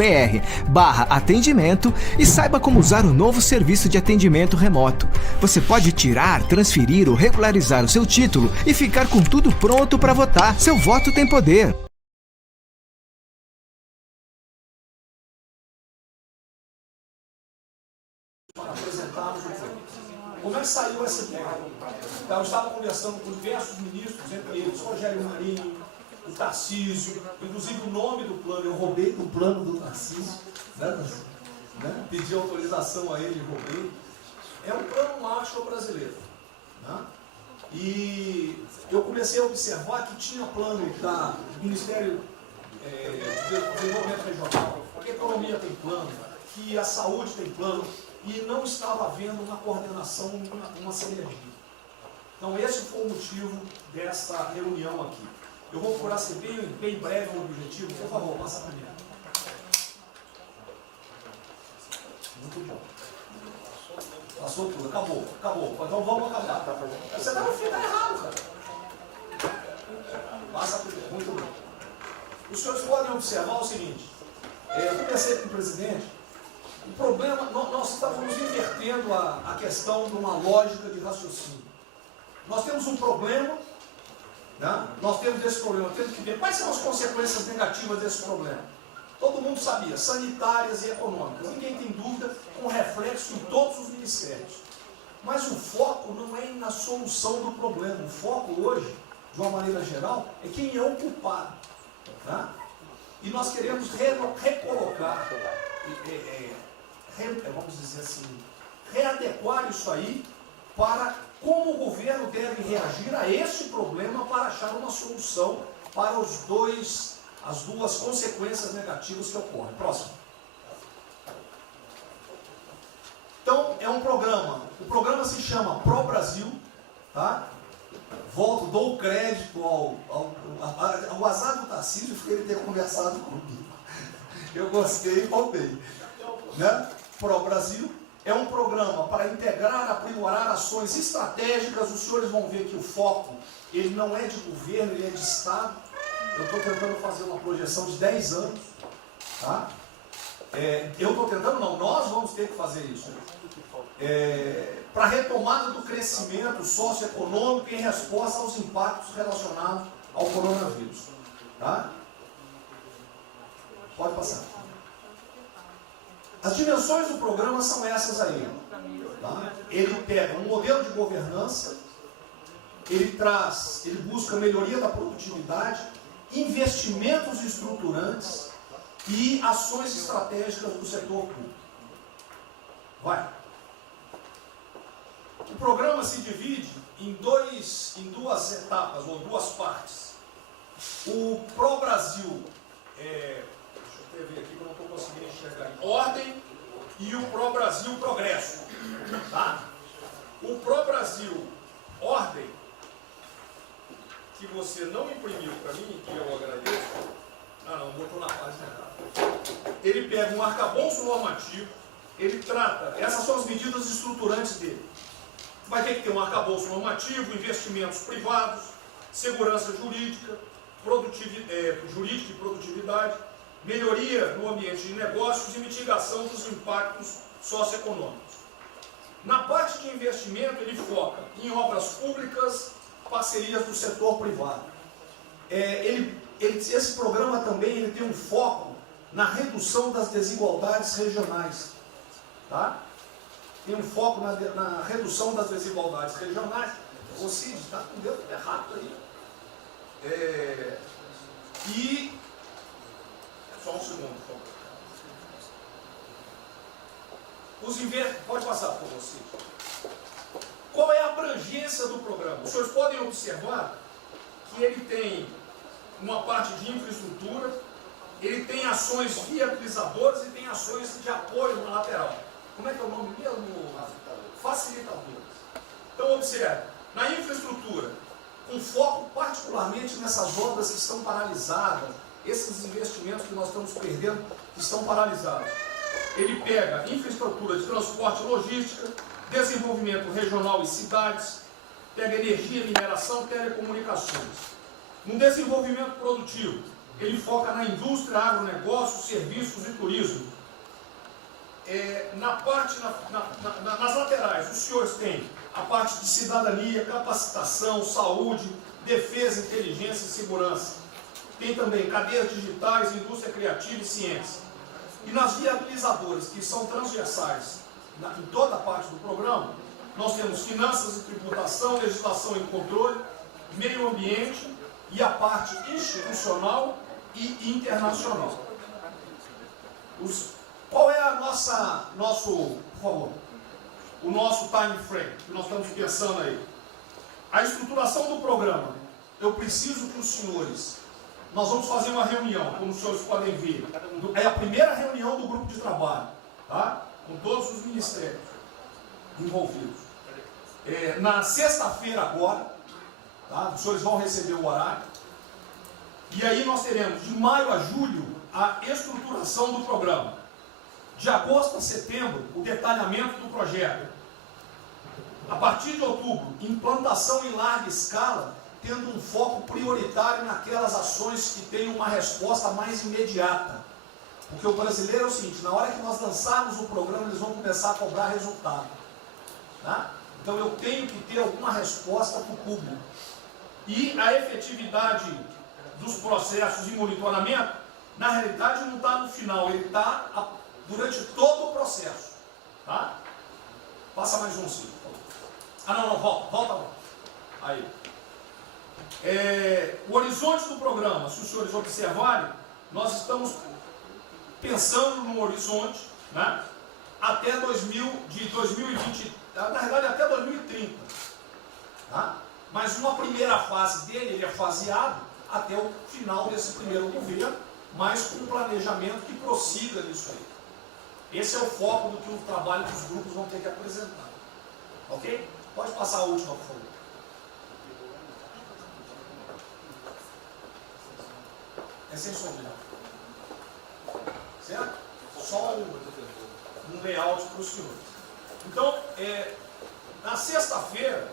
www.setorpúblico.gov.br/atendimento e saiba como usar o novo serviço de atendimento remoto. Você pode tirar, transferir ou regularizar o seu título e ficar com tudo pronto para votar. Seu voto tem poder. Como é que saiu essa ideia? Eu estava conversando com diversos ministros, entre eles Rogério Marinho, o Tarcísio, inclusive o nome do plano, eu roubei do plano do Tarcísio, né? Pedi autorização a ele e roubei. É um plano Marshall brasileiro. Né? E eu comecei a observar que tinha plano do Ministério de Desenvolvimento Regional, que a economia tem plano, que a saúde tem plano, e não estava havendo uma coordenação, uma sinergia. Então esse foi o motivo dessa reunião aqui. Eu vou procurar ser bem breve no objetivo. Por favor, passa para mim. Muito bom. Passou tudo, acabou. Então vamos acabar. Você está no fim, tá errado, cara. Passa primeiro, muito bom. Os senhores podem observar o seguinte. Eu conversei com o presidente. O problema, nós estamos invertendo a questão de uma lógica de raciocínio. Nós temos um problema, né? Nós temos esse problema, temos que ver quais são as consequências negativas desse problema. Todo mundo sabia, sanitárias e econômicas. Ninguém tem dúvida, com reflexo em todos os ministérios. Mas o foco não é na solução do problema. O foco hoje, de uma maneira geral, é quem é o culpado. Tá? E nós queremos recolocar, vamos dizer assim, readequar isso aí para como o governo deve reagir a esse problema para achar uma solução para as duas consequências negativas que ocorrem. Próximo. Então, é um programa. O programa se chama Pro Brasil. Tá? Dou crédito ao azar do Tarcísio por ele ter conversado comigo. Eu gostei e roubei. Né? Pro Brasil é um programa para integrar, aprimorar ações estratégicas. Os senhores vão ver que o foco, ele não é de governo, ele é de Estado. Eu estou tentando fazer uma projeção de 10 anos. Tá? Eu estou tentando, não, nós vamos ter que fazer isso. Para a retomada do crescimento socioeconômico em resposta aos impactos relacionados ao coronavírus. Tá? Pode passar. As dimensões do programa são essas aí. Tá? Ele pega um modelo de governança, ele busca melhoria da produtividade, investimentos estruturantes e ações estratégicas do setor público. Vai. O programa se divide em duas etapas, ou duas partes. O Pro Brasil, deixa eu ver aqui que eu não estou conseguindo enxergar, Ordem, e o Pro Brasil Progresso. Tá? O Pro Brasil Ordem, que você não imprimiu para mim, que eu agradeço, não, botou na página errada. Ele pega um arcabouço normativo, ele trata, essas são as medidas estruturantes dele. Vai ter que ter um arcabouço normativo, investimentos privados, segurança jurídica, jurídica e produtividade, melhoria no ambiente de negócios e mitigação dos impactos socioeconômicos. Na parte de investimento, ele foca em obras públicas, parcerias do setor privado. Esse programa também ele tem um foco na redução das desigualdades regionais. Tá? Tem um foco na redução das desigualdades regionais. O Cid está com o dedo errado aí. Só um segundo, por favor. Pode passar, por favor, Cid. Qual é a abrangência do programa? Os senhores podem observar que ele tem uma parte de infraestrutura, ele tem ações viabilizadoras e tem ações de apoio na lateral. Como é que é o nome mesmo? Facilitadoras. Então, observe, na infraestrutura, com foco particularmente nessas obras que estão paralisadas, esses investimentos que nós estamos perdendo, que estão paralisados. Ele pega infraestrutura de transporte e logística, desenvolvimento regional e cidades, pega energia, mineração, telecomunicações. No desenvolvimento produtivo, ele foca na indústria, agronegócio, serviços e turismo. Nas laterais, os senhores têm a parte de cidadania, capacitação, saúde, defesa, inteligência e segurança. Tem também cadeias digitais, indústria criativa e ciência. E nas viabilizadoras, que são transversais em toda a parte do programa, nós temos finanças e tributação, legislação e controle, meio ambiente e a parte institucional e internacional. Qual é o nosso time frame que nós estamos pensando aí? A estruturação do programa. Eu preciso que os senhores, nós vamos fazer uma reunião, como os senhores podem ver, é a primeira reunião do grupo de trabalho, tá? Com todos os ministérios envolvidos. Na sexta-feira agora, tá? Os senhores vão receber o horário, e aí nós teremos de maio a julho a estruturação do programa. De agosto a setembro, o detalhamento do projeto. A partir de outubro, implantação em larga escala, tendo um foco prioritário naquelas ações que têm uma resposta mais imediata. Porque o brasileiro é o seguinte, na hora que nós lançarmos o programa, eles vão começar a cobrar resultado. Tá? Então eu tenho que ter alguma resposta para o público. E a efetividade dos processos de monitoramento, na realidade não está no final, ele está durante todo o processo. Tá? Passa mais um, sim. Volta. Aí. O horizonte do programa, se os senhores observarem, nós estamos pensando no horizonte, né, até 2020, na verdade até 2030. Tá? Mas uma primeira fase dele, ele é faseado até o final desse primeiro governo, mas com um planejamento que prossiga nisso aí. Esse é o foco do que o trabalho que os grupos vão ter que apresentar. Ok? Pode passar a última, por favor. É sem sombra. Certo? Só um layout para os senhores. Então, na sexta-feira,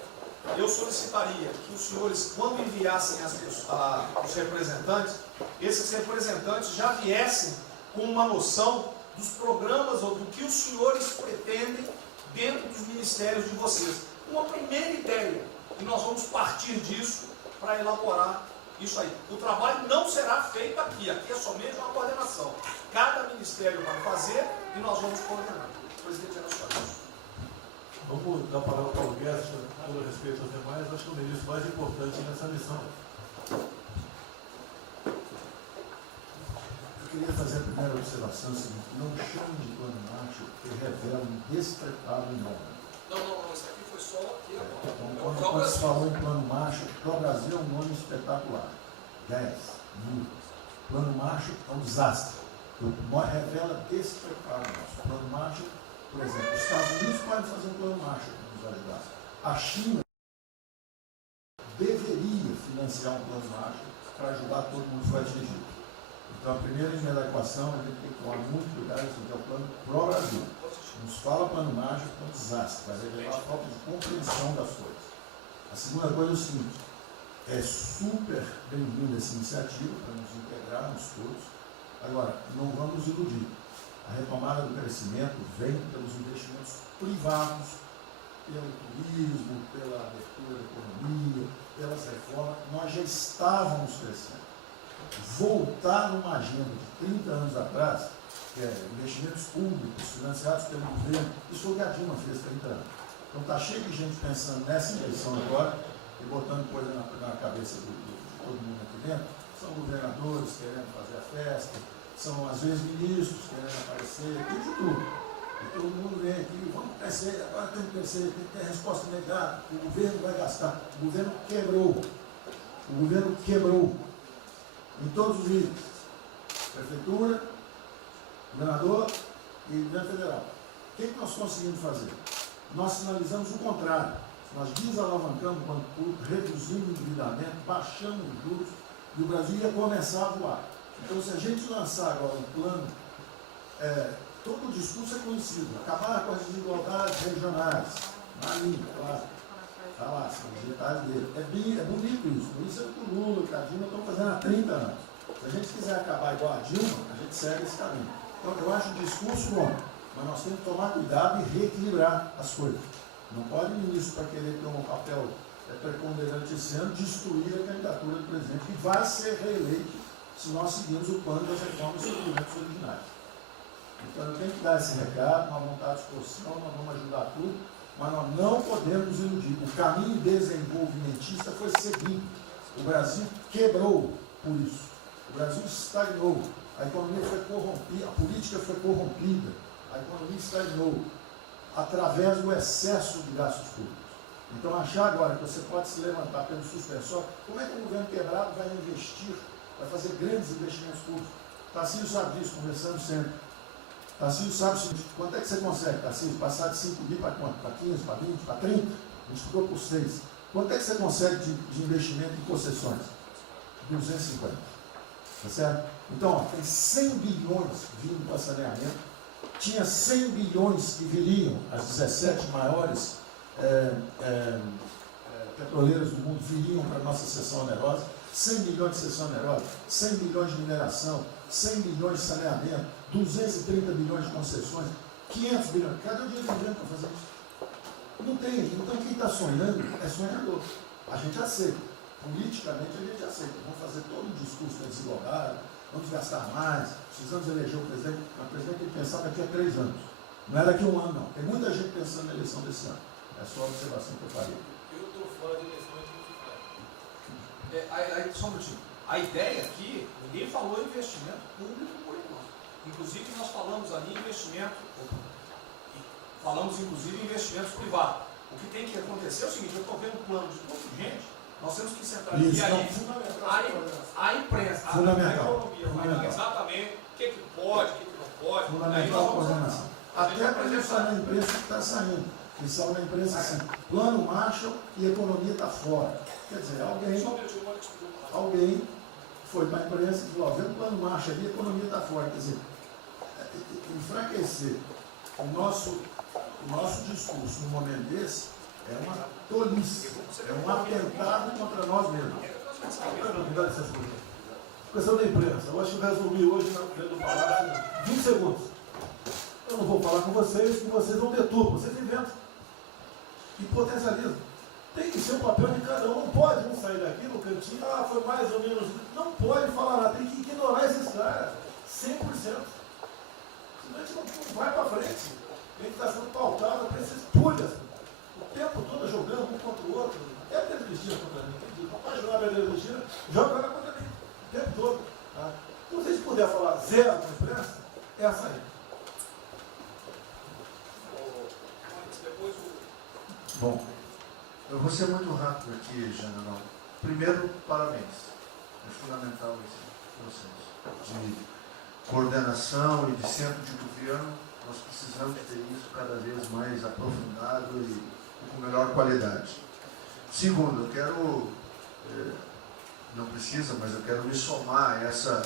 eu solicitaria que os senhores, quando enviassem os representantes, esses representantes já viessem com uma noção dos programas ou do que os senhores pretendem dentro dos ministérios de vocês. Uma primeira ideia, e nós vamos partir disso para elaborar isso aí. O trabalho não será feito aqui é somente uma coordenação. Cada ministério vai fazer e nós vamos coordenar. Presidente, era só isso. Vamos dar a palavra para o Guedes, com todo respeito aos demais, acho que é o ministro mais importante nessa missão. Eu queria fazer a primeira observação seguinte: não chame de plano Marshall, que revela um despreparo enorme. Não, isso aqui foi só aqui agora. Então, quando se falou em plano Marshall, para o Brasil é um nome espetacular. 10, 1000. Plano Marshall é um desastre. Revela despreparo nosso. Plano Marshall, por exemplo, os Estados Unidos podem fazer um plano Marshall para nos ajudar. A China deveria financiar um plano Marshall para ajudar todo mundo que foi atingido. Então, a primeira linha da equação, a gente tem que tomar muito cuidado, isso aqui é o plano pro Brasil. Nos fala plano Marshall, é um desastre, vai revelar a falta de compreensão das coisas. A segunda coisa é o seguinte: é super bem-vinda essa iniciativa para nos integrarmos todos. Agora, não vamos nos iludir. A retomada do crescimento vem pelos investimentos privados, pelo turismo, pela abertura da economia, pelas reformas. Nós já estávamos crescendo. Voltar numa agenda de 30 anos atrás, que é investimentos públicos financiados pelo governo, isso foi o que a Dilma fez 30 anos. Então está cheio de gente pensando nessa eleição agora e botando coisa na cabeça de todo mundo aqui dentro. São governadores querendo fazer a festa, são às vezes ministros querendo aparecer, tem de tudo. E todo mundo vem aqui, vamos crescer, agora tem que crescer, tem que ter resposta imediata, o governo vai gastar. O governo quebrou. O governo quebrou. Em todos os níveis. Prefeitura, governador e governo federal. O que nós conseguimos fazer? Nós sinalizamos o contrário. Nós desalavancamos o banco público, reduzimos o endividamento, baixamos os juros e o Brasil ia começar a voar. Então, se a gente lançar agora um plano, todo o discurso é conhecido: acabar com as desigualdades regionais, na linha, claro. Está lá, são os detalhes dele. É bonito isso. Por isso é o que o Lula e a Dilma estão fazendo há 30 anos. Se a gente quiser acabar igual a Dilma, a gente segue esse caminho. Então, eu acho o discurso bom, mas nós temos que tomar cuidado e reequilibrar as coisas. Não pode o ministro, para querer ter um papel preponderante esse ano, destruir a candidatura do presidente, que vai ser reeleito se nós seguirmos o plano das reformas constitucionais originárias. Então, eu tenho que dar esse recado, nós vamos estar à disposição, nós vamos ajudar tudo, mas nós não podemos nos iludir. O caminho desenvolvimentista foi seguido. O Brasil quebrou por isso. O Brasil estagnou. A economia foi corrompida, a política foi corrompida. A economia estagnou através do excesso de gastos públicos. Então, achar agora que você pode se levantar pelo suspensório, como é que o governo quebrado vai investir, vai fazer grandes investimentos públicos? Tarcísio sabe disso, conversando sempre. Tarcísio sabe o seguinte: quanto é que você consegue, Tarcísio, passar de 5 mil para quanto? Para 15, para 20, para 30? Multiplicou por 6. Quanto é que você consegue de investimento em concessões? 250. Tá certo? Então, ó, tem 100 bilhões vindo para saneamento, tinha 100 bilhões que viriam, as 17 maiores petroleiras do mundo viriam para a nossa seção onerosa, 100 bilhões de seção onerosa, 100 bilhões de mineração, 100 bilhões de saneamento, 230 bilhões de concessões, 500 bilhões. Cadê o dinheiro do governo para fazer isso? Não tem. Então, quem está sonhando é sonhador. A gente aceita. Politicamente, a gente aceita. Vamos fazer todo o discurso da desigualdade, vamos gastar mais, precisamos eleger o presidente. Mas o presidente tem que pensar daqui a 3 anos. Não é daqui a 1 ano, não. Tem muita gente pensando na eleição desse ano. É só a observação que eu farei. Eu estou fora de eleições municipais. Só um minutinho. A ideia aqui, ninguém falou em investimento público por enquanto. Inclusive, nós falamos ali em investimento, falamos inclusive em investimentos privados. O que tem que acontecer é o seguinte: eu estou vendo um plano de muita gente, nós temos que centralizar a imprensa, a economia, vai exatamente o que pode, o que não pode. Fundamental a coordenação. Até para gente sair na imprensa que está saindo. Que saiu na imprensa assim: plano Marshall e economia está fora. Quer dizer, alguém foi para a imprensa e falou: vendo o plano Marshall ali, a economia está fora. Quer dizer, enfraquecer o nosso discurso no momento desse é uma tolice, é um atentado contra nós mesmos. Questão da imprensa, eu acho que eu resumi hoje dentro do Palácio 20 segundos. Eu não vou falar com vocês, que vocês vão deturpam, vocês inventam e potencializam. Tem que ser o papel de cada um, não pode um sair daqui no cantinho, foi mais ou menos. Não pode falar nada, tem que ignorar esses caras, 100%. Senão a gente não vai para frente. Tem que estar sendo pautado para esses pulhas, o tempo todo jogando um contra o outro. É a Pedro Cristina contra mim, não pode jogar a Pedro Cristina, joga contra mim, o tempo todo. Tá? Então, se a gente puder falar zero com a imprensa, é essa aí. Bom, eu vou ser muito rápido aqui, general. Primeiro, parabéns. É fundamental esse processo de coordenação e de centro de governo. Nós precisamos ter isso cada vez mais aprofundado e com melhor qualidade. Segundo, eu quero, não precisa, mas eu quero me somar a essa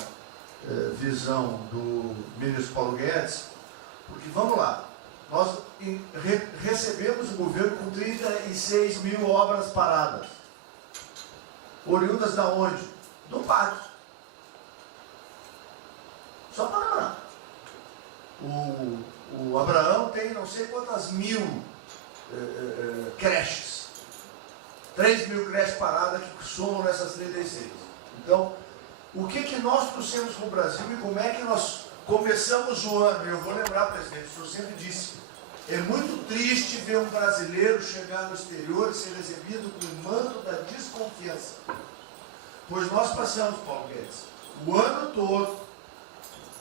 visão do ministro Paulo Guedes, porque vamos lá, nós recebemos o governo com 36 mil obras paradas, oriundas da onde? Do PAC. Só para lembrar. O Abraão tem não sei quantas mil creches. 3 mil creches paradas que somam nessas 36. Então, o que nós trouxemos para o Brasil e como é que nós começamos o ano? Eu vou lembrar, presidente, o senhor sempre disse, é muito triste ver um brasileiro chegar no exterior e ser recebido com o manto da desconfiança. Pois nós passamos, Paulo Guedes, o ano todo,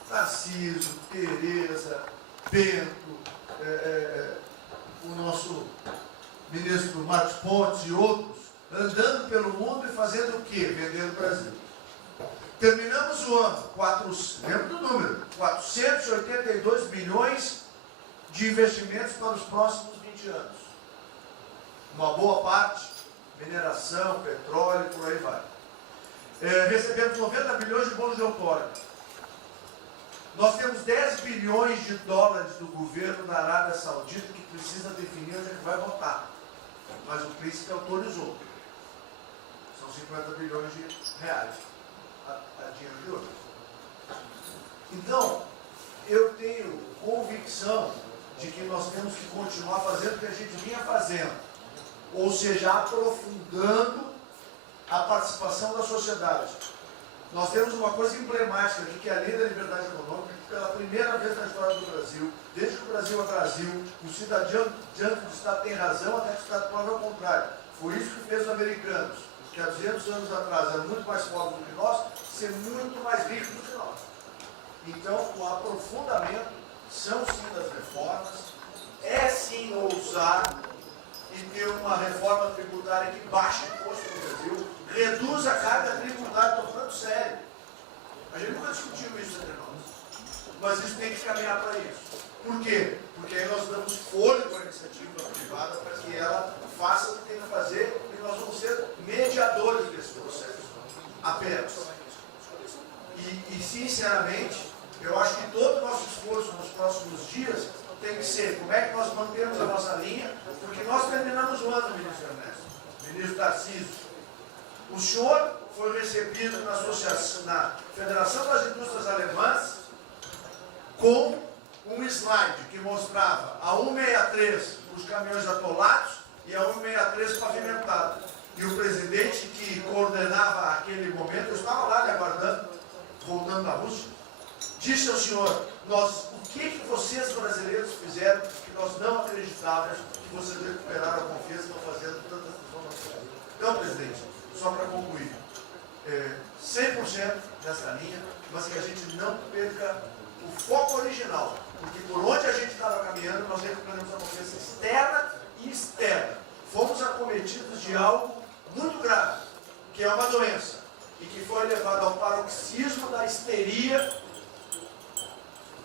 Tarcísio, Tereza, Bento, o nosso ministro Marcos Pontes e outros, andando pelo mundo e fazendo o quê? Vendendo o Brasil. Terminamos o ano, lembra do número, 482 bilhões de investimentos para os próximos 20 anos. Uma boa parte, mineração, petróleo, por aí vai. Recebemos 90 bilhões de bônus de outorga. Nós temos 10 bilhões de dólares do governo da Arábia Saudita que precisa definir onde é que vai votar. Mas o príncipe autorizou. São 50 bilhões de reais. a dinheiro de outros. Então, eu tenho convicção de que nós temos que continuar fazendo o que a gente vinha fazendo, ou seja, aprofundando a participação da sociedade. Nós temos uma coisa emblemática aqui, que é a Lei da Liberdade Econômica, que pela primeira vez na história do Brasil, desde que o Brasil é Brasil, o cidadão diante do Estado tem razão, até que o Estado prova ao contrário. Foi isso que fez os americanos, que há 200 anos atrás eram muito mais pobres do que nós, ser muito mais ricos do que nós. Então, o aprofundamento são sim das reformas, é sim ousar e ter uma reforma tributária que baixe o imposto no Brasil, reduz a carga tributária, estou falando sério. A gente nunca discutiu isso entre nós, mas isso tem que caminhar para isso. Por quê? Porque aí nós damos fôlego à iniciativa privada para que ela faça o que tem que fazer e nós vamos ser mediadores desse processo, apenas. E sinceramente, eu acho que todo o nosso esforço nos próximos dias tem que ser como é que nós mantemos a nossa linha, porque nós terminamos o ano, ministro Ernesto, ministro Tarcísio. O senhor foi recebido na Federação das Indústrias Alemãs com um slide que mostrava a 163 os caminhões atolados e a 163 pavimentado. E o presidente que coordenava aquele momento, eu estava lá lhe aguardando, voltando da Rússia, disse ao senhor, o que vocês brasileiros fizeram que nós não acreditávamos que vocês recuperaram a confiança e estão fazendo tantas transformações. Então, presidente, só para concluir, 100% nessa linha, mas que a gente não perca o foco original, porque por onde a gente estava caminhando, nós recuperamos a confiança externa e externa. Fomos acometidos de algo muito grave, que é uma doença, e que foi levado ao paroxismo da histeria,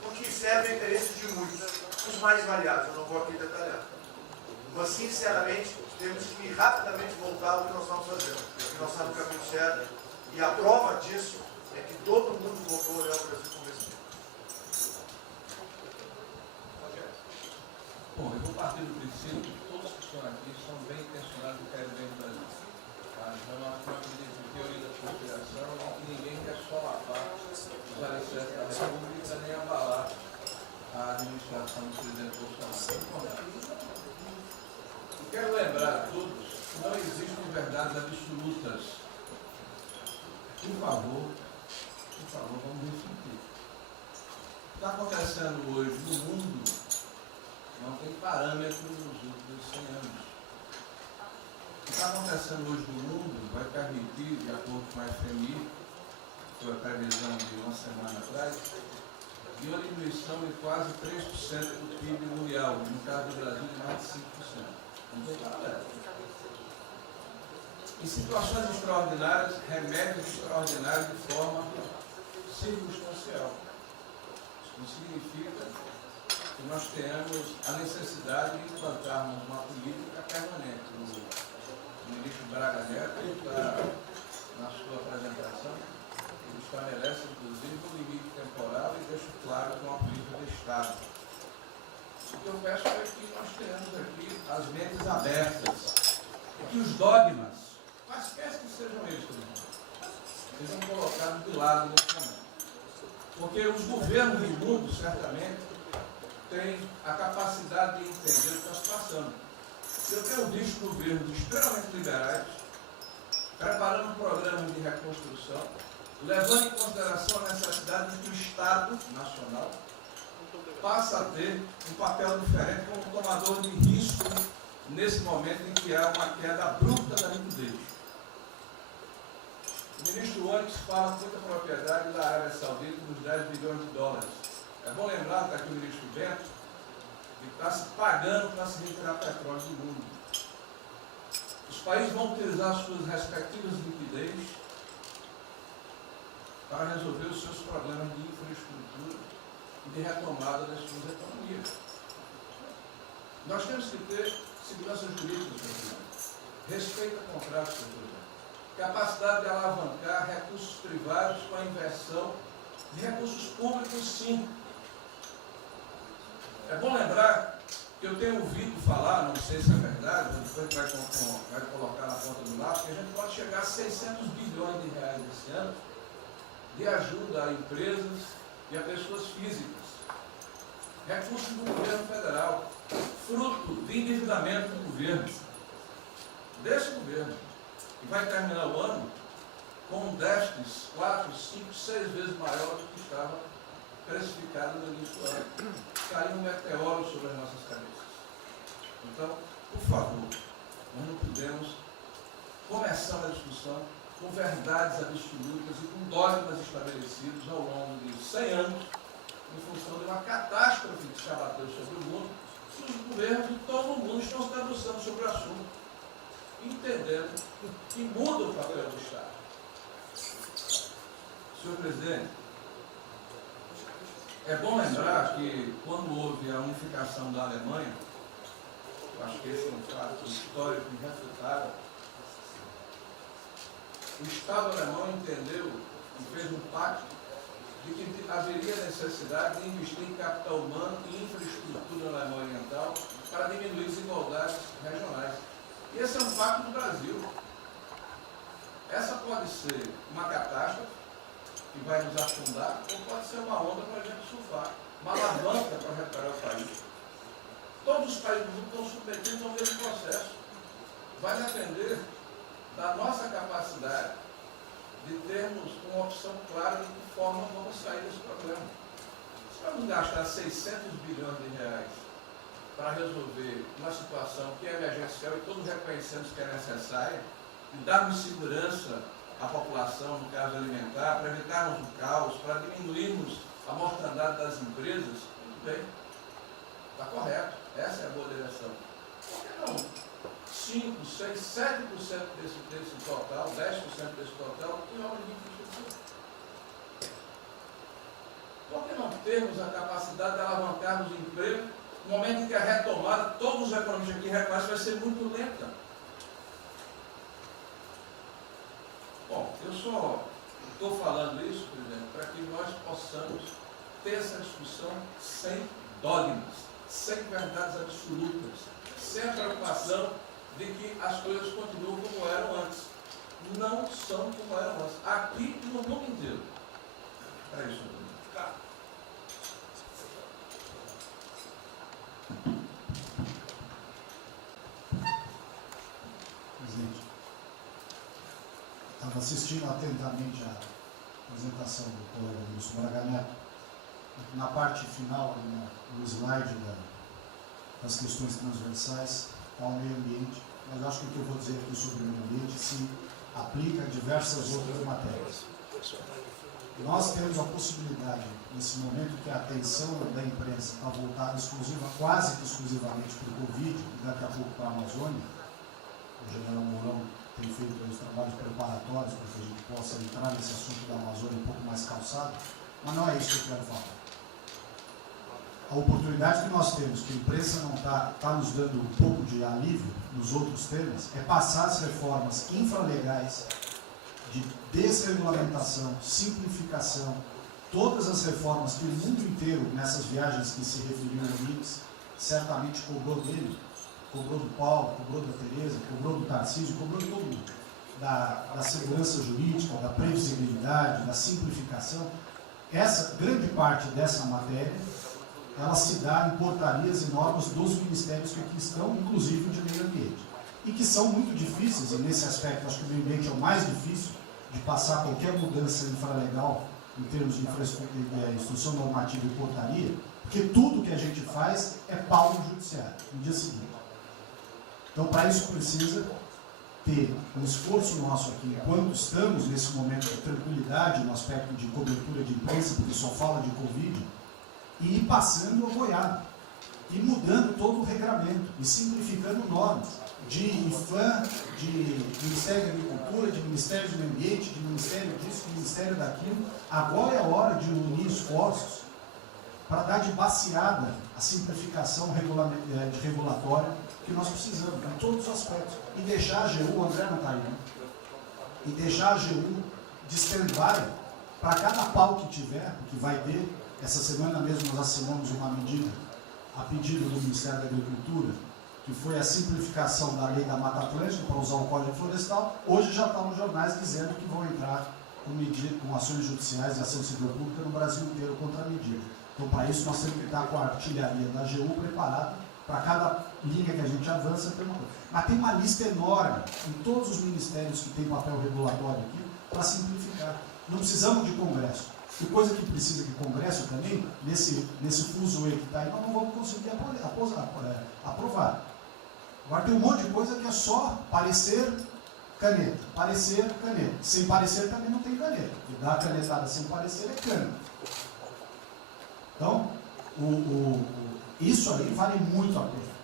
porque serve ao interesse de muitos, os mais variados, eu não vou aqui detalhar. Mas, sinceramente, temos que rapidamente voltar ao que nós estamos fazendo, porque nós estamos no caminho certo, e a prova disso é que todo mundo voltou a olhar o Brasil como esse. Bom, eu vou partir do princípio que todos que estão aqui são bem intencionados e querem bem do Brasil. Então, nós não acreditamos em teoria da conspiração e que ninguém quer solapar os alicerces da República nem abalar a administração do presidente Bolsonaro. Eu quero lembrar a todos que não existem verdades absolutas. Por favor, vamos refletir. O que está acontecendo hoje no mundo não tem parâmetro nos últimos 100 anos. O que está acontecendo hoje no mundo vai permitir, de acordo com a FMI, foi a previsão de uma semana atrás, de uma diminuição de quase 3% do PIB mundial, no caso do Brasil de mais de 5%. Não tem paralelo. Em situações extraordinárias, remédios extraordinários de forma circunstancial. Isso não significa que nós tenhamos a necessidade de implantarmos uma política permanente. O ministro Braga Neto está, na sua apresentação, ele estabelece, inclusive, um limite temporal e deixa claro que é uma política de Estado. O que eu peço é que nós tenhamos aqui as mentes abertas, que os dogmas, quaisquer que sejam eles, sejam colocados de lado nesse momento. Porque os governos do mundo, certamente, têm a capacidade de entender o que está se passando. Eu tenho visto governos extremamente liberais preparando um programa de reconstrução, levando em consideração a necessidade de que o Estado Nacional passa a ter um papel diferente como tomador de risco nesse momento em que há uma queda abrupta da liquidez. O ministro Onyx fala com muita propriedade da Arábia Saudita dos 10 bilhões de dólares. É bom lembrar, está aqui o ministro Bento, que está se pagando para se retirar petróleo do mundo. Os países vão utilizar suas respectivas liquidez para resolver os seus problemas de infraestrutura e de retomada das suas economias. Nós temos que ter segurança jurídica, respeito a contratos, capacidade de alavancar recursos privados com a inversão de recursos públicos, sim. É bom lembrar que eu tenho ouvido falar, não sei se é verdade, depois vai colocar na ponta do lápis, que a gente pode chegar a 600 bilhões de reais esse ano de ajuda a empresas e a pessoas físicas. Recursos do governo federal, fruto de endividamento do governo, desse governo, que vai terminar o ano com um déficit 4, 5, 6 vezes maior do que estava precificado no início do ano. Caiu um meteoro sobre as nossas cabeças. Então, por favor, nós não podemos começar a discussão com verdades absolutas e com dogmas estabelecidos ao longo de 100 anos, em função de uma catástrofe que se abateu sobre o mundo, e os governos de todo o mundo estão se debruçando sobre o assunto, entendendo que muda o papel do Estado. Senhor presidente, é bom lembrar que quando houve a unificação da Alemanha, eu acho que esse é um fato histórico irrefutável, o Estado alemão entendeu e fez um pacto de que haveria necessidade de investir em capital humano e infraestrutura na Alemanha Oriental para diminuir desigualdades regionais. E esse é um pacto do Brasil. Essa pode ser uma catástrofe que vai nos afundar, ou pode ser uma onda para a gente surfar, uma alavanca para recuperar o país. Todos os países do mundo estão submetidos ao mesmo processo. Vai depender da nossa capacidade de termos uma opção clara de que forma vamos sair desse problema. Se vamos gastar 600 bilhões de reais para resolver uma situação que é emergencial e todos reconhecemos que é necessária, e darmos segurança à população, no caso alimentar, para evitarmos o caos, para diminuirmos a mortandade das empresas, tudo bem, está correto, essa é a boa direção. Por que não 5, 6, 7% desse total, 10% desse total, em obra de infraestrutura? Por que não termos a capacidade de alavancarmos o emprego no momento em que a retomada, todos os economistas aqui reconhecem, vai ser muito lenta? Bom, eu só estou falando isso, presidente, para que nós possamos ter essa discussão sem dogmas, sem verdades absolutas, sem a preocupação de que as coisas continuam como eram antes. Não são como eram antes. Aqui e no mundo inteiro. É isso. Tá. Presidente, estava assistindo atentamente a apresentação do colega Wilson Braga Neto. Na parte final, no slide das questões transversais, ao meio ambiente, mas acho que o que eu vou dizer aqui sobre o meio ambiente se aplica a diversas outras matérias. Nós temos a possibilidade, nesse momento que a atenção da imprensa está voltada quase que exclusivamente para o Covid e daqui a pouco para a Amazônia, o general Mourão tem feito os trabalhos preparatórios para que a gente possa entrar nesse assunto da Amazônia um pouco mais calçado, mas não é isso que eu quero falar. A oportunidade que nós temos, que a imprensa não está nos dando um pouco de alívio nos outros temas, é passar as reformas infralegais de desregulamentação, simplificação, todas as reformas que o mundo inteiro, nessas viagens que se referiu ao Mix, certamente cobrou dele, cobrou do Paulo, cobrou da Tereza, cobrou do Tarcísio, cobrou de todo mundo, da segurança jurídica, da previsibilidade, da simplificação. Essa grande parte dessa matéria ela se dá em portarias e normas dos ministérios que aqui estão, inclusive de meio ambiente. E que são muito difíceis, e nesse aspecto acho que o meio ambiente é o mais difícil de passar qualquer mudança infralegal em termos de instrução normativa e portaria, porque tudo que a gente faz é pau no judiciário, no dia seguinte. Então, para isso precisa ter um esforço nosso aqui, enquanto estamos nesse momento de tranquilidade, no aspecto de cobertura de imprensa, porque só fala de Covid, e ir passando a boiada, e mudando todo o regramento, e simplificando normas, de IFAM, de Ministério da Agricultura, de Ministério do Meio Ambiente, de Ministério disso, de Ministério daquilo. Agora é a hora de unir esforços para dar de baseada a simplificação regulatória que nós precisamos, em todos os aspectos. E deixar a AGU, o André não está aí, né? E deixar a AGU de stand-by para cada pau que tiver, que vai ter. Essa semana mesmo nós assinamos uma medida, a pedido do Ministério da Agricultura, que foi a simplificação da lei da Mata Atlântica para usar o Código Florestal. Hoje já está nos jornais dizendo que vão entrar com ações judiciais e ação civil pública no Brasil inteiro contra a medida. Então, para isso, nós temos que estar com a artilharia da AGU preparada para cada linha que a gente avança. Mas tem uma lista enorme em todos os ministérios que têm papel regulatório aqui para simplificar. Não precisamos de Congresso. E coisa que precisa de Congresso também, nesse fuzuê que está aí, nós não vamos conseguir aprovar. Agora tem um monte de coisa que é só parecer, caneta. Parecer, caneta. Sem parecer também não tem caneta. E dar canetada sem parecer é cana. Então, isso aí vale muito a pena.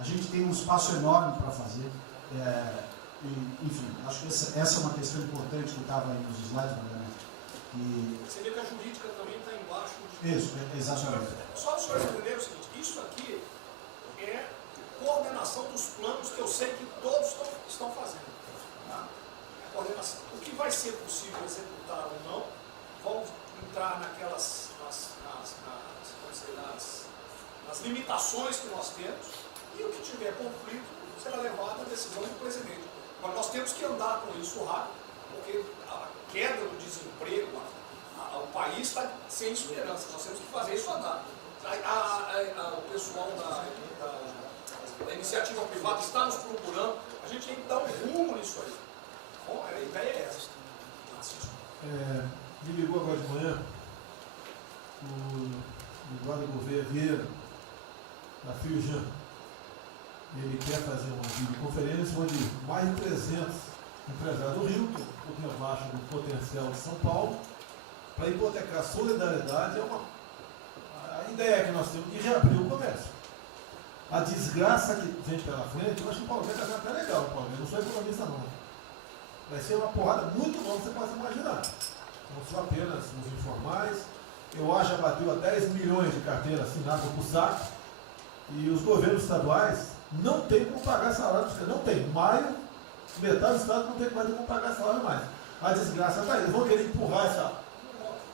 A gente tem um espaço enorme para fazer. Enfim, acho que essa é uma questão importante que estava aí nos slides, né? Você vê que a jurídica também está embaixo. Isso, exatamente. Só para os senhores entenderem o seguinte, isso aqui é coordenação dos planos que eu sei que todos estão fazendo. Tá? Coordenação. O que vai ser possível executar ou não, vamos entrar naquelas nas limitações que nós temos, e o que tiver conflito será levado à decisão do presidente. Mas nós temos que andar com isso rápido, porque a queda do desemprego, o país está sem esperança, nós temos que fazer isso andar. O pessoal da iniciativa privada está nos procurando, a gente tem que dar um rumo nisso aí. Bom, a ideia é essa. Me ligou agora de manhã o Eduardo Gouveia Vieira, da Fiujan. Ele quer fazer uma videoconferência onde mais de 300 empresários do Rio, um pouquinho abaixo do potencial de São Paulo, para hipotecar solidariedade. A ideia é que nós temos de reabrir o comércio. A desgraça que vem pela frente, eu acho que o Paulo Guedes está até legal, Paulo Guedes, não sou economista não. Vai ser uma porrada muito longa, você pode imaginar. Não são apenas os informais. Eu acho que bateu a 10 milhões de carteiras assinadas por saco, e os governos estaduais não tem como pagar salário, não tem. Maio, metade do estado não tem mais como pagar salário mais. A desgraça está aí. Eles vão querer empurrar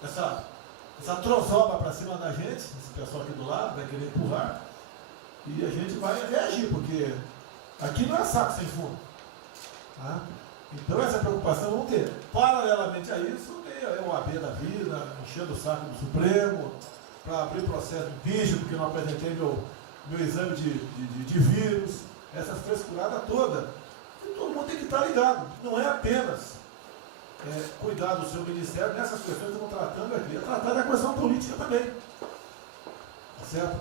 essa trozoba para cima da gente, esse pessoal aqui do lado vai querer empurrar, e a gente vai reagir, porque aqui não é saco sem fundo. Tá? Então essa preocupação vamos ter. Paralelamente a isso, tem o OAB da vida, enchendo o saco do Supremo, para abrir processo de impeachment, porque eu não apresentei meu exame de vírus, essas frescuradas todas. E todo mundo tem que estar ligado. Não é apenas cuidar do seu ministério nessas questões que estamos tratando aqui, é tratar da questão política também. Tá certo?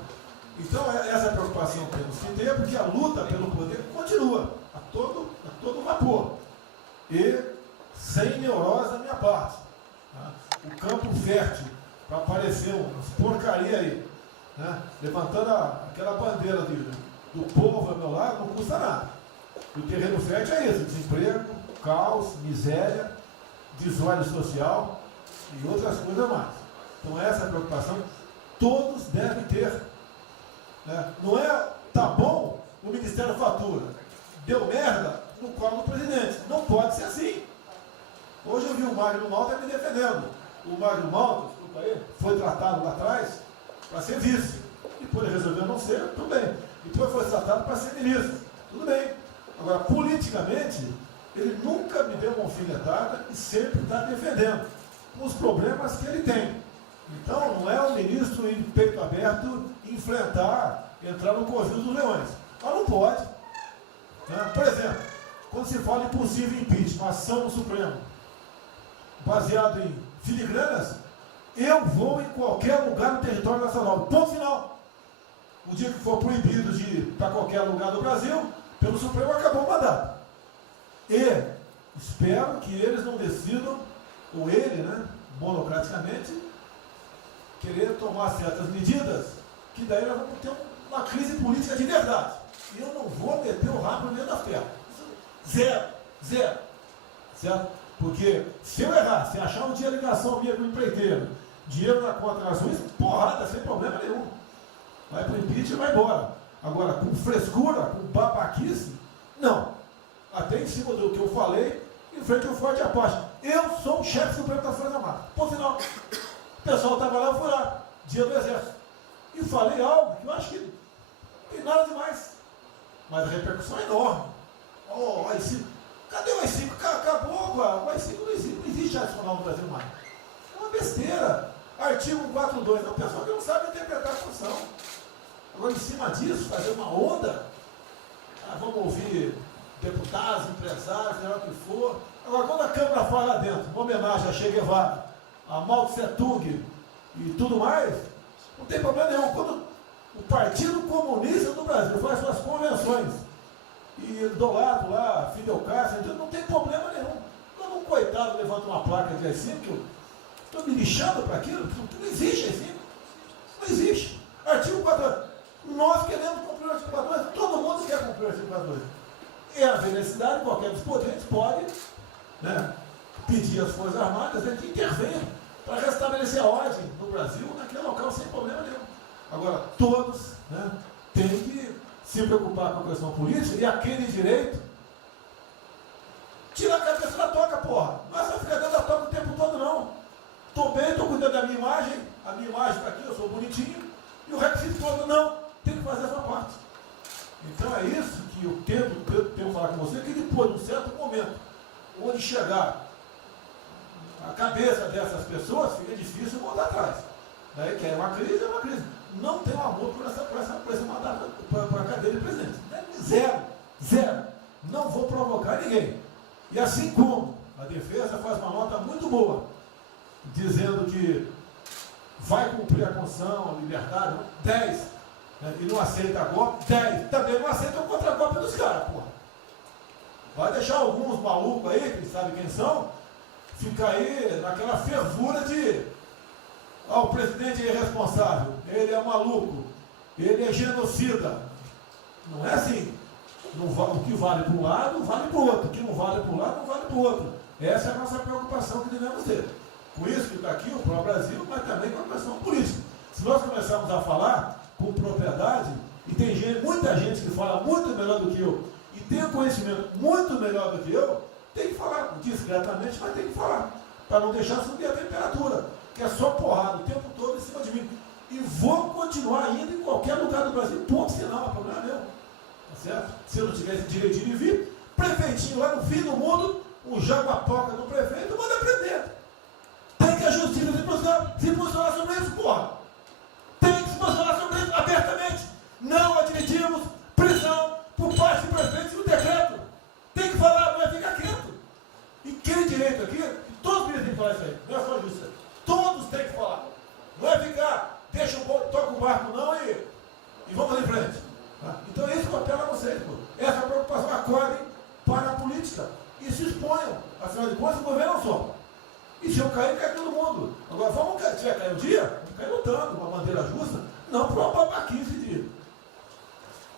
Então, essa preocupação temos que ter, porque a luta pelo poder continua a todo vapor. E sem neurose da minha parte. Tá? O campo fértil para aparecer umas porcaria aí, né? Levantando aquela bandeira do povo ao meu lado, não custa nada. O terreno fértil é isso: desemprego, caos, miséria, desordem social e outras coisas mais. Então essa preocupação todos devem ter. Né? Não é, tá bom, o Ministério fatura, deu merda no colo do presidente. Não pode ser assim. Hoje eu vi o Magno Malta me defendendo. O Magno Malta, desculpa aí, foi tratado lá atrás para ser vice. Depois ele resolveu não ser, tudo bem. Depois foi tratado para ser ministro, tudo bem. Agora, politicamente, ele nunca me deu uma alfinetada e sempre está defendendo os problemas que ele tem. Então, não é o ministro em peito aberto entrar no covil dos leões. Mas não pode. Né? Por exemplo, quando se fala em possível impeachment, ação no Supremo, baseado em filigranas, eu vou em qualquer lugar no território nacional. Ponto final. O dia que for proibido de ir para qualquer lugar do Brasil, pelo Supremo acabou o mandato. E espero que eles não decidam, ou ele, né, monocraticamente, querer tomar certas medidas, que daí nós vamos ter uma crise política de verdade. E eu não vou meter o rabo dentro da ferro. Zero. Certo? Porque se eu errar, se achar um dia ligação minha com o empreiteiro, dinheiro na conta nas ruas, porrada, sem problema nenhum. Vai para o impeachment e vai embora. Agora, com frescura, com babaquice, não. Até em cima do que eu falei, em frente ao Forte Apache. Eu sou o chefe supremo das Forças Armadas. Por final, o pessoal estava lá, eu fui lá, dia do Exército. E falei algo que eu acho que não tem nada demais. Mas a repercussão é enorme. Oh, AI-5, cadê o AI-5? Acabou agora. O AI-5 não existe existe adicional no Brasil mais. É uma besteira. Artigo 142, é uma pessoa que não sabe interpretar a função. Agora, em cima disso, fazer uma onda, vamos ouvir deputados, empresários, seja o que for. Agora, quando a Câmara fala lá dentro, uma homenagem a Che Guevara, a Mao Tse Tung e tudo mais, não tem problema nenhum. Quando o Partido Comunista do Brasil faz suas convenções e do lado lá, Fidel Castro, então não tem problema nenhum. Quando um coitado levanta uma placa de AI-5, que eu estou me lixando para aquilo, não existe AI-5. Não existe. Artigo 42. Nós queremos cumprir o artigo 42, todo mundo quer cumprir o artigo 42. E a necessidade, qualquer dos poderes pode, né, pedir às Forças Armadas que intervenham para restabelecer a ordem no Brasil, naquele local, sem problema nenhum. Agora, todos, né, têm que se preocupar com a questão política e aquele direito, tira a cabeça da toca, porra. Não é só ficar dentro da toca o tempo todo, não. Estou bem, estou cuidando da minha imagem, a minha imagem está aqui, eu sou bonitinho, e o requisito todo, não, tem que fazer a sua parte. Então é isso que eu tenho que falar com você, que depois, num certo momento, onde chegar a cabeça dessas pessoas, fica difícil voltar atrás. Daí que é uma crise, é uma crise. Não tenho amor por esse mandato, para a cadeira de presidente. Zero. Zero. Não vou provocar ninguém. E assim como a defesa faz uma nota muito boa, dizendo que vai cumprir a Constituição, a liberdade, 10, né, e não aceita golpe, 10, também não aceita o contra-golpe dos caras, porra. Vai deixar alguns malucos aí, que sabe quem são, ficar aí naquela fervura de o presidente é irresponsável, ele é maluco, ele é genocida. Não é assim. O que vale para um lado, vale para o outro. O que não vale para um lado, não vale para o outro. Essa é a nossa preocupação que devemos ter. Com isso que está aqui, o próprio Brasil, mas também com a questão política. Se nós começarmos a falar com propriedade, e tem muita gente que fala muito melhor do que eu, e tem um conhecimento muito melhor do que eu, tem que falar discretamente, mas tem que falar, para não deixar subir a temperatura, que é só porrada o tempo todo em cima de mim. E vou continuar indo em qualquer lugar do Brasil, ponto final, não é problema meu. Tá certo? Se eu não tivesse direitinho de vir, prefeitinho lá no fim do mundo, um jaguapoca do prefeito, manda prender. Tem que a justiça se posicionar sobre isso, porra. Tem que se posicionar sobre isso abertamente. Não admitimos prisão por parte do prefeito e o decreto. Tem que falar, não é ficar quieto. E quem direito aqui, todos têm que falar isso aí, não é só a justiça. Todos têm que falar. Não é ficar, toca o barco não e vamos ali em frente. Então é isso que eu apelo a vocês, pô. Essa preocupação, acordem para a política e se exponham. Afinal de contas, o governo não só. E se eu cair, cai todo mundo. Agora, se vai cair um dia, vamos cair lutando, uma bandeira justa, não para uma babaquice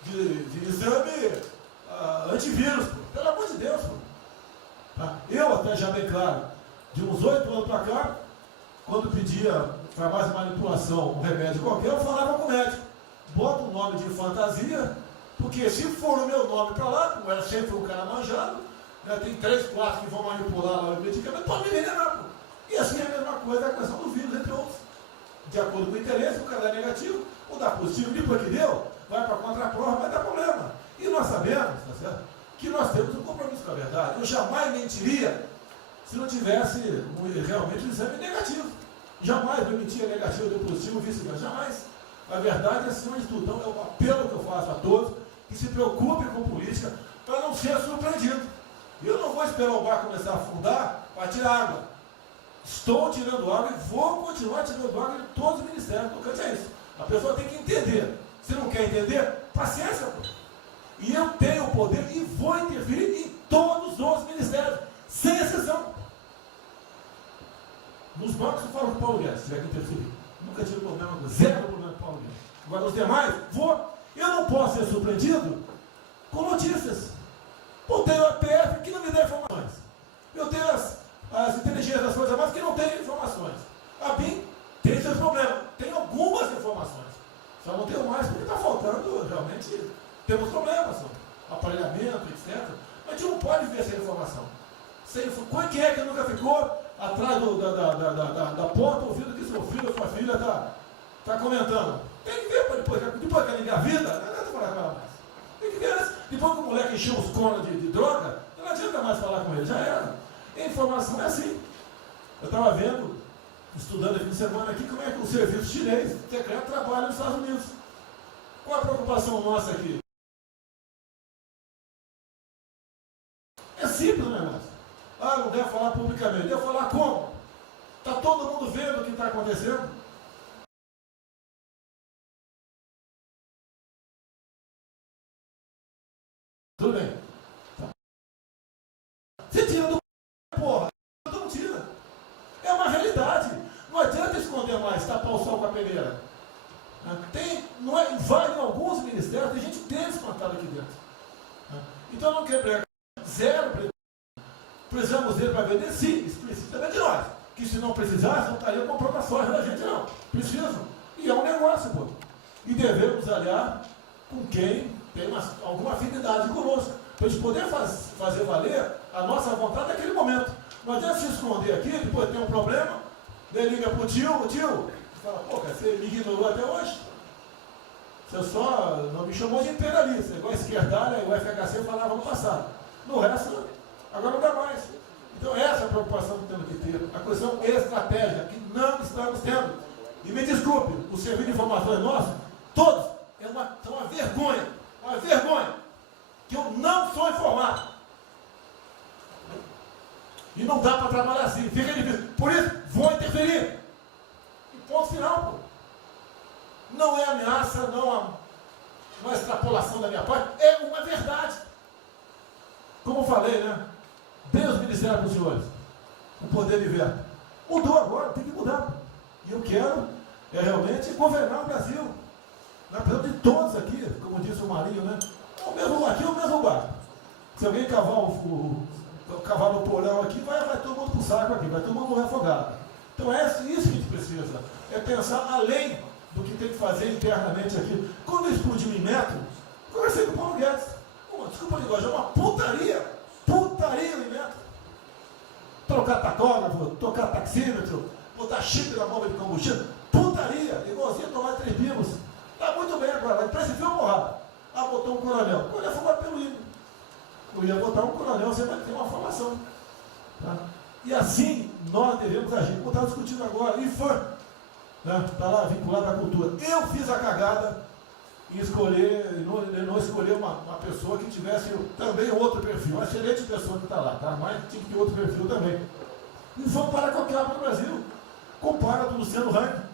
de exame antivírus, pô. Pelo amor de Deus, pô. Eu, até já bem claro, de uns 8 anos para cá, quando pedia farmácia de manipulação, um remédio qualquer, eu falava com o médico. Bota um nome de fantasia, porque se for o meu nome para lá, como era sempre um cara manjado, né, tem 3, 4 que vão manipular lá o medicamento, pode me envenenar, pô. E assim é a mesma coisa a questão do vírus, entre outros. De acordo com o interesse, o cara é negativo, ou dá positivo, depois que deu, vai para a contraprova, vai dar problema. E nós sabemos, tá certo, que nós temos um compromisso com a verdade. Eu jamais mentiria se não tivesse realmente um exame negativo. Jamais eu mentia negativo, deu positivo, vice-versa, jamais. A verdade é acima de tudo. Então é o apelo que eu faço a todos que se preocupem com política para não ser surpreendido. Eu não vou esperar o barco começar a afundar para tirar água. Estou tirando água e vou continuar tirando água de todos os ministérios. Tocante a isso. A pessoa tem que entender. Se não quer entender, paciência, pô. E eu tenho o poder e vou intervir em todos os ministérios, sem exceção. Nos bancos eu falo com o Paulo Guedes, se tiver que interferir. Nunca tive problema, zero problema com o Paulo Guedes. Agora os demais, eu não posso ser surpreendido com notícias. Eu tenho a PF que não me dá informações. Eu tenho as inteligências das Forças Armadas que não têm informações. A BIM tem seus problemas, tem algumas informações. Só não tenho mais porque está faltando, realmente, temos problemas, aparelhamento, etc. Mas a gente não pode ver essa informação. Quem é que nunca ficou atrás da porta ouvindo que seu filho ou sua filha está comentando? Tem que ver, depois que ela engravida, não adianta falar com ela mais. Tem que ver antes. Depois que o moleque encheu os conos de droga, não adianta mais falar com ele, já era. A informação é assim. Eu estava vendo, estudando aqui de semana aqui, como é que o serviço chinês secreto trabalha nos Estados Unidos. Qual a preocupação nossa aqui? É simples o negócio. Ah, não deve falar publicamente. Deve falar como? Está todo mundo vendo o que está acontecendo? Tudo bem. Você tira do porra, não tira. É uma realidade. Não adianta esconder mais, tapar o sol com a peneira. Vai em alguns ministérios, tem gente descontada aqui dentro. Então não quebrei zero. Precisamos dele para vender? Sim, isso precisa também de nós. Que se não precisasse, não estaria comprando a soja da gente, não. Precisam. E é um negócio, pô. E devemos aliar com quem tem alguma afinidade conosco. Para a gente poder fazer valer a nossa vontade naquele momento. Não adianta se esconder aqui, depois tem um problema, daí liga para o tio, fala, pô, cara, você me ignorou até hoje? Você só não me chamou de imperialista, igual a esquerdalha e o FHC falava no passado. No resto, agora não dá mais. Então essa é a preocupação que temos que ter. A questão estratégica, que não estamos tendo. E me desculpe, o serviço de informações nosso, todos, são uma vergonha. Uma vergonha. Que eu não sou informado. E não dá para trabalhar assim. Fica difícil. Por isso, vou interferir. E ponto final, pô. Não é ameaça, não é extrapolação da minha parte. É uma verdade. Como eu falei, né? Dei os ministérios para os senhores. O poder de veto. Mudou agora, tem que mudar. E eu quero realmente governar o Brasil. Nós precisamos de todos aqui, como disse o Marinho, né? Aqui é o mesmo barco. Se alguém cavar no porão aqui, vai todo mundo para o saco aqui, vai todo mundo morrer afogado. Então é isso que a gente precisa. É pensar além do que tem que fazer internamente aqui. Quando explodiu em Metro, conversei com o Paulo Guedes. Desculpa a linguagem, é uma putaria. Putaria em Metro. Trocar tacógrafo, trocar taxímetro, botar chip na bomba de combustível. Putaria, igualzinho a tomar 3 pingos. Está muito bem agora, mas preciso uma porrada. Ah, botou um coronel. O coronel foi botado pelo hino. Eu ia botar um coronel, você vai ter uma formação. Tá? E assim nós devemos agir. Como está discutindo agora, IFAM, está lá vinculado à cultura. Eu fiz a cagada em escolher, não escolher uma pessoa que tivesse também outro perfil. Uma excelente pessoa que está lá, tá? Mas tinha que ter outro perfil também. IFAM para qualquer obra no Brasil. Compara do Luciano Hang.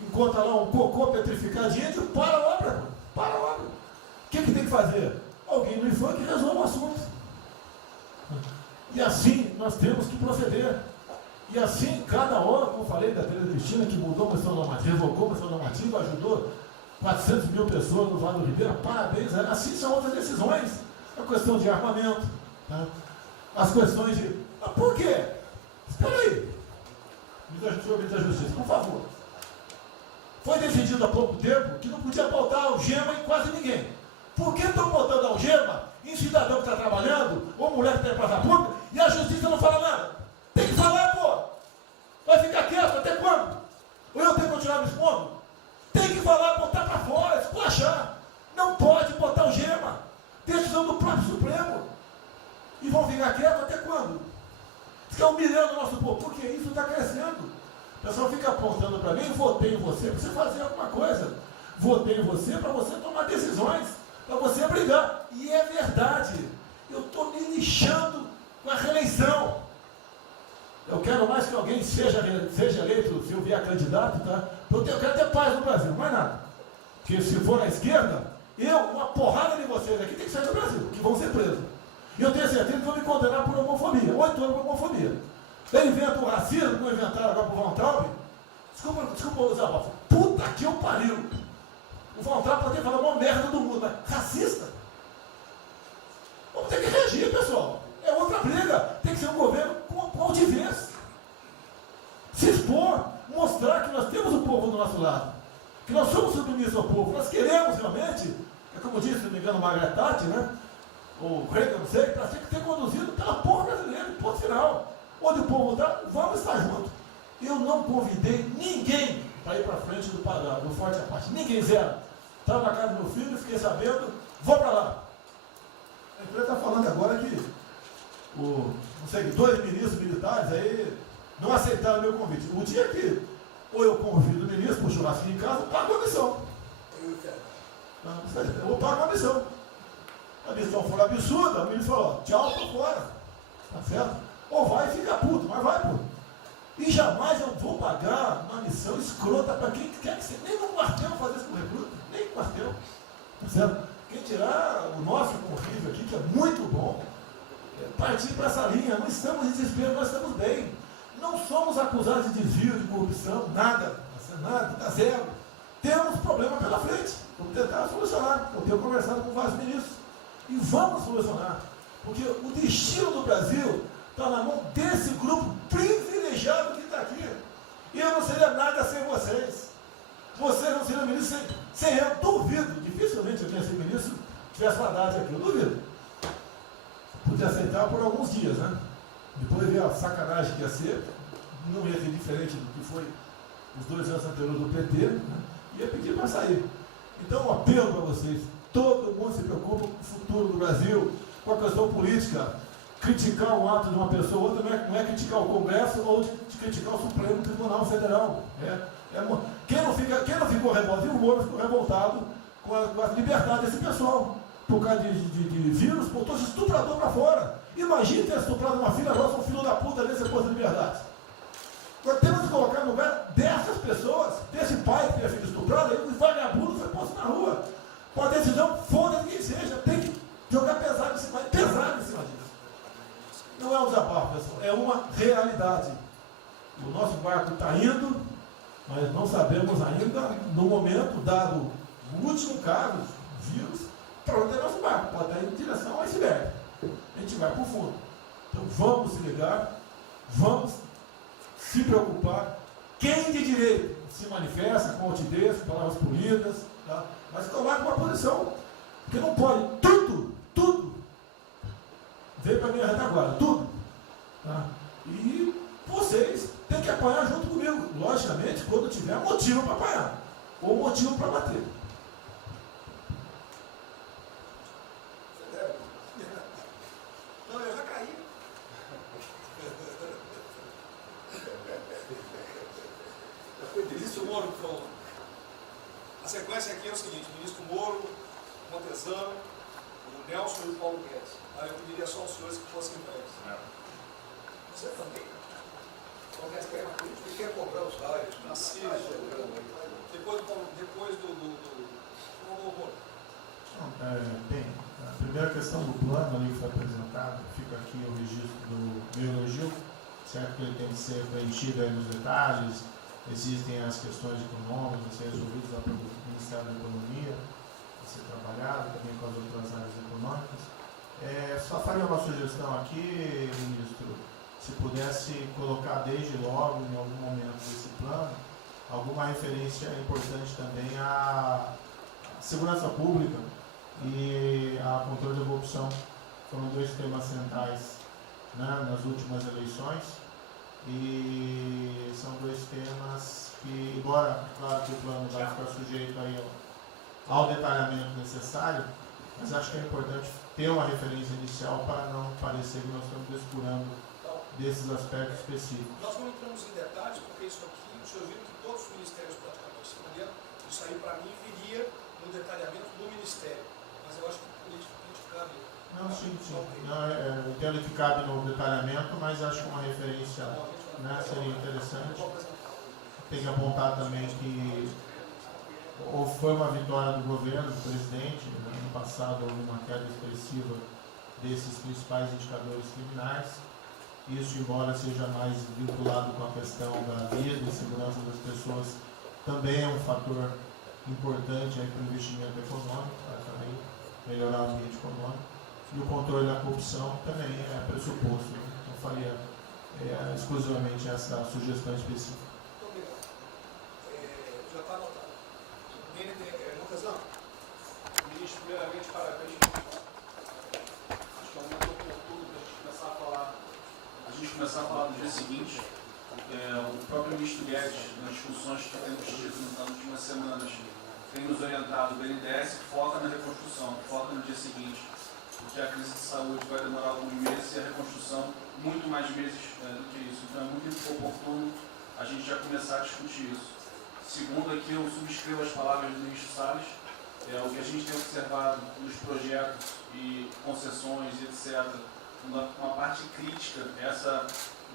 Encontra lá um cocô petrificado de índio, para a obra. Para a obra. O que tem que fazer? Alguém no IFAM que resolva o assunto. E assim nós temos que proceder. E assim, cada hora, como eu falei da Tereza Cristina, que mudou a questão normativa, revocou a questão normativa, ajudou 400 mil pessoas no Vale do Ribeira, parabéns. Assim são outras decisões. A questão de armamento, tá? As questões de... Mas por quê? Espera aí. Ministro da Justiça, por favor. Foi decidido há pouco tempo que não podia botar algema em quase ninguém. Por que estão botando algema em cidadão que está trabalhando, ou mulher que tem praça pública, e a justiça não fala nada? Tem que falar, pô! Vai ficar quieto até quando? Ou eu tenho que continuar me expondo? Tem que falar, botar para fora, esculachar. Não pode botar algema. Decisão do próprio Supremo. E vão ficar quietos até quando? Fica humilhando o nosso povo, porque isso está crescendo. O pessoal fica apontando para mim, votei em você para você fazer alguma coisa. Votei em você para você tomar decisões, para você brigar. E é verdade. Eu estou me lixando com a reeleição. Eu quero mais que alguém seja eleito, se eu vier candidato, tá? Eu quero ter paz no Brasil, mais nada. Porque se for à esquerda, uma porrada de vocês aqui tem que sair do Brasil, que vão ser presos. E eu tenho certeza que vão me condenar por homofobia, 8 anos por homofobia. Ele inventa o racismo, como inventaram agora para o Von Traub. Desculpa usar a voz. Puta que eu pariu. O Von Traub pode falar uma merda do mundo, mas racista? Vamos ter que reagir, pessoal. É outra briga. Tem que ser um governo com altivez. Se expor, mostrar que nós temos o povo do nosso lado. Que nós somos submissos ao povo. Nós queremos realmente, é como disse, se não me engano, Margaret Thatcher, né? Ou Reagan, não sei, para ser conduzido pela povo brasileiro, ponto final. Onde o povo está, vamos estar juntos. Eu não convidei ninguém para ir para frente do Forte à Parte. Ninguém, zero. Estava na casa do meu filho, fiquei sabendo, vou para lá. A empresa está falando agora que não sei, 2 ministros militares aí não aceitaram meu convite. O dia que ou eu convido o ministro para um churrasquinho em casa, eu pago a missão. Eu vou pagar a missão. A missão for absurda, o ministro falou, tchau, tô fora. Tá certo? Ou vai e fica puto, mas vai, pô. E jamais eu vou pagar uma missão escrota para quem quer que seja. Nem no quartel fazer isso com recruta, nem no quartel. Tá certo? Quem tirar o nosso convívio aqui, que é muito bom, partir para essa linha. Não estamos em desespero, nós estamos bem. Não somos acusados de desvio, de corrupção, nada. Nada, tá zero. Temos problema pela frente. Vamos tentar solucionar. Eu tenho conversado com vários ministros. E vamos solucionar. Porque o destino do Brasil está na mão desse grupo privilegiado que está aqui. E eu não seria nada sem vocês. Vocês não seriam ministros sem eu. Duvido. Dificilmente eu ia ser ministro se tivesse uma data aqui. Eu duvido. Podia aceitar por alguns dias, né? Depois ver a sacanagem que ia ser. Não ia ser diferente do que foi os 2 anos anteriores do PT. Né? Ia pedir para sair. Então, um apelo para vocês. Todo mundo se preocupa com o futuro do Brasil, com a questão política. Criticar o ato de uma pessoa ou outra não é criticar o Congresso ou de criticar o Supremo Tribunal Federal. Quem não ficou revoltado, o Moro ficou revoltado com a liberdade desse pessoal. Por causa de vírus, botou esse estuprador para fora. Imagine ter estuprado uma filha nossa, um filho da puta desse posto de liberdade. Nós temos que colocar no lugar dessas pessoas, desse pai que tinha sido estuprado, aí o vagabundo foi posto na rua. Com a decisão, foda-se quem seja, tem que jogar pesado em cima disso. Não é um desabafo, pessoal, é uma realidade. O nosso barco está indo, mas não sabemos ainda, no momento, dado o último caso, vírus, para onde é nosso barco. Pode estar indo em direção ao iceberg. A gente vai para o fundo. Então vamos se ligar, vamos se preocupar. Quem de direito se manifesta com altidez, com palavras polidas, tá? Mas tomar uma posição. Porque não pode tudo veio para a minha retaguarda, tudo. Tá? E vocês têm que apanhar junto comigo. Logicamente, quando tiver motivo para apanhar. Ou motivo para bater. Não, eu já caí. Ministro Moro, então, a sequência aqui é o seguinte: o ministro Moro, Montezano, o Nelson e o Paulo Guedes. Aí eu pediria só aos senhores que fossem breves. Você também. O Guedes quer uma política e quer cobrar os raios. Assim, depois do Moro. Bem, a primeira questão do plano ali que foi apresentado, fica aqui o registro do meu elogio, certo que ele tem que ser preenchido aí nos detalhes, existem as questões econômicas a ser resolvidas lá pelo Ministério da Economia, a ser trabalhado também com as outras áreas econômicas. Só faria uma sugestão aqui, ministro, se pudesse colocar desde logo, em algum momento desse plano, alguma referência importante também à segurança pública e a controle da corrupção. Foram 2 temas centrais, né, nas últimas eleições, e são 2 temas que, embora, claro que o plano vai ficar sujeito aí ao detalhamento necessário, mas acho que é importante ter uma referência inicial para não parecer que nós estamos descurando desses aspectos específicos. Nós não entramos em detalhes, porque isso aqui, o senhor viu que todos os ministérios praticamente se responderam. Isso aí, para mim, viria no detalhamento do ministério. Mas eu acho que politicamente cabe. Não, sim. Não, eu entendo que cabe no detalhamento, mas acho que uma referência, né, seria interessante. Tem que apontar também que foi uma vitória do governo, do presidente. No ano passado houve uma queda expressiva desses principais indicadores criminais. Isso, embora seja mais vinculado com a questão da vida e segurança das pessoas, também é um fator importante para o investimento econômico, para também melhorar o ambiente econômico. E o controle da corrupção também é pressuposto. Né? Eu faria exclusivamente essa sugestão específica. Muito obrigado. Já está anotado. Montezano, ministro, primeiramente, parabéns. Acho que é um momento oportuno para a gente começar a falar no dia seguinte. O próprio ministro Guedes, nas discussões que temos tido nas últimas semanas, tem nos orientado, o BNDES que foca na reconstrução, que foca no dia seguinte, porque a crise de saúde vai demorar alguns meses e a reconstrução muito mais meses do que isso. Então é muito oportuno a gente já começar a discutir isso. Segundo, aqui eu subscrevo as palavras do ministro Salles. O que a gente tem observado nos projetos e concessões, etc., uma parte crítica, essa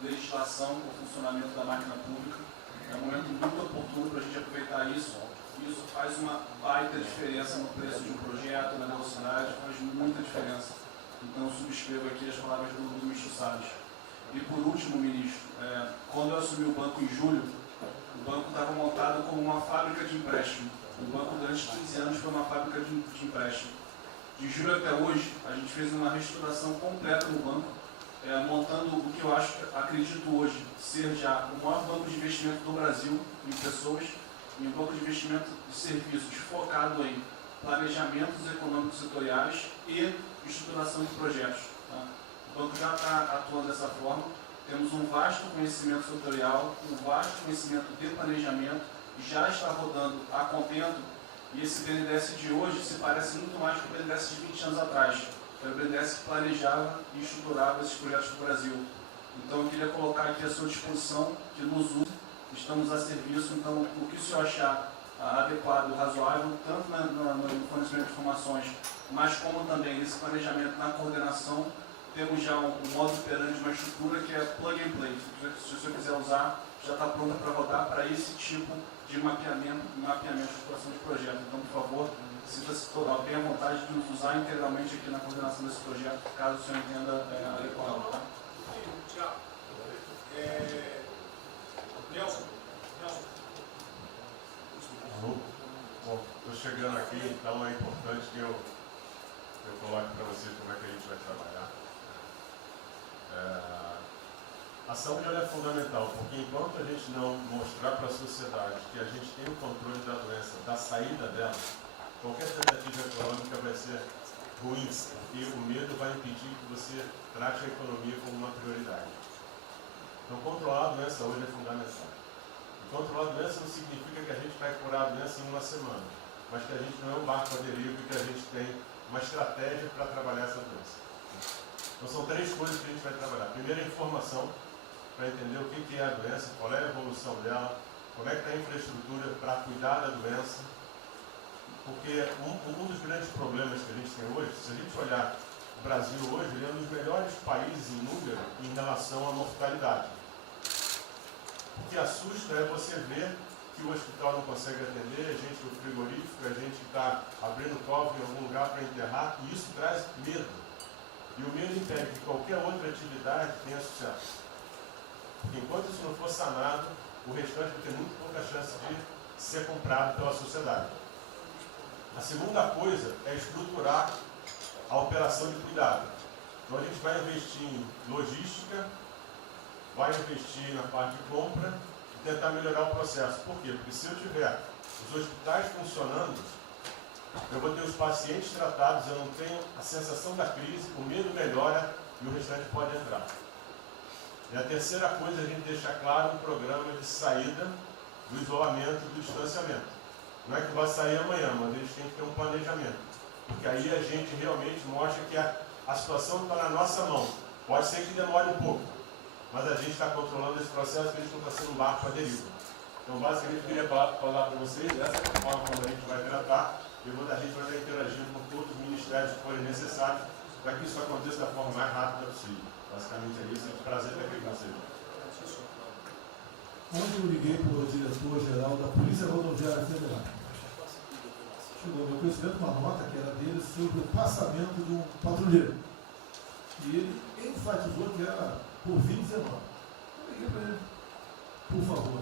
legislação para o funcionamento da máquina pública. É um momento muito oportuno para a gente aproveitar isso. Isso faz uma baita diferença no preço de um projeto, na velocidade, faz muita diferença. Então eu subscrevo aqui as palavras do ministro Salles. E por último, ministro, quando eu assumi o banco em julho, o banco estava montado como uma fábrica de empréstimo. O banco durante 15 anos foi uma fábrica de empréstimo. De julho até hoje, a gente fez uma reestruturação completa no banco, montando o que eu acredito hoje ser já o maior banco de investimento do Brasil em pessoas, e um banco de investimento de serviços focado em planejamentos econômicos setoriais e estruturação de projetos. Tá? O banco já está atuando dessa forma. Temos um vasto conhecimento setorial, um vasto conhecimento de planejamento, já está rodando a contento, e esse BNDES de hoje se parece muito mais com o BNDES de 20 anos atrás. Era o BNDES que planejava e estruturava esses projetos do Brasil. Então eu queria colocar aqui à sua disposição, que nos use, estamos a serviço. Então o que o senhor achar adequado, razoável, tanto no fornecimento de informações, mas como também nesse planejamento, na coordenação, temos já um modo operante, uma estrutura que é plug and play. Se o senhor quiser usar, já está pronta para rodar para esse tipo de mapeamento de estruturação de projeto. Então, por favor, sinta-se bem à vontade de nos usar integralmente aqui na coordenação desse projeto, caso o senhor entenda adequado. Tá? Tiago. Nelson. Alô? Bom, estou chegando aqui, então é importante que eu coloque para vocês como é que a gente vai trabalhar. A saúde é fundamental, porque enquanto a gente não mostrar para a sociedade que a gente tem o controle da doença, da saída dela, qualquer tentativa econômica vai ser ruim, porque o medo vai impedir que você trate a economia como uma prioridade. Então, controlar a doença hoje é fundamental. E controlar a doença não significa que a gente vai curar a doença em uma semana, mas que a gente não é um barco à deriva e que a gente tem uma estratégia para trabalhar essa doença. Então, são 3 coisas que a gente vai trabalhar. Primeiro, a informação, para entender o que é a doença, qual é a evolução dela, como é que está a infraestrutura para cuidar da doença. Porque um dos grandes problemas que a gente tem hoje, se a gente olhar o Brasil hoje, ele é um dos melhores países em número em relação à mortalidade. O que assusta é você ver que o hospital não consegue atender, a gente no frigorífico, a gente está abrindo cofre em algum lugar para enterrar, e isso traz medo. E o medo impede que qualquer outra atividade tenha sucesso. Porque enquanto isso não for sanado, o restante vai ter muito pouca chance de ser comprado pela sociedade. A segunda coisa é estruturar a operação de cuidado. Então a gente vai investir em logística, vai investir na parte de compra e tentar melhorar o processo. Por quê? Porque se eu tiver os hospitais funcionando, eu vou ter os pacientes tratados, eu não tenho a sensação da crise, o medo melhora e o restante pode entrar. E a terceira coisa é a gente deixar claro um programa de saída do isolamento e do distanciamento. Não é que vai sair amanhã, mas a gente tem que ter um planejamento. Porque aí a gente realmente mostra que a situação está na nossa mão. Pode ser que demore um pouco, mas a gente está controlando esse processo, que a gente não está sendo um barco à deriva. Então, basicamente, eu queria falar para vocês, essa é a forma como a gente vai tratar, e a gente vai estar interagindo com todos os ministérios que forem necessários, para que isso aconteça da forma mais rápida possível. Basicamente é isso, é um prazer estar aqui com vocês. Ontem eu liguei para o diretor-geral da Polícia Rodoviária Federal. Chegou ao meu conhecimento uma nota que era dele sobre o passamento de um patrulheiro. E ele enfatizou que era por 2019. Eu liguei para ele, por favor.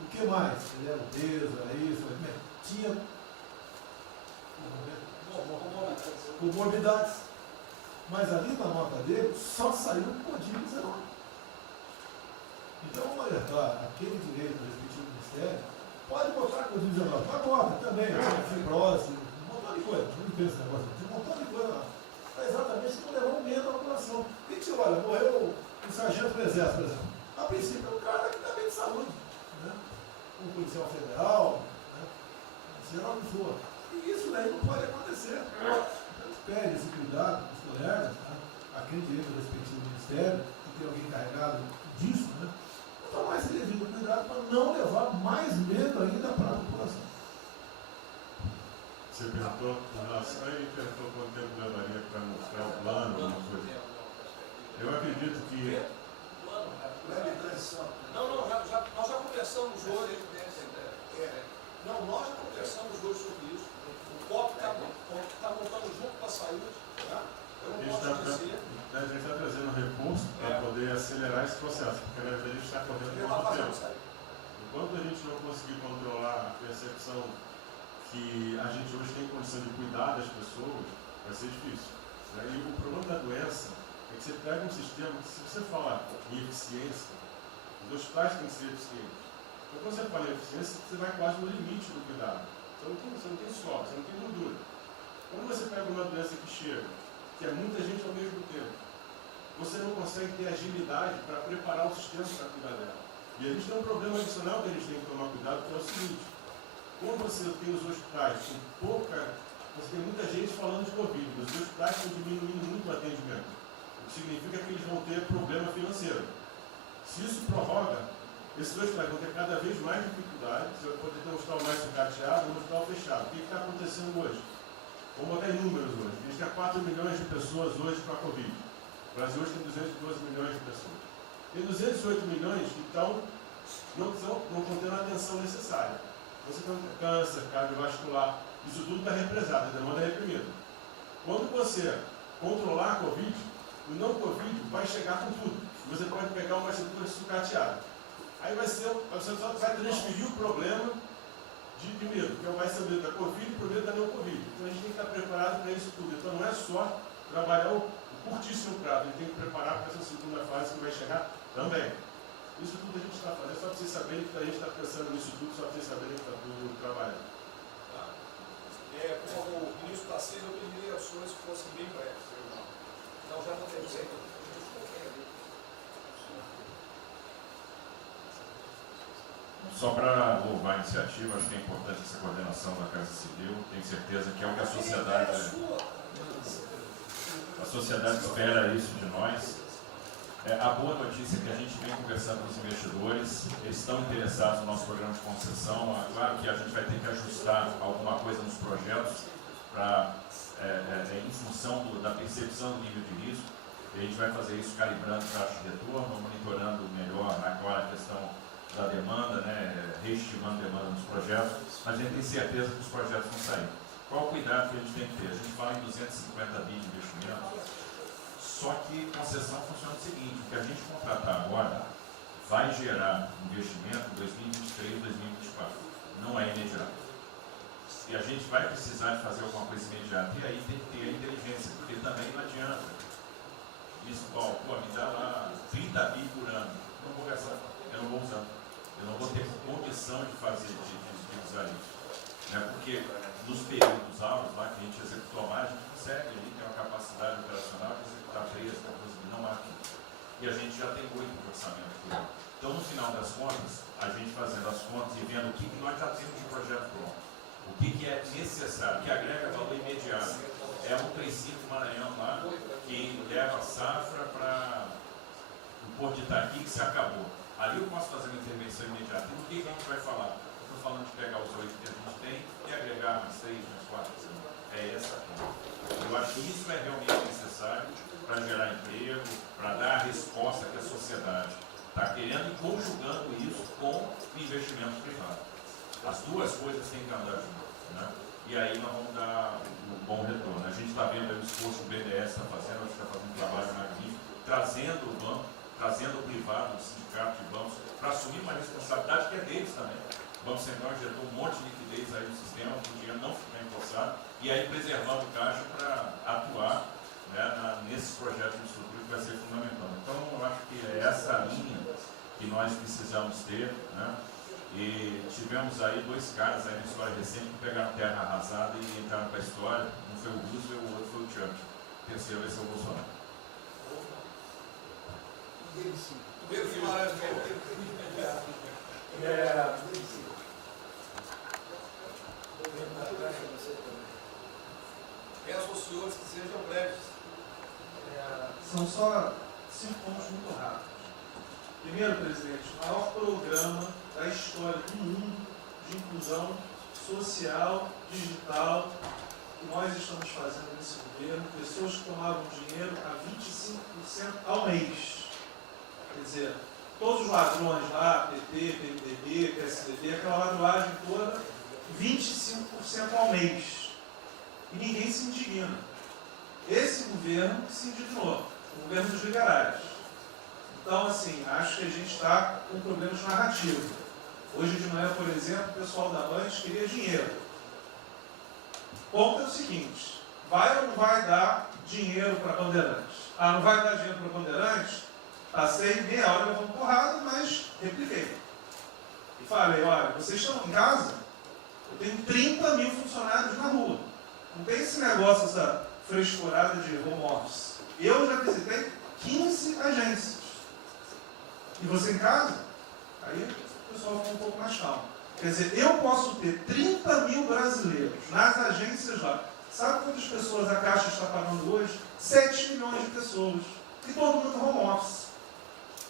O que mais? Ele era obeso, era isso, tinha comorbidades. Mas ali na nota dele só saiu por 19. Então, vamos alertar aquele direito do respectivo ministério, pode botar Covid-19, mas bota também, fibrose, um montão de coisa, não pensa nesse negócio, tem um montão de coisa lá. Mas exatamente para levar um medo à população. E que olha, morreu um sargento do exército, por exemplo. A princípio é um cara que está bem de saúde, né? Um policial federal, né? Seja lá o que for. E isso daí não pode acontecer. Então, pede esse cuidado dos colegas, né? acredito no respectivo ministério, que tem alguém encarregado disso, né? Tomar esse devido cuidado para não levar mais medo ainda para a população. Você perguntou em relação aí, perguntou quanto tempo levaria para mostrar o plano, alguma coisa. Eu acredito que. Leve transição. Não, nós já conversamos hoje. Não, nós já conversamos hoje sobre isso. O COP está montando junto com a saúde. Tá? Eu não posso dizer. A gente está trazendo recurso para poder acelerar esse processo, porque na verdade a gente está correndo muito tempo. Enquanto a gente não conseguir controlar a percepção que a gente hoje tem condição de cuidar das pessoas, vai ser difícil. E o problema da doença é que você pega um sistema que, se você falar em eficiência, os hospitais têm que ser eficientes. Então, quando você fala em eficiência, você vai quase no limite do cuidado. Você não tem sobra, você não tem gordura. Quando você pega uma doença que chega, que é muita gente ao mesmo tempo, você não consegue ter agilidade para preparar o sistema para cuidar dela. E a gente tem um problema adicional que a gente tem que tomar cuidado, que é o seguinte: quando você tem os hospitais com pouca, você tem muita gente falando de Covid, mas os hospitais estão diminuindo muito o atendimento, o que significa que eles vão ter problema financeiro. Se isso prorroga, esses hospitais vão ter cada vez mais dificuldade, você vai poder ter um hospital mais sucateado e um hospital fechado. O que está acontecendo hoje? Vamos botar em números hoje. A gente tem 4 milhões de pessoas hoje com a Covid. O Brasil hoje tem 212 milhões de pessoas. Tem 208 milhões que não estão tendo a atenção necessária. Você tem câncer, cardiovascular, isso tudo está represado, a demanda é reprimida. Quando você controlar a Covid, o não Covid vai chegar com tudo. Você pode pegar uma estrutura sucateada. Aí você só vai transferir o problema de primeiro, que vai ser o medo da Covid e o medo da não Covid. Então a gente tem que estar preparado para isso tudo. Então não é só trabalhar o curtíssimo prazo, a gente tem que preparar para essa segunda fase que vai chegar também. Isso tudo a gente está fazendo, só para vocês saberem que a gente está pensando nisso tudo, só para vocês saberem que está tudo trabalhando. Tá? Como o ministro Tarcísio, eu pediria aos senhores que fossem bem breves. Então já não temos aí. Só para louvar a iniciativa, acho que é importante essa coordenação da Casa Civil. Tenho certeza que é o que a sociedade espera isso de nós. A boa notícia é que a gente vem conversando com os investidores, eles estão interessados no nosso programa de concessão. Claro que a gente vai ter que ajustar alguma coisa nos projetos em função da percepção do nível de risco. E a gente vai fazer isso calibrando taxa de retorno, monitorando melhor agora a questão da demanda, reestimando a demanda nos projetos, mas a gente tem certeza que os projetos vão sair. Qual o cuidado que a gente tem que ter? A gente fala em 250 bi de investimento, só que concessão funciona o seguinte: o que a gente contratar agora vai gerar investimento em 2023 e 2024, não é imediato. E a gente vai precisar de fazer alguma coisa imediata, e aí tem que ter a inteligência, porque também não adianta. Isso, me dá lá 30 bi por ano, não vou gastar, eu não vou usar. Eu não vou ter condição de fazer, de usar isso. Porque nos períodos altos lá que a gente executou mais, a gente consegue ali ter uma capacidade operacional de executar 13, 14 mil, não aqui. E a gente já tem 8 de orçamento por ano. Então, no final das contas, a gente fazendo as contas e vendo o que nós já temos de projeto pronto, o que é necessário, que agrega valor imediato. É um 35 Maranhão lá, que leva a safra para o Porto de Itaqui, que se acabou. Ali eu posso fazer uma intervenção imediata. E o que a gente vai falar? Estou falando de pegar os 8 que a gente tem e agregar mais 3, mais 4. É essa a conta. Eu acho que isso é realmente necessário para gerar emprego, para dar a resposta que a sociedade está querendo e conjugando isso com investimento privado. As duas coisas têm que andar juntas. E aí nós vamos dar um bom retorno. A gente está vendo aí o esforço que o BNDES está fazendo, a gente está fazendo um trabalho magnífico, trazendo o banco, trazendo o privado, o sindicato de bancos, para assumir uma responsabilidade que é deles também. O Banco Central injetou um monte de liquidez aí no sistema, para o dinheiro não ficar empossado, e aí preservando o caixa para atuar nesses projetos de estrutura que vai ser fundamental. Então, eu acho que é essa linha que nós precisamos ter, E tivemos aí 2 caras aí na história recente que pegaram terra arrasada e entraram para a história. Um foi o Roosevelt, o outro foi o Churchill. O terceiro vai ser o Bolsonaro. Pedro Guimarães Melo. Peço aos senhores que sejam breves. São só 5 pontos muito rápidos. Primeiro, presidente, o maior programa da história do mundo de inclusão social, digital, que nós estamos fazendo nesse governo, pessoas que tomavam dinheiro a 25% ao mês. Quer dizer, todos os ladrões lá, PT, PMDB, PSDB, aquela ladroagem toda, 25% ao mês. E ninguém se indigna. Esse governo se indignou, o governo dos liberais. Então, assim, acho que a gente está com problemas narrativos. Hoje de manhã, por exemplo, o pessoal da Band queria dinheiro. O ponto é o seguinte, vai ou não vai dar dinheiro para Bandeirantes? Ah, não vai dar dinheiro para Bandeirantes? Passei meia hora levando porrada, mas repliquei. E falei, olha, vocês estão em casa? Eu tenho 30 mil funcionários na rua. Não tem esse negócio, essa frescurada de home office. Eu já visitei 15 agências. E você em casa? Aí o pessoal ficou um pouco mais calmo. Quer dizer, eu posso ter 30 mil brasileiros nas agências lá. Sabe quantas pessoas a Caixa está pagando hoje? 7 milhões de pessoas. E todo mundo home office.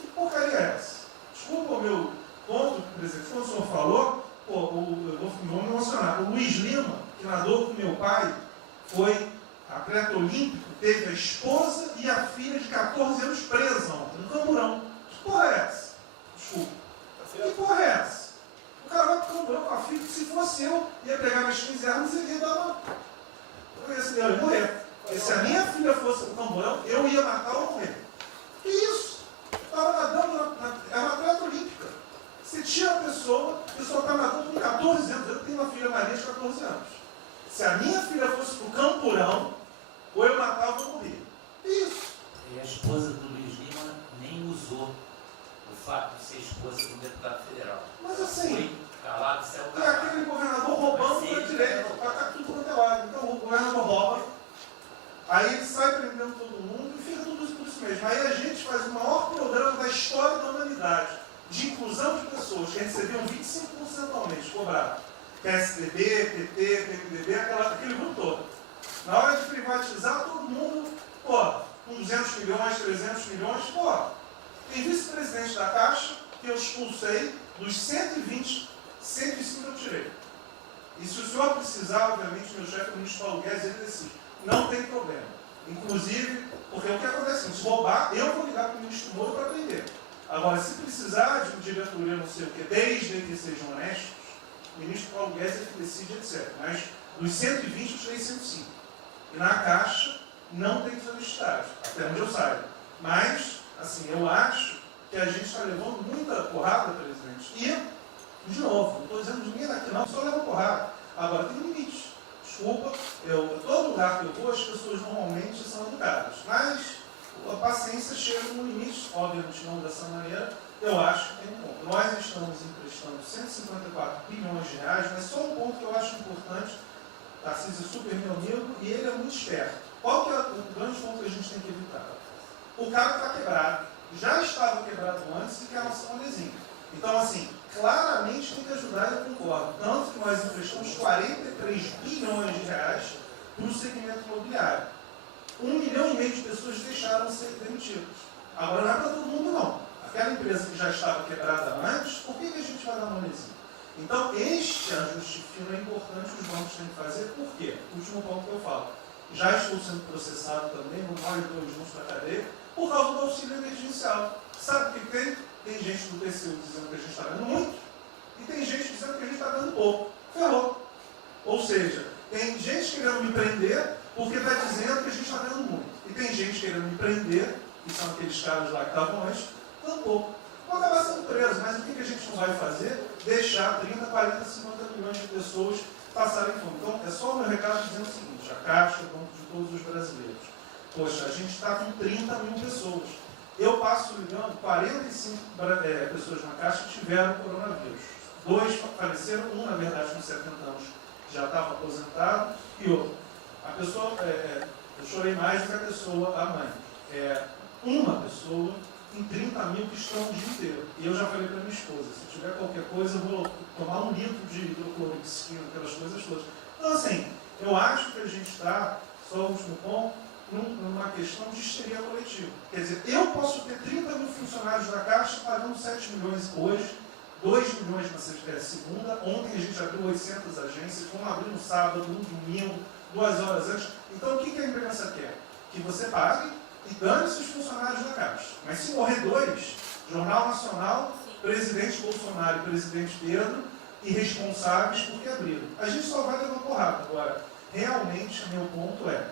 Que porcaria é essa? Desculpa o meu ponto, presidente. Quando o senhor falou, eu vou me emocionar. O Luiz Lima, que nadou com meu pai, foi atleta olímpico, teve a esposa e a filha de 14 anos presa ontem, no Camburão. Que porra é essa? Desculpa. Que porra é essa? O cara vai pro Camburão com a filha, que se fosse eu, ia pegar minhas 15 armas e ia dar uma... Eu ia morrer. Porque se a minha filha fosse pro Camburão, eu ia matar ou morrer. Que isso? Estava nadando, é uma atleta olímpica. Você tira a pessoa está nadando com 14 anos. Eu tenho uma filha Maria de 14 anos. Se a minha filha fosse pro Campurão, ou eu matava ou morria. Isso. E a esposa do Luiz Lima nem usou o fato de ser esposa do deputado federal. Mas assim, foi calado, céu é aquele governador roubando para direito, está tudo quanto é lado. Então o governador rouba, aí ele sai prendendo todo mundo e fica tudo isso mesmo. Aí a gente faz o maior programa da história da humanidade de inclusão de pessoas que recebiam 25% ao mês, cobrado. PSDB, PT, PMDB, aquele grupo todo. Na hora de privatizar, todo mundo, com 200 milhões, 300 milhões, tem vice-presidente da Caixa que eu expulsei, dos 120, 105 eu tirei. E se o senhor precisar, obviamente, meu chefe, o ministro Paulo Guedes, ele decide. Não tem problema. Inclusive, porque o que acontece? Se roubar, eu vou ligar para o ministro Moro para prender. Agora, se precisar de um diretoria, não sei o quê, desde que sejam honestos, o ministro Paulo Guedes é que decide, etc. Mas dos 120, eu tirei 105. E na Caixa, não tem que fazer estágio, até onde eu saiba. Mas, assim, eu acho que a gente está levando muita porrada, presidente. E, de novo, não estou dizendo ninguém daqui não, só leva porrada. Agora, tem limite. Desculpa, todo lugar que eu vou, as pessoas normalmente são educadas. Mas a paciência chega no limite, obviamente não dessa maneira, eu acho que tem um ponto. Nós estamos emprestando 154 bilhões de reais, mas só um ponto que eu acho importante, Tarcísio é super meu amigo e ele é muito esperto. Qual que é o grande ponto que a gente tem que evitar? O cara está quebrado, já estava quebrado antes e quer a nossa molezinha. Então, assim, claramente tem que ajudar e eu concordo. Tanto que nós emprestamos 43 bilhões de reais para o segmento imobiliário. 1,5 milhão de pessoas deixaram de ser demitidas. Agora não é para todo mundo, não. Aquela empresa que já estava quebrada antes, por que a gente vai dar molezinha? Então, este ajuste fino é importante que os bancos têm que fazer. Por quê? Último ponto que eu falo. Já estou sendo processado também, no mais de 2 juntos da cadeia, por causa do auxílio emergencial. Sabe o que tem? Tem gente do TCU dizendo que a gente está dando muito, e tem gente dizendo que a gente está dando pouco. Ferrou. Ou seja, tem gente querendo me prender porque está dizendo que a gente está dando muito. E tem gente querendo me prender, que são aqueles caras lá que estavam antes, dando pouco. Vou acabar sendo preso, mas o que a gente não vai fazer? Deixar 30, 40, 50 milhões de pessoas passarem fome. Então, é só o meu recado dizendo o seguinte, a Caixa, o banco de todos os brasileiros. Poxa, a gente está com 30 mil pessoas. Eu passo ligando 45 pessoas na Caixa que tiveram coronavírus. 2 faleceram, um, na verdade, com 70 anos, já estava aposentado, e outro. A pessoa, eu chorei mais do que a pessoa, a mãe. Uma pessoa em 30 mil que estão o dia inteiro. E eu já falei para minha esposa, se tiver qualquer coisa, eu vou tomar 1 litro de hidrocloroquina, aquelas coisas todas. Então, assim, eu acho que a gente está, só o último ponto, numa questão de histeria coletiva. Quer dizer, eu posso ter 30 mil funcionários da Caixa pagando 7 milhões hoje, 2 milhões na segunda, ontem a gente abriu 800 agências, vamos abrir no sábado, no domingo, 2 horas antes. Então o que a imprensa quer? Que você pague e dane-se os funcionários da Caixa. Mas se morrer 2, Jornal Nacional, presidente Bolsonaro e presidente Pedro, irresponsáveis porque abriram. A gente só vai levar porrada. Agora, realmente, meu ponto é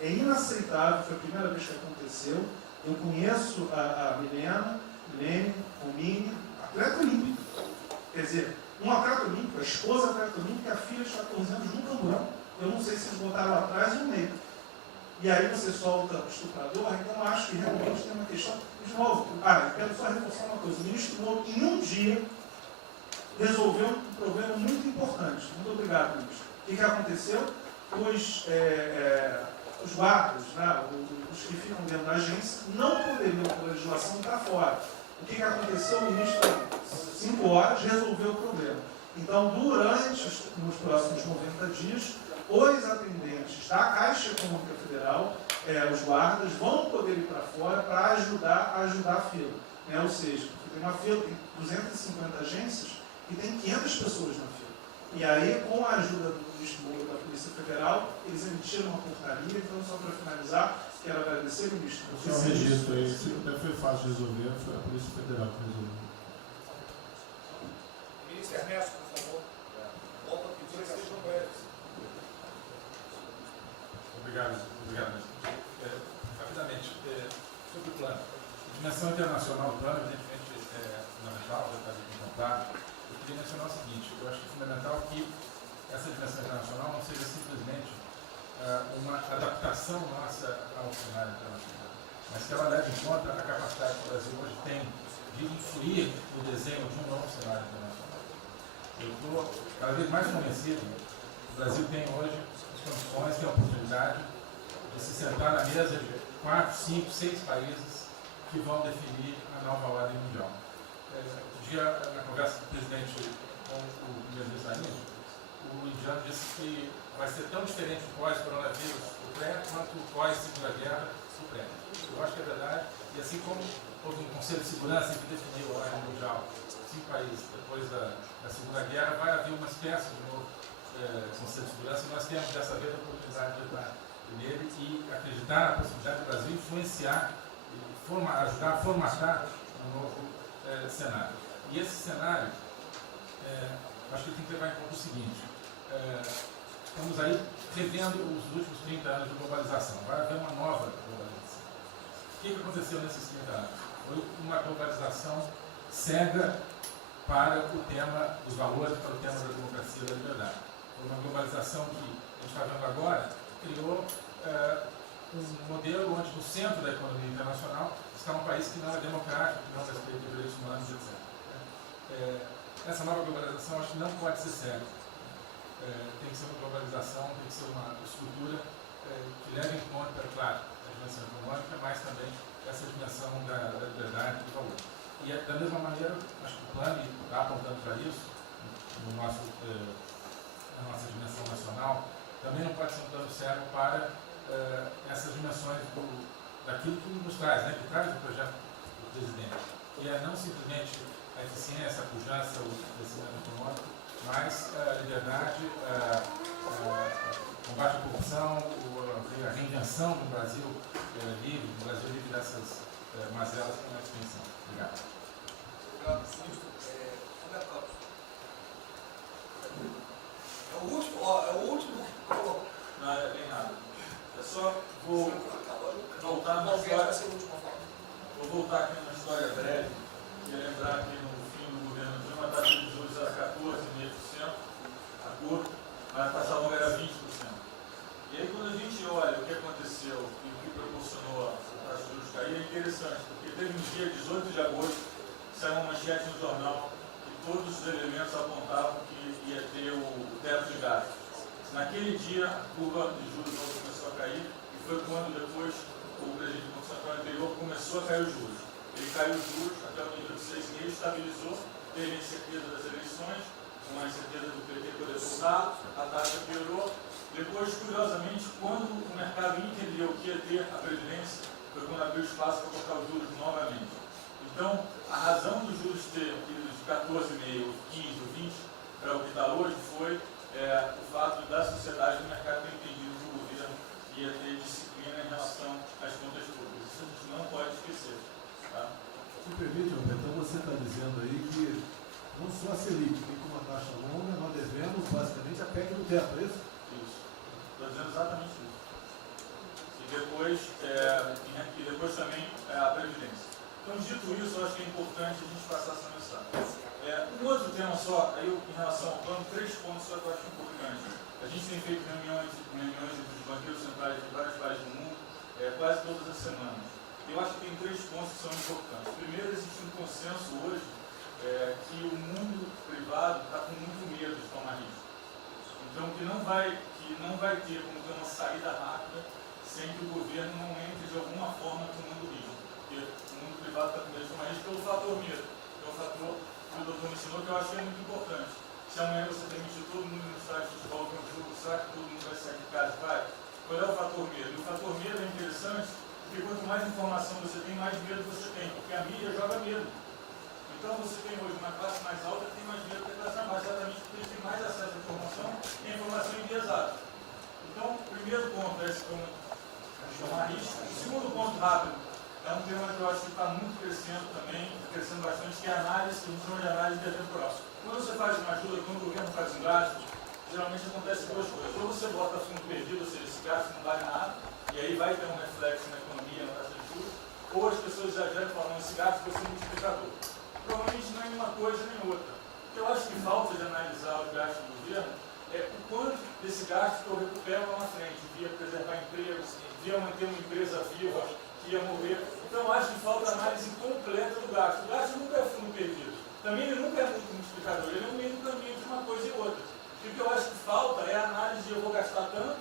inaceitável, foi a primeira vez que aconteceu. Eu conheço a Milene, o Mini, atleta olímpico. Quer dizer, um atleta olímpico, a esposa atleta olímpica e a filha de 14 anos num camburão. Eu não sei se eles botaram lá atrás ou no meio. E aí você solta o estuprador, então eu acho que realmente tem uma questão. De novo, eu quero só reforçar uma coisa. O ministro Moro, em um dia, resolveu um problema muito importante. Muito obrigado, ministro. O que aconteceu? Os guardas, né, os que ficam dentro da agência, não poderiam, por legislação, estar fora. O que aconteceu? O ministro, 5 horas, resolveu o problema. Então, nos próximos 90 dias, os atendentes da Caixa Econômica Federal, os guardas, vão poder ir para fora para ajudar a fila. Né? Ou seja, tem uma fila, tem 250 agências e tem 500 pessoas na fila. E aí, com a ajuda do ministro Moro da Polícia Federal, eles emitiram uma portaria. Então, só para finalizar, quero agradecer, ministro. Esse é um registro aí, até foi fácil de resolver, foi a Polícia Federal que resolveu. Ministro Ernesto, por favor. Volta a pedir que sejam breves. Obrigado. Rapidamente, sobre o plano. A dimensão internacional do plano, evidentemente, é fundamental, já está aqui contemplado. Eu queria mencionar o seguinte: eu acho que é fundamental que essa dimensão internacional não seja simplesmente uma adaptação nossa ao cenário internacional, mas que ela leve em conta a capacidade que o Brasil hoje tem de influir no desenho de um novo cenário internacional. Eu estou cada vez mais convencido que o Brasil tem hoje as condições, tem a oportunidade de se sentar na mesa de 4, 5, 6 países que vão definir a nova ordem mundial. Um dia, na conversa do presidente com o primeiro-ministro da Índia, o indiano disse que vai ser tão diferente o pós-coronavírus, o pré, quanto o pós-segunda guerra, o pré. Eu acho que é verdade, e assim como houve um Conselho de Segurança que definiu a ordem mundial, 5 países depois da Segunda Guerra, vai haver uma espécie de novo Conselho de Segurança, e nós temos dessa vez a oportunidade de estar nele e acreditar na possibilidade do Brasil influenciar e ajudar a formatar um novo cenário. E esse cenário, acho que tem que levar em conta o seguinte: estamos aí revendo os últimos 30 anos de globalização. Vai haver uma nova globalização. O que aconteceu nesses 30 anos? Foi uma globalização cega para o tema dos valores, para o tema da democracia e da liberdade. Foi uma globalização que a gente está vendo agora, criou um modelo onde no centro da economia internacional está um país que não é democrático, que não respeita os direitos humanos, etc. Essa nova globalização acho que não pode ser cega. Tem que ser uma globalização, tem que ser uma estrutura que leve em conta, claro, a dimensão econômica, mas também essa dimensão da liberdade e do valor. E da mesma maneira, acho que o plano está apontando para isso, na nossa dimensão nacional, também não pode ser um plano cego para essas dimensões daquilo que nos traz, né, que traz o projeto do presidente, que é não simplesmente a eficiência, a pujança, o crescimento econômico, mas a liberdade, o combate à corrupção, a reinvenção do Brasil livre dessas mazelas que nós pensamos. Obrigado. Obrigado, ministro. Roberto Campos. É o último que colocou. Não, é bem rápido. Eu só vou voltar na história. Vou voltar aqui numa história breve e lembrar que no fim do governo Dilma a taxa de juros era 14,5%, a curva, mas a taxa longa era 20%. E aí quando a gente olha o que aconteceu e o que proporcionou a taxa de juros cair, é interessante, porque teve um dia, 18 de agosto, saiu uma manchete no jornal e todos os elementos apontavam que ia ter o teto de gastos. Naquele dia, a curva de juros começou a cair e foi quando depois o presidente do Banco Central anterior começou a cair os juros. Ele caiu os juros até o nível de 6,5%, estabilizou, teve a incerteza das eleições, com a incerteza do PT poder voltar, a taxa piorou. Depois, curiosamente, quando o mercado entendeu que ia ter a Previdência, foi quando abriu espaço para colocar os juros novamente. Então, a razão dos juros ter ido de 14,5, 15 ou 20 para o que está hoje foi o fato da sociedade do mercado ter entendido que o governo ia ter disciplina em relação às contas públicas. Isso a gente não pode esquecer. Tá? Se permite, Alberto, então você está dizendo aí que não só a Selic tem como uma taxa longa, nós devemos basicamente a PEC do teto, é isso? Isso. Estou dizendo exatamente isso. E depois também a Previdência. Então, dito isso, eu acho que é importante a gente passar essa mensagem. Um outro tema só, aí em relação ao plano, 3 pontos só que eu acho importantes. A gente tem feito reuniões entre os banqueiros centrais de vários países do mundo, quase todas as semanas. Eu acho que tem 3 pontos que são importantes. Primeiro, existe um consenso hoje que o mundo privado está com muito medo de tomar risco. Então, que não vai ter como ter uma saída rápida sem que o governo não entre de alguma forma no mundo risco. Porque o mundo privado está com medo de tomar risco pelo fator medo, que é o fator que o doutor me ensinou, que eu acho que é muito importante. Se amanhã você demitir todo mundo no estádio de futebol, será que todo mundo vai sair de casa e vai? Qual é o fator medo? E o fator medo é interessante porque quanto mais informação você tem, mais medo você tem, porque a mídia joga medo. Então você tem hoje uma classe mais alta que tem mais medo que a classe mais baixa, exatamente porque eles têm mais acesso à informação e a informação enviesada. Então, o primeiro ponto é esse como tomar risco. O segundo ponto rápido é um tema que eu acho que está muito crescendo também, crescendo bastante, que é a análise, que a gente chama de análise intertemporal. Quando você faz uma ajuda, quando o governo faz um gasto, geralmente acontece 2 coisas. Ou você bota fundo perdido, ou seja, esse gasto não vale nada, e aí vai ter um reflexo na economia, na taxa de juros, ou as pessoas exageram falando esse gasto vai ser um multiplicador. Provavelmente não é nenhuma coisa nem outra. O que eu acho que falta de analisar os gastos do governo é o quanto desse gasto que eu recupero lá na frente, via preservar empregos, via manter uma empresa viva, que ia morrer. Então eu acho que falta análise completa do gasto. O gasto nunca é fundo perdido. Também ele nunca é muito multiplicador, ele é um meio do caminho de uma coisa e outra. E o que eu acho que falta é a análise de eu vou gastar tanto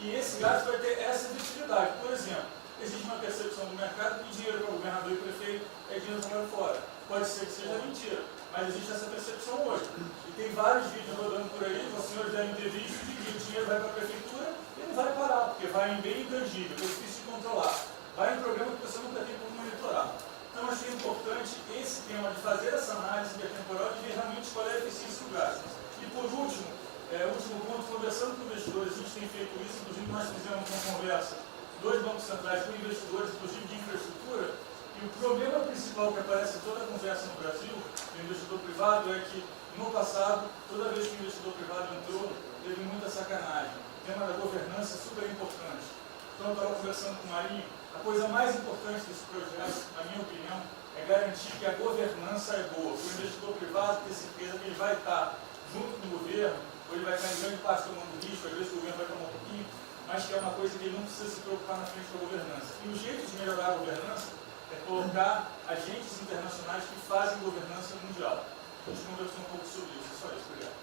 e esse gasto vai ter essa efetividade. Por exemplo, existe uma percepção do mercado que dinheiro para governador e prefeito é dinheiro jogado fora. Pode ser que seja mentira, mas existe essa percepção hoje. E tem vários vídeos rodando por aí, os senhores devem ter visto, de que o dinheiro vai para a prefeitura e não vai parar, porque vai em bem intangível, que é difícil de controlar. Vai em programa que você nunca tem como monitorar. Então, acho que é importante esse tema de fazer essa análise intertemporal e ver realmente qual é a eficiência do gasto. E por último, último ponto, conversando com investidores, a gente tem feito isso, inclusive nós fizemos uma conversa, 2 bancos centrais com investidores, inclusive de infraestrutura, e o problema principal que aparece em toda a conversa no Brasil, do investidor privado, é que no passado, toda vez que o investidor privado entrou, teve muita sacanagem. O tema da governança é super importante. Então, eu estava conversando com o Marinho, a coisa mais importante desse projeto, na minha opinião, é garantir que a governança é boa. O investidor privado ter certeza que ele vai estar junto com o governo, ou ele vai estar em grande parte tomando risco, às vezes o governo vai tomar um pouquinho, mas que é uma coisa que ele não precisa se preocupar na frente da governança. E o jeito de melhorar a governança é colocar agentes internacionais que fazem governança mundial. A gente conversou um pouco sobre isso. É só isso. Obrigado.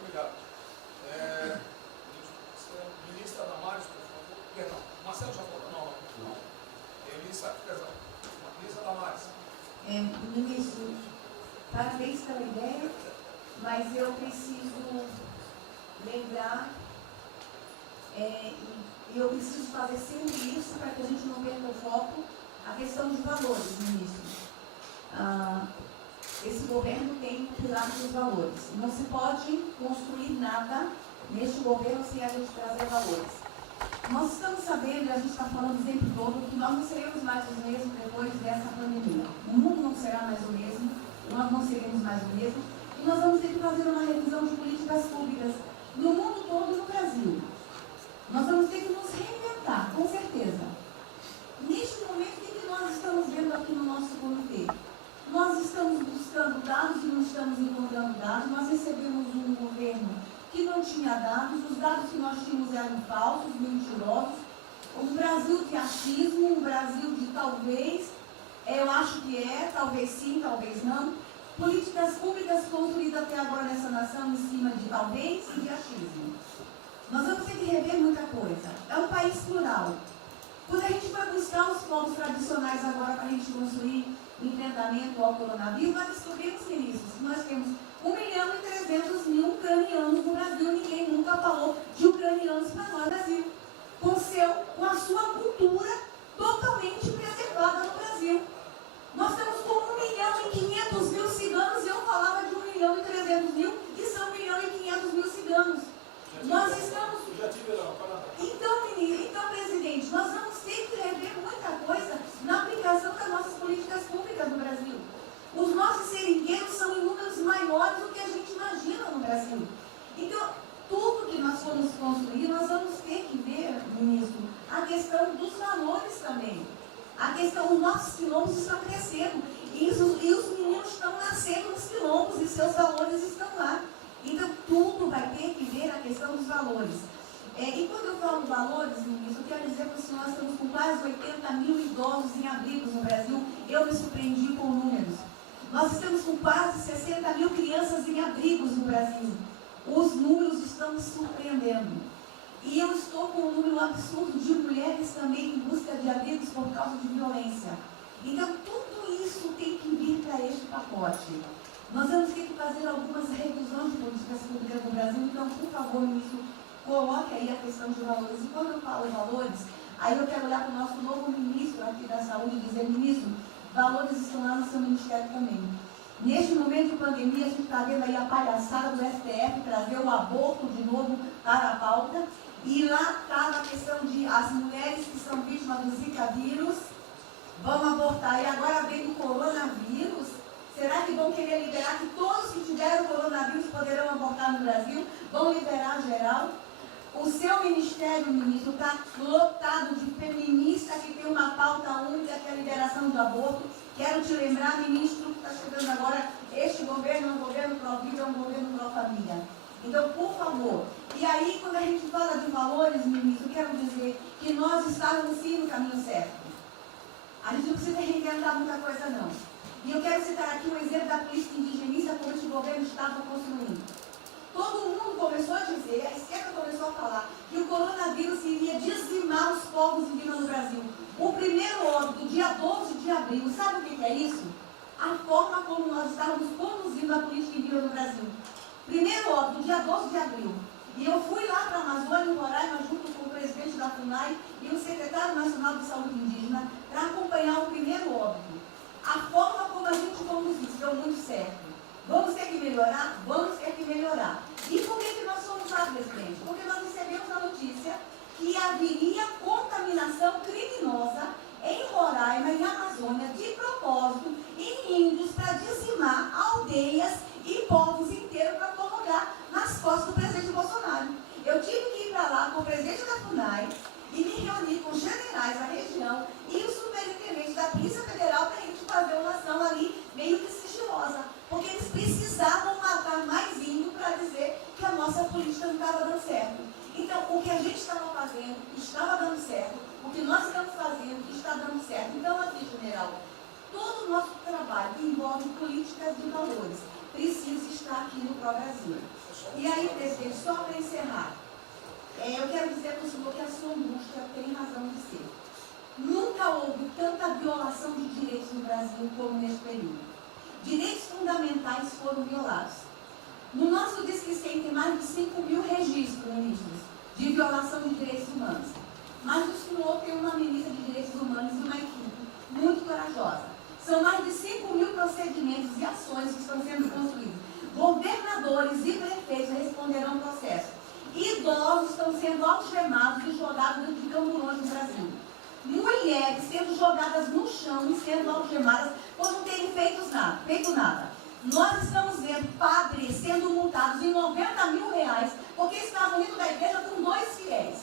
Obrigado. Ministra Damares, por favor. Perdão, Marcelo já falou? Não. Ministra Damares. Ministro, parabéns pela ideia, mas eu preciso lembrar e eu preciso fazer sempre isso para que a gente não perca o foco, a questão de valores, ministro. Esse governo tem um pilar dos valores. Não se pode construir nada neste governo sem a gente trazer valores. Nós estamos sabendo, e a gente está falando o tempo todo, que nós não seremos mais os mesmos depois dessa pandemia. O mundo não será mais o mesmo, nós não seremos mais o mesmo, e nós vamos ter que fazer uma revisão de políticas públicas no mundo todo e no Brasil. Nós vamos ter que nos reinventar, com certeza. Neste momento, o que nós estamos vendo aqui no nosso comitê? Nós estamos buscando dados e não estamos encontrando dados. Nós recebemos um governo que não tinha dados, os dados que nós tínhamos eram falsos, mentirosos. Um Brasil de achismo, um Brasil de talvez, eu acho que talvez sim, talvez não. Políticas públicas construídas até agora nessa nação em cima de talvez e de achismo. Nós vamos ter que rever muita coisa. É um país plural. Quando a gente vai buscar os povos tradicionais agora para a gente construir enfrentamento ao coronavírus, nós descobrimos, ministros, que nós temos 1.300.000 ucranianos no Brasil. Ninguém nunca falou de ucranianos para nós no Brasil. Com a sua cultura totalmente preservada no Brasil. Nós estamos com 1.500.000 ciganos, e eu falava de 1.300.000, e são 1.500.000 ciganos. Nós estamos... Então, presidente, nós vamos ter que rever muita coisa na aplicação das nossas políticas públicas no Brasil. Os nossos seringueiros são em números maiores do que a gente imagina no Brasil. Então, tudo que nós formos construir, nós vamos ter que ver, ministro, a questão dos valores também. A questão, os nossos quilombos estão crescendo e os meninos estão nascendo nos quilombos e seus valores estão lá. Então, tudo vai ter que ver a questão dos valores. E quando eu falo valores, ministro, eu quero dizer para o senhor, nós estamos com quase 80.000 idosos em abrigos no Brasil. Eu me surpreendi com números. Nós estamos com quase 60.000 crianças em abrigos no Brasil. Os números estão me surpreendendo. E eu estou com um número absurdo de mulheres também em busca de abrigos por causa de violência. Então, tudo isso tem que vir para este pacote. Nós vamos ter que fazer algumas revisões de políticas públicas no Brasil. Então, por favor, ministro, coloque aí a questão de valores. E quando eu falo valores, aí eu quero olhar para o nosso novo ministro aqui da Saúde e dizer, ministro, valores estão lá no seu ministério também. Neste momento de pandemia, a gente está vendo aí a palhaçada do STF trazer o aborto de novo para a pauta. E lá está a questão de as mulheres que são vítimas do Zika vírus vão abortar. E agora vem o coronavírus. Será que vão querer liberar que todos que tiveram coronavírus poderão abortar no Brasil? Vão liberar geral? O seu ministério, ministro, está lotado de feminista que tem uma pauta única, que é a liberação do aborto. Quero te lembrar, ministro, que está chegando agora, este governo é um governo pró-vida, é um governo pró-família. Então, por favor. E aí, quando a gente fala de valores, ministro, quero dizer que nós estávamos sim no caminho certo. A gente não precisa reinventar muita coisa, não. E eu quero citar aqui um exemplo da política indigenista como este governo estava construindo. Todo mundo começou a dizer, a esquerda começou a falar, que o coronavírus iria dizimar os povos indígenas no Brasil. O primeiro óbito, dia 12 de abril, sabe o que é isso? A forma como nós estávamos conduzindo a política indígena no Brasil. Primeiro óbito, dia 12 de abril. E eu fui lá para a Amazônia, em Roraima, junto com o presidente da FUNAI e o secretário nacional de saúde indígena, para acompanhar o primeiro óbito. A forma como a gente conduziu deu muito certo. Vamos ter que melhorar? Vamos ter que melhorar. E por que nós fomos lá, presidente? Porque nós recebemos a notícia que haveria contaminação criminosa em Roraima, em Amazônia, de propósito, em índios, para dizimar aldeias e povos inteiros para colocar nas costas do presidente Bolsonaro. Eu tive que ir para lá com o presidente da FUNAI e me reunir com os generais da região e o superintendente da Polícia Federal para a gente fazer uma ação ali meio que sigilosa, porque eles precisavam matar mais índio para dizer que a nossa política não estava dando certo. Então, o que a gente estava fazendo estava dando certo, o que nós estamos fazendo está dando certo. Então, aqui, general, todo o nosso trabalho que envolve políticas de valores precisa estar aqui no Pró-Brasil. E aí, presidente, só para encerrar, eu quero dizer para o senhor que a sua angústia tem razão de ser. Nunca houve tanta violação de direitos no Brasil como neste período. Direitos fundamentais foram violados. No nosso Disque 100 tem mais de 5.000 registros, ministros, de violação de direitos humanos. Mas o senhor tem uma ministra de Direitos Humanos e uma equipe muito corajosa. São mais de 5.000 procedimentos e ações que estão sendo construídos. Governadores e prefeitos responderão processo. Idosos estão sendo algemados e jogados de camburões no Brasil. Mulheres sendo jogadas no chão e sendo algemadas por não terem feito nada. Nós estamos vendo padres sendo multados em R$90.000 porque estavam indo da igreja com 2 fiéis.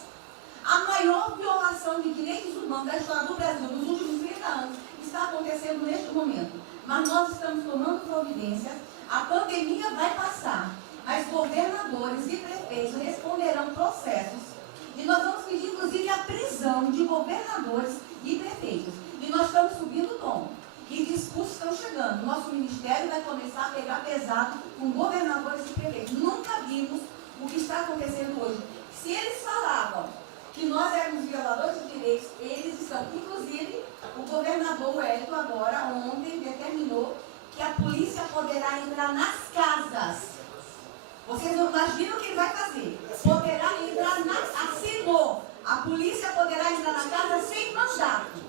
A maior violação de direitos humanos da história do Brasil nos últimos 30 anos está acontecendo neste momento. Mas nós estamos tomando providências, a pandemia vai passar, mas governadores e prefeitos responderão processos. E nós vamos pedir, inclusive, a prisão de governadores e prefeitos. E nós estamos subindo o tom. E discursos estão chegando. Nosso ministério vai começar a pegar pesado com governadores e prefeitos. Nunca vimos o que está acontecendo hoje. Se eles falavam que nós éramos violadores de direitos, eles estão. Inclusive, o governador Wellington agora, ontem, determinou que a polícia poderá entrar nas casas. Vocês não imaginam o que ele vai fazer. Poderá entrar assinou. A polícia poderá entrar na casa sem mandato.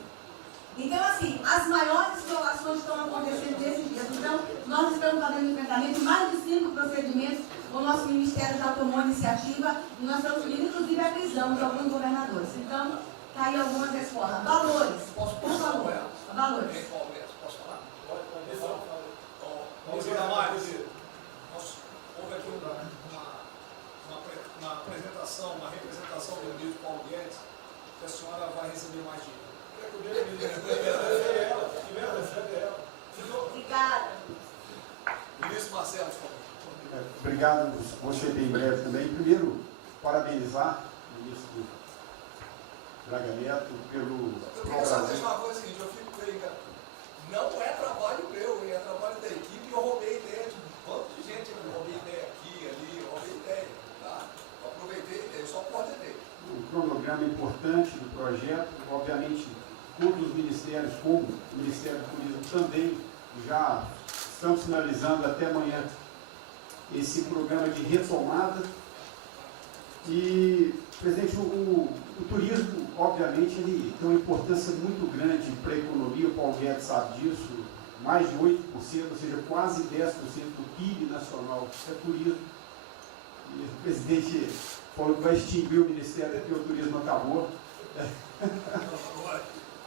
Então, assim, as maiores violações estão acontecendo nesses dias. Então, nós estamos fazendo enfrentamento de mais de 5 procedimentos. O nosso Ministério já tomou iniciativa e nós estamos pedindo, inclusive, a prisão de alguns governadores. Então, está aí algumas respostas. Valores. Por favor. Valores. Posso falar? Houve aqui uma apresentação, uma representação do ministro Paulo Guedes, que a senhora vai receber mais dinheiro. Obrigada. Ministro Marcelo, por favor. Obrigado, vou ser bem breve também. Primeiro, parabenizar o ministro Braga Neto pelo... Eu queria só dizer uma coisa seguinte, eu fico brincando. Não é trabalho meu, é trabalho da equipe, eu roubei ideia de um monte de gente, eu roubei ideia aqui, ali, eu roubei ideia, tá? Eu aproveitei a ideia, eu só coordenei. Um cronograma importante do projeto, obviamente, todos os ministérios, como o Ministério do Turismo também, já estão finalizando até amanhã esse programa de retomada. E, presidente, o turismo, obviamente, ele tem uma importância muito grande para a economia, o Paulo Guedes sabe disso, mais de 8%, ou seja, quase 10% do PIB nacional é turismo. E o presidente falou que vai extinguir o Ministério porque o turismo acabou.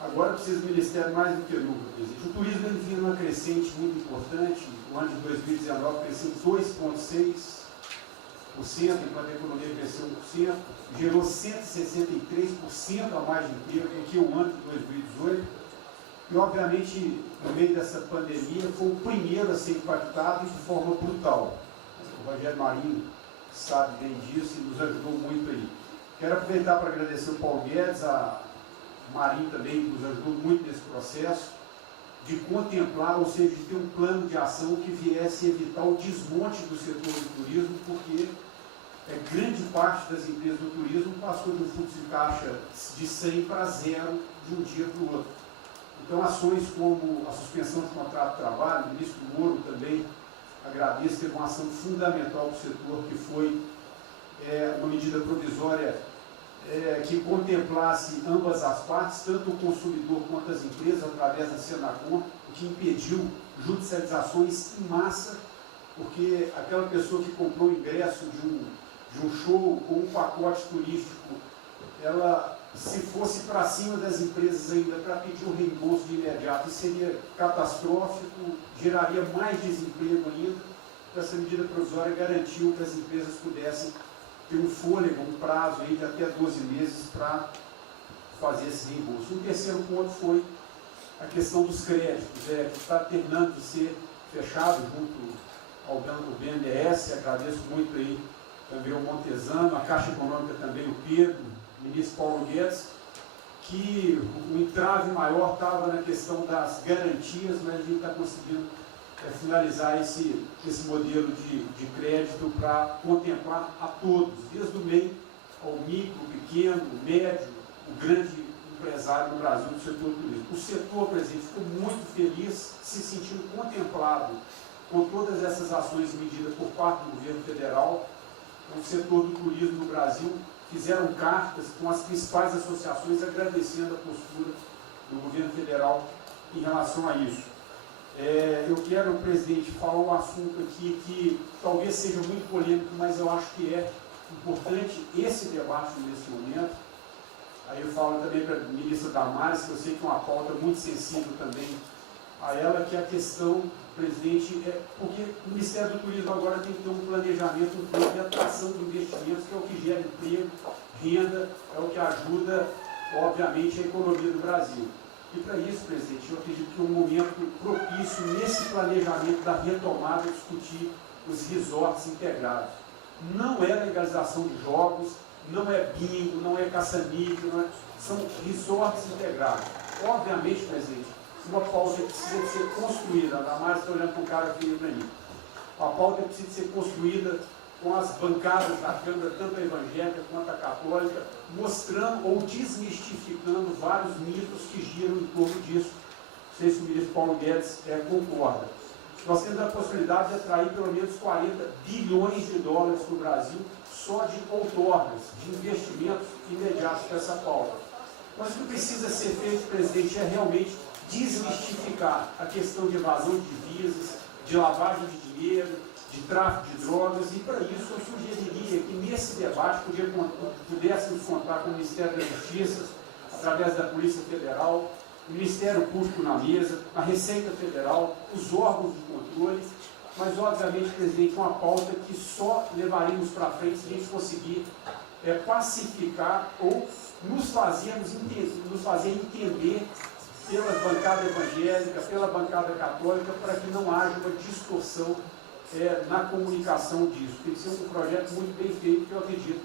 Agora precisa do Ministério mais do que nunca, presidente. O turismo ele vinha numa crescente muito importante. O ano de 2019 cresceu 2,6%, enquanto a economia cresceu 1%, gerou 163% a mais de emprego do que o ano de 2018. E, obviamente, no meio dessa pandemia, foi o primeiro a ser impactado de forma brutal. O Rogério Marinho sabe bem disso e nos ajudou muito aí. Quero aproveitar para agradecer o Paulo Guedes, a Marinho também nos ajudou muito nesse processo, de contemplar, ou seja, de ter um plano de ação que viesse evitar o desmonte do setor do turismo, porque grande parte das empresas do turismo passou de um fluxo de caixa de 100 para 0 de um dia para o outro. Então, ações como a suspensão de contrato de trabalho, o ministro Moro também agradeço, teve uma ação fundamental para o setor, que foi uma medida provisória que contemplasse ambas as partes, tanto o consumidor quanto as empresas, através da Senacom, o que impediu judicializações em massa, porque aquela pessoa que comprou o ingresso de um show ou um pacote turístico, ela, se fosse para cima das empresas ainda para pedir o reembolso de imediato, isso seria catastrófico, geraria mais desemprego ainda. Então, essa medida provisória garantiu que as empresas pudessem ter um fôlego, um prazo aí de até 12 meses para fazer esse reembolso. Um terceiro ponto foi a questão dos créditos, que está terminando de ser fechado junto ao Banco BNDES. Agradeço muito aí também o Montesano, a Caixa Econômica também, o Pedro, o ministro Paulo Guedes, que o entrave maior estava na questão das garantias, mas a gente está conseguindo finalizar esse modelo de crédito para contemplar a todos, desde o MEI ao micro, pequeno, médio, o grande empresário no Brasil do setor turístico. O setor, presidente, ficou muito feliz, se sentindo contemplado com todas essas ações e medidas por parte do governo federal. O setor do turismo no Brasil fizeram cartas com as principais associações agradecendo a postura do governo federal em relação a isso. Eu quero, presidente, falar um assunto aqui que talvez seja muito polêmico, mas eu acho que é importante esse debate nesse momento. Aí eu falo também para a ministra Damares, que eu sei que é uma pauta muito sensível também a ela, que é a questão, presidente, porque o Ministério do Turismo agora tem que ter um planejamento, um plano de atração de investimentos, que é o que gera emprego, renda, é o que ajuda, obviamente, a economia do Brasil. E para isso, presidente, eu acredito que é um momento propício nesse planejamento da retomada discutir os resorts integrados. Não é legalização de jogos, não é bingo, não é caça-níquel, são resorts integrados. Obviamente, presidente, uma pauta precisa ser construída, ainda mais estou olhando para um cara aqui para mim. A pauta precisa ser construída com as bancadas da Câmara, tanto a evangélica quanto a católica, mostrando ou desmistificando vários mitos que giram em torno disso. Não sei se o ministro Paulo Guedes concorda. nós temos a possibilidade de atrair pelo menos 40 bilhões de dólares para o Brasil só de outorgas, de investimentos imediatos para essa pauta. Mas o que precisa ser feito, presidente, é realmente desmistificar a questão de evasão de divisas, de lavagem de dinheiro, de tráfico de drogas, e para isso eu sugeriria que nesse debate pudéssemos contar com o Ministério da Justiça, através da Polícia Federal, o Ministério Público na mesa, a Receita Federal, os órgãos de controle, mas obviamente, presidente, uma pauta que só levaremos para frente se a gente conseguir pacificar ou nos fazer entender pela bancada evangélica, pela bancada católica, para que não haja uma distorção na comunicação disso. Tem que ser um projeto muito bem feito, que eu acredito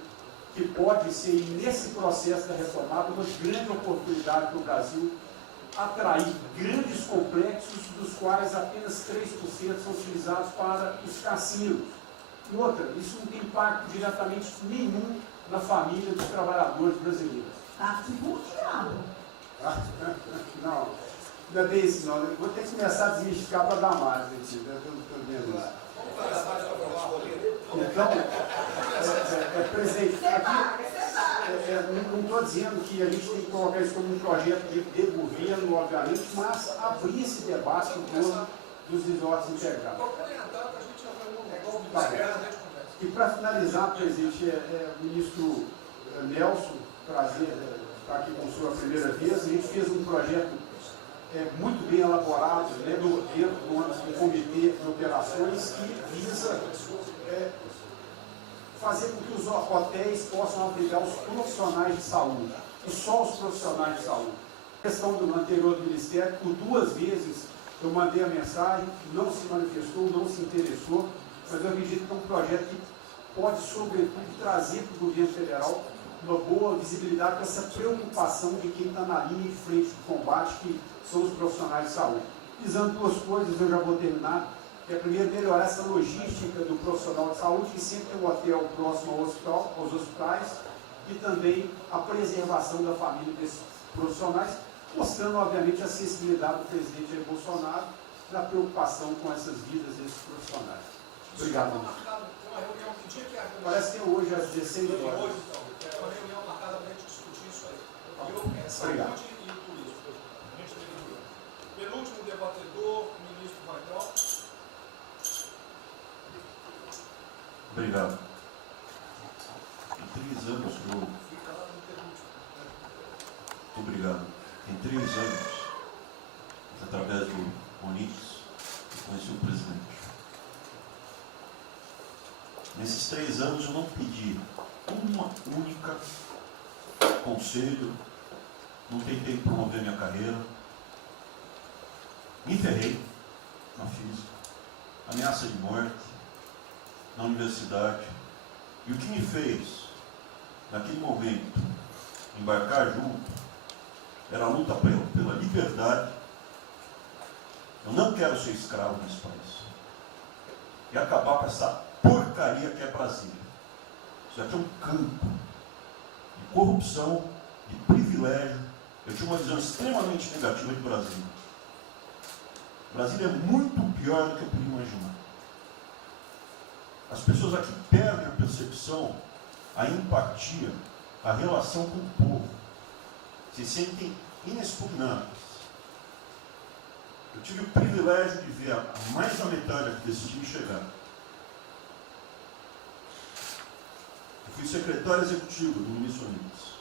que pode ser, nesse processo da retomada, uma grande oportunidade para o Brasil atrair grandes complexos, dos quais apenas 3% são utilizados para os cassinos. E outra, isso não tem impacto diretamente nenhum na família dos trabalhadores brasileiros. Tá tipo diabo. Não, não é bem isso não. Eu vou ter que começar a desmistificar para dar mais, gente. Eu estou vendo isso. Então, presidente, aqui, não estou dizendo que a gente tem que colocar isso como um projeto de governo, obviamente, mas abrir esse debate em torno dos resorts integrados. Tá. E para finalizar, presidente, o ministro Nelson, prazer estar aqui com o senhor a primeira vez, a gente fez um projeto muito bem elaborado, né, dentro do comitê de operações, que visa fazer com que os hotéis possam abrigar os profissionais de saúde, e só os profissionais de saúde. A questão do anterior do Ministério, por 2 vezes eu mandei a mensagem, não se manifestou, não se interessou, mas eu acredito que é um projeto que pode, sobretudo, trazer para o governo federal uma boa visibilidade com essa preocupação de quem está na linha de frente do combate, que são os profissionais de saúde. Visando 2 coisas, eu já vou terminar. É primeiro melhorar essa logística do profissional de saúde, que sempre tem um hotel próximo ao hospital, aos hospitais, e também a preservação da família desses profissionais, mostrando, obviamente, a sensibilidade do presidente Jair Bolsonaro na preocupação com essas vidas desses profissionais. Obrigado. Parece que é hoje às 16 horas. Hoje, então. É uma reunião marcada para a gente discutir isso aí. Obrigado. Saúde e turismo. Penúltimo debatedor, o ministro Weintraub. Obrigado. Em 3 anos eu... Obrigado. Em 3 anos, através do Onix, eu conheci o presidente. Nesses 3 anos eu não pedi uma única conselho, não tentei promover minha carreira, me ferrei na física, ameaça de morte, na universidade, e o que me fez, naquele momento, embarcar junto, era a luta pela liberdade. Eu não quero ser escravo nesse país, e acabar com essa porcaria que é Brasília. Isso aqui é um campo de corrupção, de privilégio. Eu tinha uma visão extremamente negativa de Brasília. Brasília é muito pior do que eu podia imaginar. As pessoas aqui perdem a percepção, a empatia, a relação com o povo. Se sentem inexpugnáveis. Eu tive o privilégio de ver a mais da metade aqui desse time chegar. Fui secretário executivo do Ministro Onix.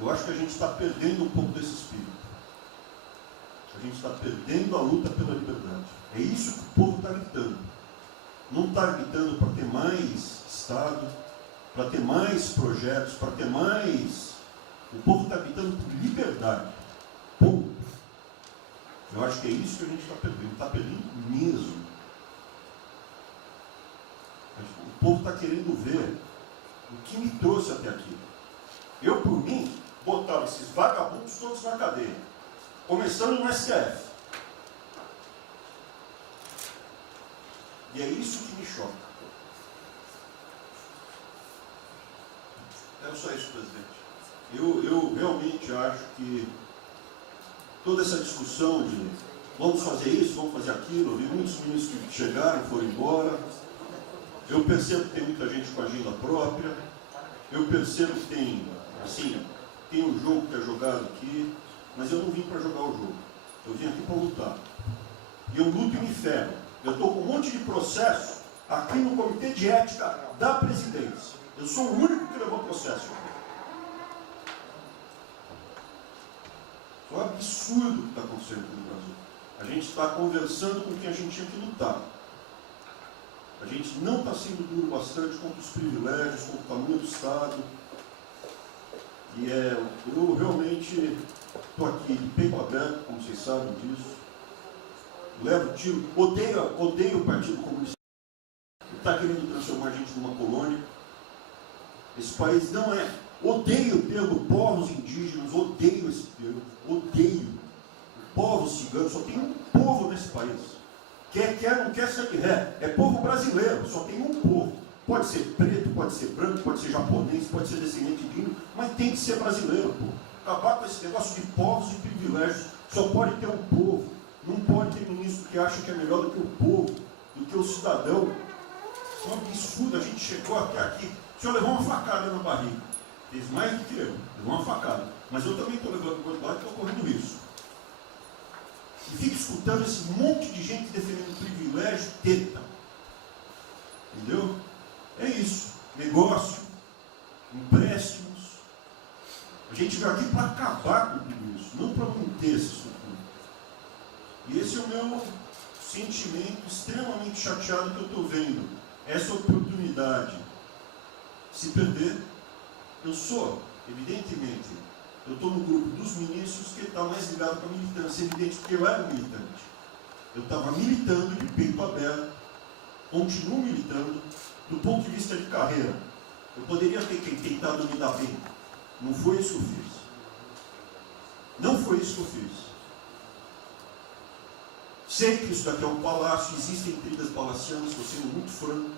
Eu acho que a gente está perdendo um pouco desse espírito. A gente está perdendo a luta pela liberdade. É isso que o povo está gritando. Não está gritando para ter mais Estado, para ter mais projetos, para ter mais... O povo está gritando por liberdade. Ponto. Eu acho que é isso que a gente está perdendo. Está perdendo mesmo. O povo está querendo ver o que me trouxe até aqui. Eu, por mim, botava esses vagabundos todos na cadeia, começando no STF. E é isso que me choca. Era só isso, presidente. Eu realmente acho que toda essa discussão de vamos fazer isso, vamos fazer aquilo. Eu vi muitos ministros que chegaram, foram embora. Eu percebo que tem muita gente com agenda própria. Eu percebo que tem, assim, tem um jogo que é jogado aqui, mas eu não vim para jogar o jogo. Eu vim aqui para lutar. E eu luto e me ferro. Eu estou com um monte de processo aqui no Comitê de Ética da Presidência. Eu sou o único que levou processo. É um absurdo o que está acontecendo aqui no Brasil. A gente está conversando com quem a gente tinha que lutar. A gente não está sendo duro bastante contra os privilégios, contra o tamanho do Estado. E eu realmente estou aqui de peito aberto, como vocês sabem disso. Levo tiro, odeio o Partido Comunista. Está querendo transformar a gente numa colônia. Esse país não é. Odeio o termo povos indígenas, odeio esse termo, odeio. Povos ciganos, só tem um povo nesse país. Quer, não quer ser de ré. É povo brasileiro, só tem um povo. Pode ser preto, pode ser branco, pode ser japonês, pode ser descendente de índio, mas tem que ser brasileiro, pô. Acabar com esse negócio de povos e privilégios. Só pode ter um povo. Não pode ter ministro que acha que é melhor do que o povo, do que o cidadão. Isso é um absurdo. A gente chegou até aqui. O senhor levou uma facada na barriga. Fez mais do que eu. Levou uma facada. Mas eu também estou levando o lado e estou correndo risco. E fica escutando esse monte de gente defendendo privilégio, teta. Entendeu? É isso. Negócio, empréstimos. A gente veio aqui para acabar com tudo isso, não para manter essa estrutura. E esse é o meu sentimento extremamente chateado que eu estou vendo. Essa oportunidade se perder. Eu sou, evidentemente, eu estou no grupo dos ministros que está mais ligado com a militância, evidente, porque eu era militante. Eu estava militando de peito aberto, continuo militando, do ponto de vista de carreira. Eu poderia ter tentado me dar bem. Não foi isso que eu fiz. Não foi isso que eu fiz. Sei que isso daqui é um palácio, existem intrigas palacianas, estou sendo muito franco.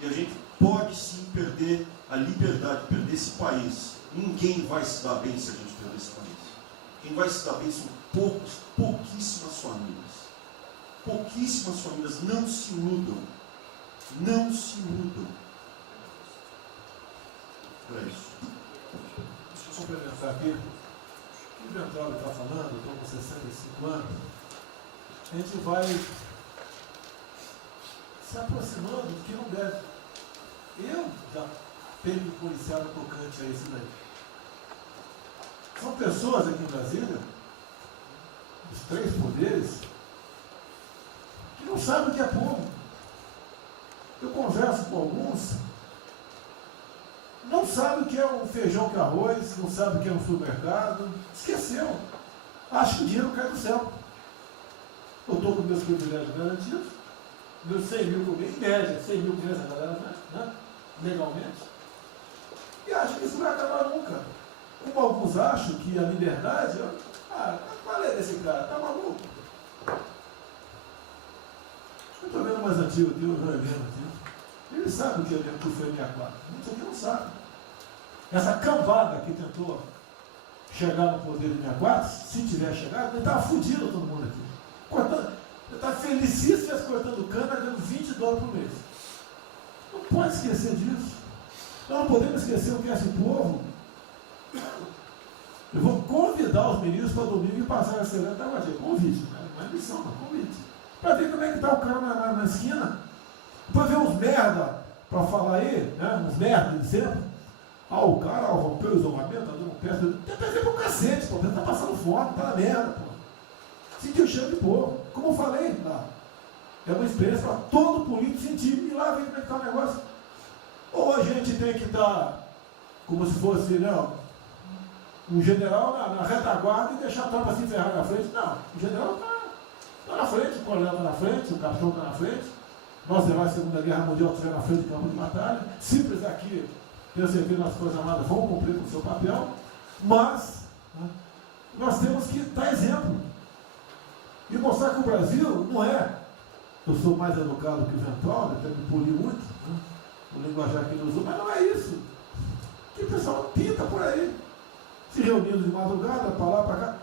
E a gente pode sim perder a liberdade, perder esse país. Ninguém vai se dar bem se a gente perder esse país. Quem vai se dar bem são pouquíssimas famílias. Pouquíssimas famílias. Não se iludam. Não se iludam. É isso. Deixa eu complementar aqui. O que o Ventralho está falando, eu estou com 65 anos, a gente vai se aproximando do que não deve. Eu já tenho me policiado tocante a isso daí. São pessoas aqui em Brasília, os três poderes, que não sabem o que é povo. Eu converso com alguns, não sabem o que é um feijão com arroz, não sabem o que é um supermercado, esqueceu. Acho que o dinheiro cai do céu. Eu estou com meus privilégios garantidos, meus 100 mil por mês, em média, 100 mil por mês a galera, né? Legalmente. E acho que isso não vai acabar nunca. Como alguns acham que a liberdade, qual é desse cara? Tá maluco? Eu estou vendo mais antigo aqui, o Rangel aqui. Ele sabe o que é o foi 64. Muitos aqui não sabem. Essa cambada que tentou chegar no poder de 64, se tiver chegado, ele estava fudido todo mundo aqui. Cortando, ele estava felicíssimo cortando cana, ganhando $20 por mês. Não pode esquecer disso. Nós não podemos esquecer o que é esse povo. Eu vou convidar os ministros para domingo e passar essa semana da Guadia. Convite, né? Não é missão, não, convite. Para ver como é que está o cara na esquina. Depois ver uns merda para falar aí, né? Uns merda de sempre. O cara rompeu o isolamento, está dando peça. Tem que ver pro cacete, pô. Ele está passando fome, está na merda, pô. Sentiu o cheiro de povo. Como eu falei lá. É uma experiência para todo político sentir. E lá ver como é que está o negócio. Ou a gente tem que estar como se fosse, né, um general na retaguarda e deixar a tropa se ferrar na frente. Não, o general está na frente, o coronel está na frente, o capitão está na frente. Nós, heróis da Segunda Guerra Mundial, estiver na frente do campo de batalha. Simples aqui, tenho certeza que as Forças Armadas vão cumprir com o seu papel, mas, né, nós temos que dar exemplo. E mostrar que o Brasil não é. Eu sou mais educado que o Ventralho, até me polir muito, né, o linguajar que ele usou, mas não é isso. Que o pessoal pinta por aí, se reunindo de madrugada, para lá, para cá.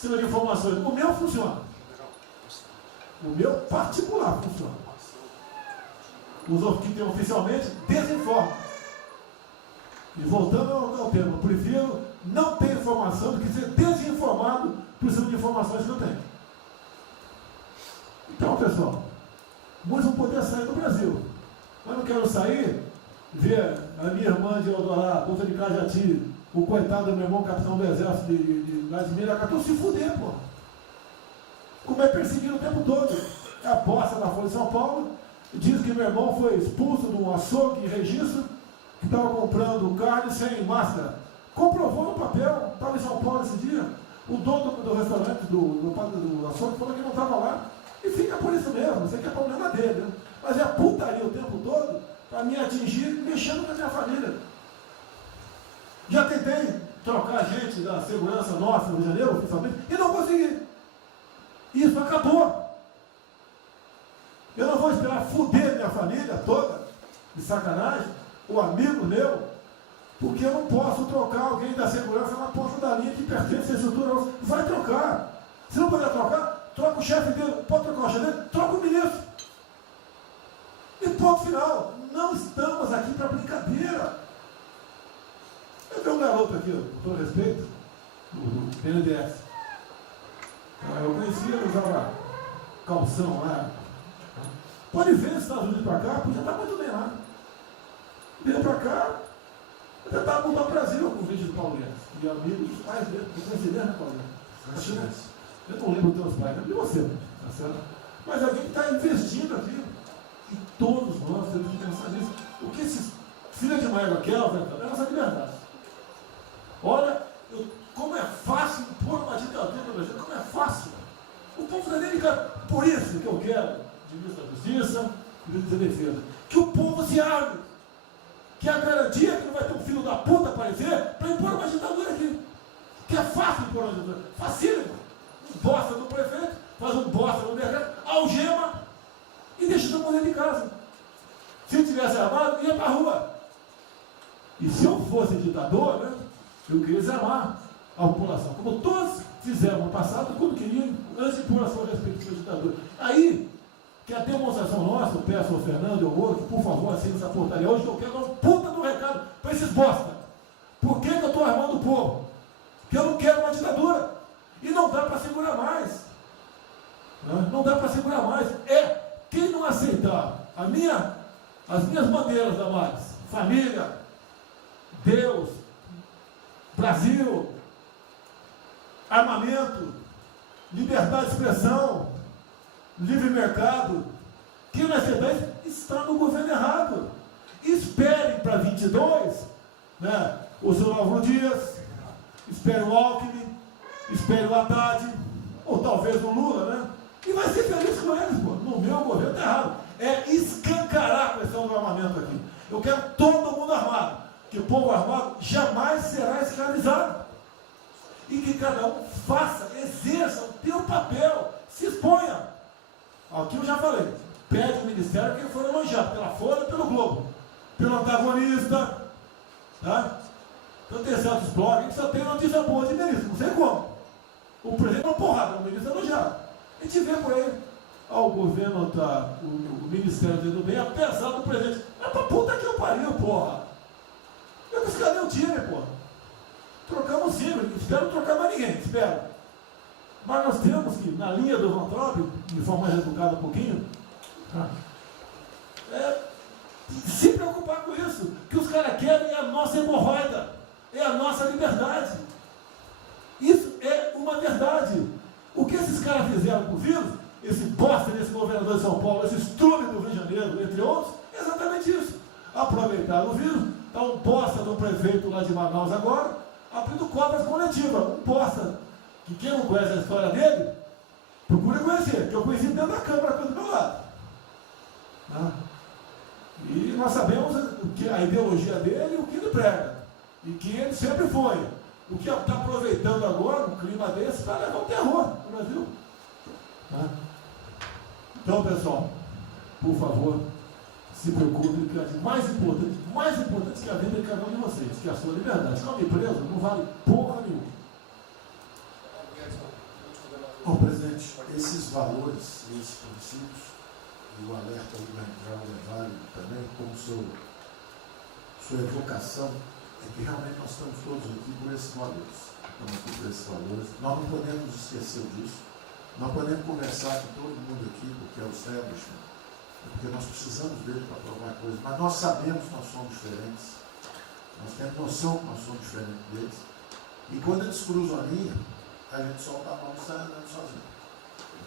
cima de informações. O meu funciona. O meu particular funciona. Os que tem oficialmente desinformam. E voltando ao tema, eu prefiro não ter informação do que ser desinformado por cima de informações que eu tenho. Então, pessoal, muitos vão poder sair do Brasil. Mas não quero sair, ver a minha irmã de Eldorado, outra de Cajati, o coitado do meu irmão capitão do exército de Miracatu, se fuder, pô. Como é perseguido o tempo todo. É a bosta da Folha de São Paulo. Diz que meu irmão foi expulso de um açougue em registro, que estava comprando carne sem máscara. Comprovou no papel, estava em São Paulo esse dia. O dono do restaurante, do açougue, falou que não estava lá. E fica por isso mesmo, isso aqui é problema dele. Né? Mas é putaria o tempo todo para me atingir, mexendo com a minha família. Já tentei trocar gente da segurança nossa no Rio de Janeiro, oficialmente, e não consegui. Isso acabou. Eu não vou esperar fuder minha família toda, de sacanagem, o amigo meu, porque eu não posso trocar alguém da segurança na ponta da linha que pertence à estrutura. Vai trocar. Se não puder trocar, troca o chefe dele. Pode trocar o chefe dele? Troca o ministro. E ponto final. Não estamos aqui para brincadeira. Eu tenho um garoto aqui, com todo respeito, do BNDES. Eu conhecia, ele usava calção lá. Pode ver nos Estados Unidos para cá, podia estar muito bem lá. Veio para cá, eu tentava mudar o Brasil com o vídeo do Paulinho. E amigos, pais dele, eu conheci mesmo, Paulinho. Eu não lembro dos teus pais, nem você, tá certo? Mas alguém que está investindo aqui. E todos nós temos que pensar nisso. O que esses filhos de Maia querem, é a nossa liberdade. Olha, como é fácil impor uma ditadura no Brasil, como é fácil. O povo da delicado. Por isso que eu quero, de ministro da Justiça, ministro da Defesa, que o povo se abre. Que é a garantia que não vai ter um filho da puta aparecer para impor uma ditadura aqui. Que é fácil impor uma ditadura. Facílimo. Um bosta do prefeito, faz um bosta no mercado, algema e deixa todo mundo dentro de casa. Se tivesse armado, ia para a rua. E se eu fosse ditador, né, eu queria desarmar a população, como todos fizeram no passado, quando queriam, antes de impor a sua respectiva ditadura. Aí, que a demonstração nossa, eu peço ao Fernando e ao outro, por favor, assine essa portaria hoje, que eu quero dar uma puta do recado para esses bosta. Por que eu estou armando o povo? Porque eu não quero uma ditadura. E não dá para segurar mais. Não dá para segurar mais. Quem não aceitar as minhas bandeiras, Damares, família, Deus, Brasil, armamento, liberdade de expressão, livre mercado, quem não aceitar isso está no governo errado. Esperem para 22, né, o senhor Álvaro Dias, esperem o Alckmin, espere o Haddad, ou talvez o Lula, né? E vai ser feliz com eles, pô. No meu governo está errado. É escancarar a questão do armamento aqui. Eu quero todo mundo armado. Que o povo armado jamais será escravizado. E que cada um faça, exerça o teu papel, se exponha. Aqui eu já falei. Pede o ministério quem for elogiado, pela Folha e pelo Globo. Pelo antagonista, tá? Então tem certos blogs que só tem notícia boa de ministro, não sei como. O presidente é uma porrada, o ministro é elogiado. A gente vê por aí, o governo tá, o Ministério do Bem, apesar do presidente. É pra puta que eu pariu, porra. Eu disse, cadê o time, porra? Trocamos o time, espero trocar mais ninguém, espero. Mas nós temos que, na linha do Van Traub, de forma mais educada um pouquinho, se preocupar com isso. Que os caras querem é a nossa hemorroida, é a nossa liberdade. Isso é uma verdade. O que esses caras fizeram com o vírus, esse bosta desse governador de São Paulo, esse estrume do Rio de Janeiro, entre outros, é exatamente isso. Aproveitaram o vírus, está um bosta do prefeito lá de Manaus agora, abrindo cobras coletivas. Um bosta, que quem não conhece a história dele, procure conhecer, que eu conheci dentro da Câmara do meu lado. E nós sabemos que a ideologia dele e o que ele prega. E que ele sempre foi. O que está aproveitando agora, um clima desse, para levar o terror no Brasil. Então, pessoal, por favor, se preocupe, que é mais importante que a vida de cada um de vocês, que é a sua liberdade. Se não me preso, não vale porra nenhuma. esses valores, esses princípios, e o alerta do Raul é válido também, como sua evocação, é que realmente nós estamos todos aqui por esses valores. Estamos aqui por esses valores. Nós não podemos esquecer disso. Nós podemos conversar com todo mundo aqui, porque é o establishment, porque nós precisamos dele para provar coisas, mas nós sabemos que nós somos diferentes. Nós temos noção que nós somos diferentes deles. E quando eles cruzam a linha, a gente solta a mão e sai andando sozinho.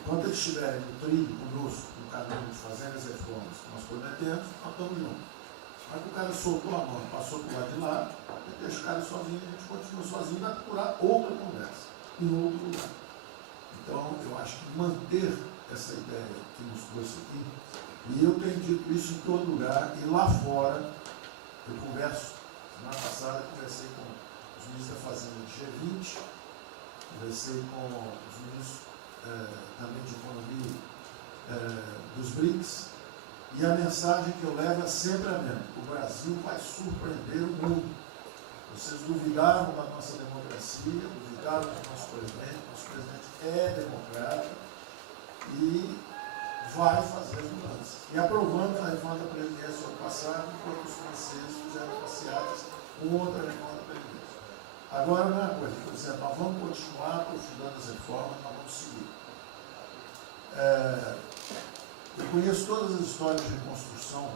Enquanto eles estiverem no trilho conosco, no caminho de fazendo as reformas que nós prometemos, nós estamos juntos. Mas o cara soltou a mão, passou para o lado de lá, deixa o cara sozinho, a gente continua sozinho e vai procurar outra conversa, em outro lugar. Então, eu acho que manter essa ideia que nos trouxe aqui, e eu tenho dito isso em todo lugar, e lá fora, eu converso, semana passada eu conversei com os ministros da Fazenda do G20, conversei com os ministros também de Economia dos BRICS, e a mensagem que eu levo é sempre a mesma: o Brasil vai surpreender o mundo. Vocês duvidaram da nossa democracia, duvidaram do nosso presidente é democrata e vai fazer as mudanças. E aprovamos a reforma da Previdência no ano passado, enquanto os franceses fizeram passeadas com outra reforma da Previdência. Agora, não é uma coisa, por exemplo, nós vamos continuar aprofundando as reformas, nós vamos seguir. Eu conheço todas as histórias de reconstrução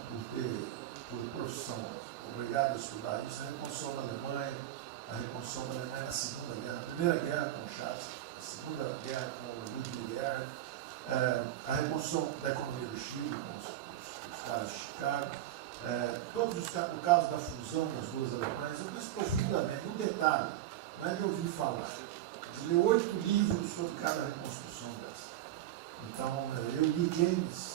por profissão, obrigado a estudar isso, a reconstrução da Alemanha, na Segunda Guerra, a Primeira Guerra com o Chaves, a Segunda Guerra com o Ludwig Erhard, a reconstrução da economia do Chile com os caras de Chicago, o caso da fusão das duas Alemanhas. Eu conheço profundamente, um detalhe, não é de ouvir falar, de ler 8 livros sobre cada reconstrução dessa. Então, eu li James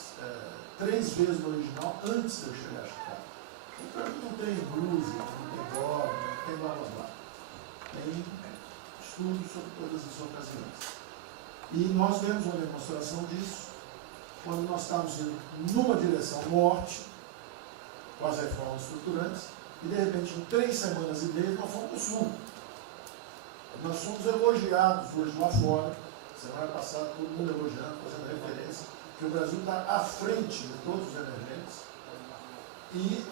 3 vezes no original antes de eu chegar a Chicago. Então, não tem blues, não tem gore, não tem blá blá blá. Tem estudos sobre todas as ocasiões. E nós vemos uma demonstração disso quando nós estávamos indo numa direção norte, com as reformas estruturantes, e de repente, em 3 semanas e meia, nós fomos para o sul. Nós fomos elogiados hoje lá fora, semana passada, todo mundo elogiando, fazendo referência, que o Brasil está à frente de todos os emergentes, e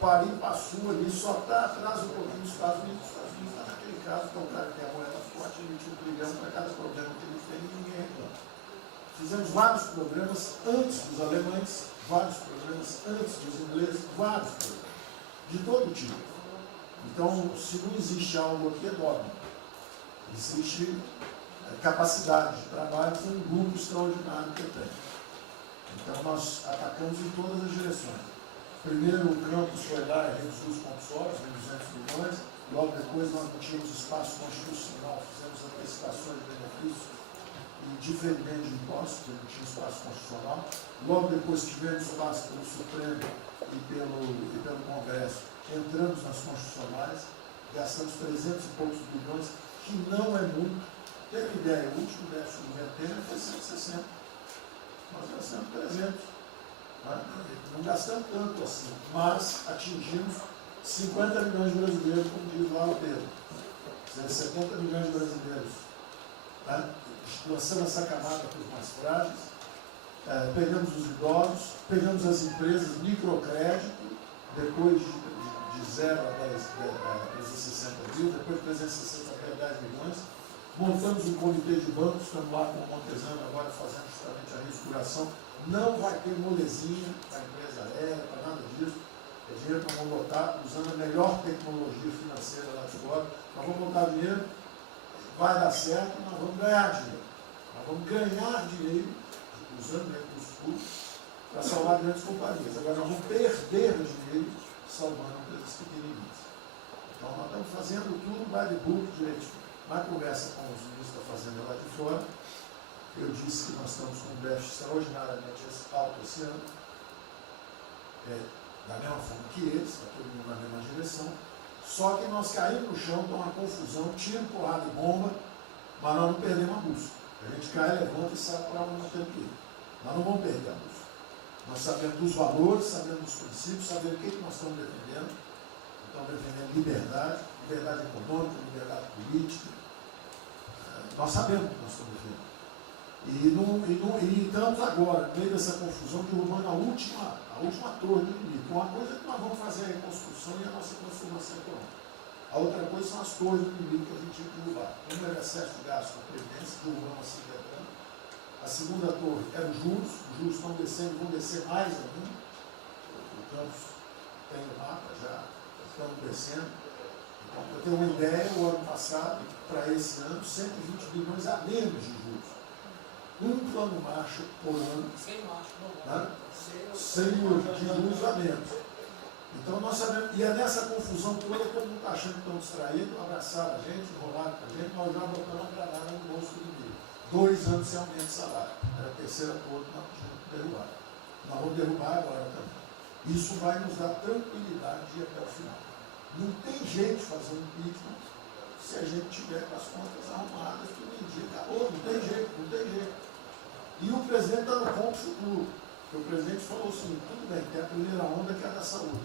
Paris passou ali, só está atrás um pouquinho dos Estados Unidos. Os Estados Unidos está naquele caso, que é um cara que tem a moeda forte, emitiu $1 trilhão para cada problema que ele tem e ninguém reclama. Fizemos vários programas antes dos alemães, vários programas antes dos ingleses, vários programas, de todo tipo. Então, se não existe algo aqui, é dogma. Existe capacidade de trabalho, tem um grupo extraordinário que eu tenho. Então, nós atacamos em todas as direções. Primeiro, o campus foi lá e reduziu os compulsórios, 200 milhões. Logo depois, nós não tínhamos espaço constitucional, fizemos antecipações de benefícios e diferimento de impostos, porque não tinha espaço constitucional. Logo depois, tivemos espaço pelo Supremo e pelo Congresso. Entramos nas constitucionais, gastamos 300 e poucos bilhões, que não é muito. Teve ideia, o último déficit do governo Temer foi 160. Nós gastamos 300. Não gastamos tanto assim, mas atingimos 50 milhões de brasileiros, como diz lá o Pedro. 70 milhões de brasileiros. Lançando essa camada para os mais frágeis. Pegamos os idosos, pegamos as empresas, microcrédito, depois de 0 a 360 mil, depois de 360 a 10 milhões. Montamos um comitê de bancos, estamos lá com o Montezano agora fazendo justamente a reestruturação. Não vai ter molezinha para a empresa aérea, para nada disso. É dinheiro que nós vamos botar usando a melhor tecnologia financeira lá de fora. Nós vamos botar dinheiro, vai dar certo, nós vamos ganhar dinheiro. Nós vamos ganhar dinheiro, usando recursos públicos, para salvar grandes companhias. Agora nós vamos perder dinheiro salvando empresas pequenininhas. Então nós estamos fazendo tudo by the book direitinho. Na conversa com os ministros da Fazenda lá de fora, eu disse que nós estamos com um déficit extraordinariamente alto esse ano, da mesma forma que eles, está todo mundo na mesma direção, só que nós caímos no chão, está uma confusão, tiro, porrada e bomba, mas nós não perdemos a busca. A gente cai, levanta e sabe para onde nós temos que ir. Nós não vamos perder a busca. Nós sabemos dos valores, sabemos dos princípios, sabemos o que nós estamos defendendo. Estamos defendendo liberdade, liberdade econômica, liberdade política. Nós sabemos o que nós estamos defendendo. E estamos agora, no meio dessa confusão, derrubando a última torre do inimigo. Uma coisa é que nós vamos fazer a reconstrução e a nossa transformação econômica. A outra coisa são as torres do inimigo que a gente tinha que derrubar. Uma era excesso de gasto com a Previdência, derrubamos assim quebrando. A segunda torre era os juros estão descendo, vão descer mais ainda. O Campos tem o mapa já, estamos descendo. Então, para ter uma ideia, o ano passado, para esse ano, 120 bilhões a menos de juros. Um plano marcha por ano, né? Sem de juros a menos. Então nós sabemos, e é nessa confusão toda, todo mundo está achando que estão distraídos, abraçaram a gente, enrolaram com a gente, nós já botamos a granada no bolso do inimigo. 2 anos sem aumento de salário. Era a terceira torre que nós tínhamos que derrubar. Nós vamos derrubar agora também. Isso vai nos dar tranquilidade de ir até o final. Não tem jeito de fazer um impeachment se a gente tiver com as contas arrumadas, que um dia acabou, não tem jeito, não tem jeito. E o presidente está no ponto futuro. Porque o presidente falou assim, tudo bem, tem a primeira onda que é a da saúde,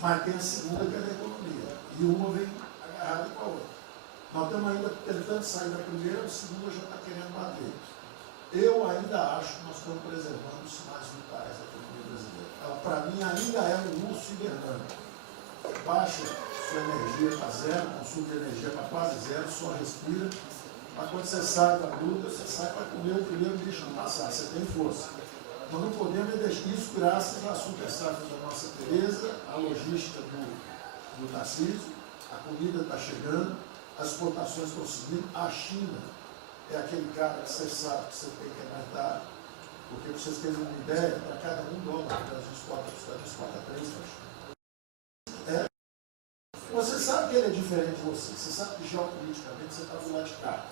mas tem a segunda que é da economia. E uma vem agarrada com a outra. Nós estamos ainda tentando sair da primeira, a segunda já está querendo bater. Eu ainda acho que nós estamos preservando os sinais vitais da economia brasileira. Ela, para mim, ainda é um urso hibernando. Baixa sua energia para zero, consumo de energia para quase zero, só respira. Mas quando você sai da luta, você sai para comer o primeiro bicho não passar, você tem força. Nós não podemos deixar isso graças à super safra da nossa Tereza, à logística do Tarcísio, a comida está chegando, as exportações estão subindo, a China é aquele cara que você sabe que você tem que aumentar, porque para vocês terem uma ideia, para cada $1 que o Brasil exporta 3 para a China. Você sabe que ele é diferente de você, você sabe que geopoliticamente você está do lado de cá.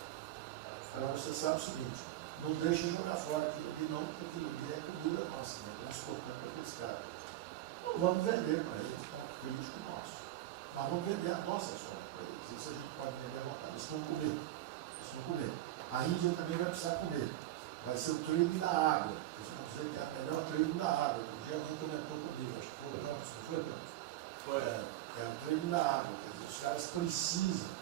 Agora você sabe o seguinte, não deixa jogar fora aquilo ali não, porque aquilo ali é comida nossa, né? Nós exportamos para aqueles caras. Não vamos vender para eles, é um político nosso. Mas vamos vender a nossa sorte para eles. Isso a gente pode vender à vontade. Eles vão comer. Eles vão comer. A Índia também vai precisar comer. Vai ser o trading da água. Eles vão dizer que é a melhor trading da água. Um dia alguém comentou comigo, acho que foi o Campos, não foi o Campos? Foi. É o trading da água. Quer dizer, os caras precisam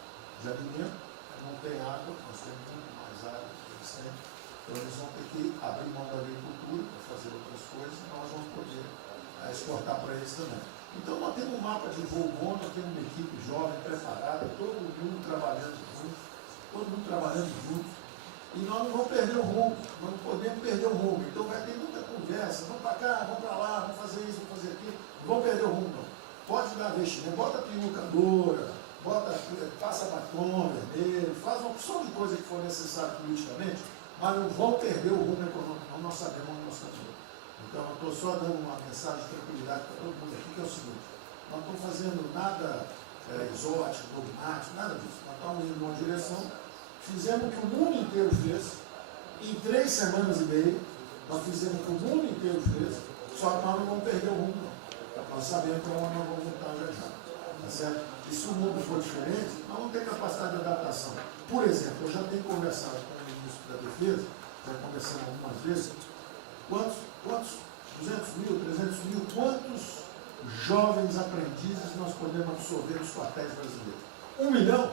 de alimento, não tem água, nós temos muito mais água do que eles têm. Então eles vão ter que abrir mão da agricultura para fazer outras coisas e nós vamos poder exportar para eles também. Então nós temos um mapa de voo bom, nós temos uma equipe jovem, preparada, todo mundo trabalhando junto, e nós não vamos perder o rumo, nós não podemos perder o rumo. Então vai ter muita conversa, vamos para cá, vamos para lá, vamos fazer isso, vamos fazer aquilo, não vamos perder o rumo não. Pode dar vestimento, bota peruca loura, passa batom vermelho, faz uma opção de coisa que for necessária politicamente, mas não vão perder o rumo econômico, não, nós sabemos onde nós estamos. Então, eu estou só dando uma mensagem de tranquilidade para todo mundo aqui, que é o seguinte, nós não estamos fazendo nada exótico, dogmático, nada disso. Nós estamos indo numa direção, fizemos o que o mundo inteiro fez, em 3 semanas e meia, nós fizemos o que o mundo inteiro fez, só que nós não vamos perder o rumo, não. Nós sabemos para onde nós vamos voltar já. Tá certo? E se o mundo for diferente, nós vamos ter capacidade de adaptação. Por exemplo, eu já tenho conversado com o ministro da Defesa, já conversamos algumas vezes, quantos 200 mil, 300 mil, quantos jovens aprendizes nós podemos absorver nos quartéis brasileiros? 1 milhão?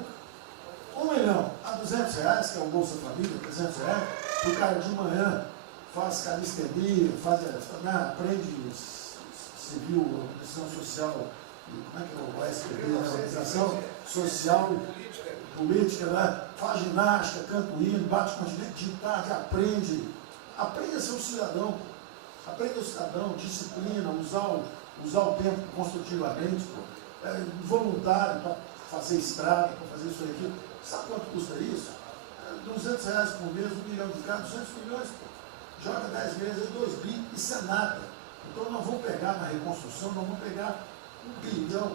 1 milhão a R$200, que é o Bolsa Família, R$300, o cara de manhã faz calistenia, aprende civil, organização social, como é que é o SPB, organização social, política, né? Faz ginástica, canta o hino, bate continente de tarde, aprende a ser um cidadão, aprende a ser um cidadão, disciplina, usar o tempo construtivamente, voluntário para fazer estrada, para fazer isso e aquilo. Sabe quanto custa isso? R$200 por mês, 1 milhão de cada, 200 milhões, pô. Joga 10 meses, 2 bi, isso é nada. Então nós vamos pegar na reconstrução, nós vamos pegar 1 bilhão,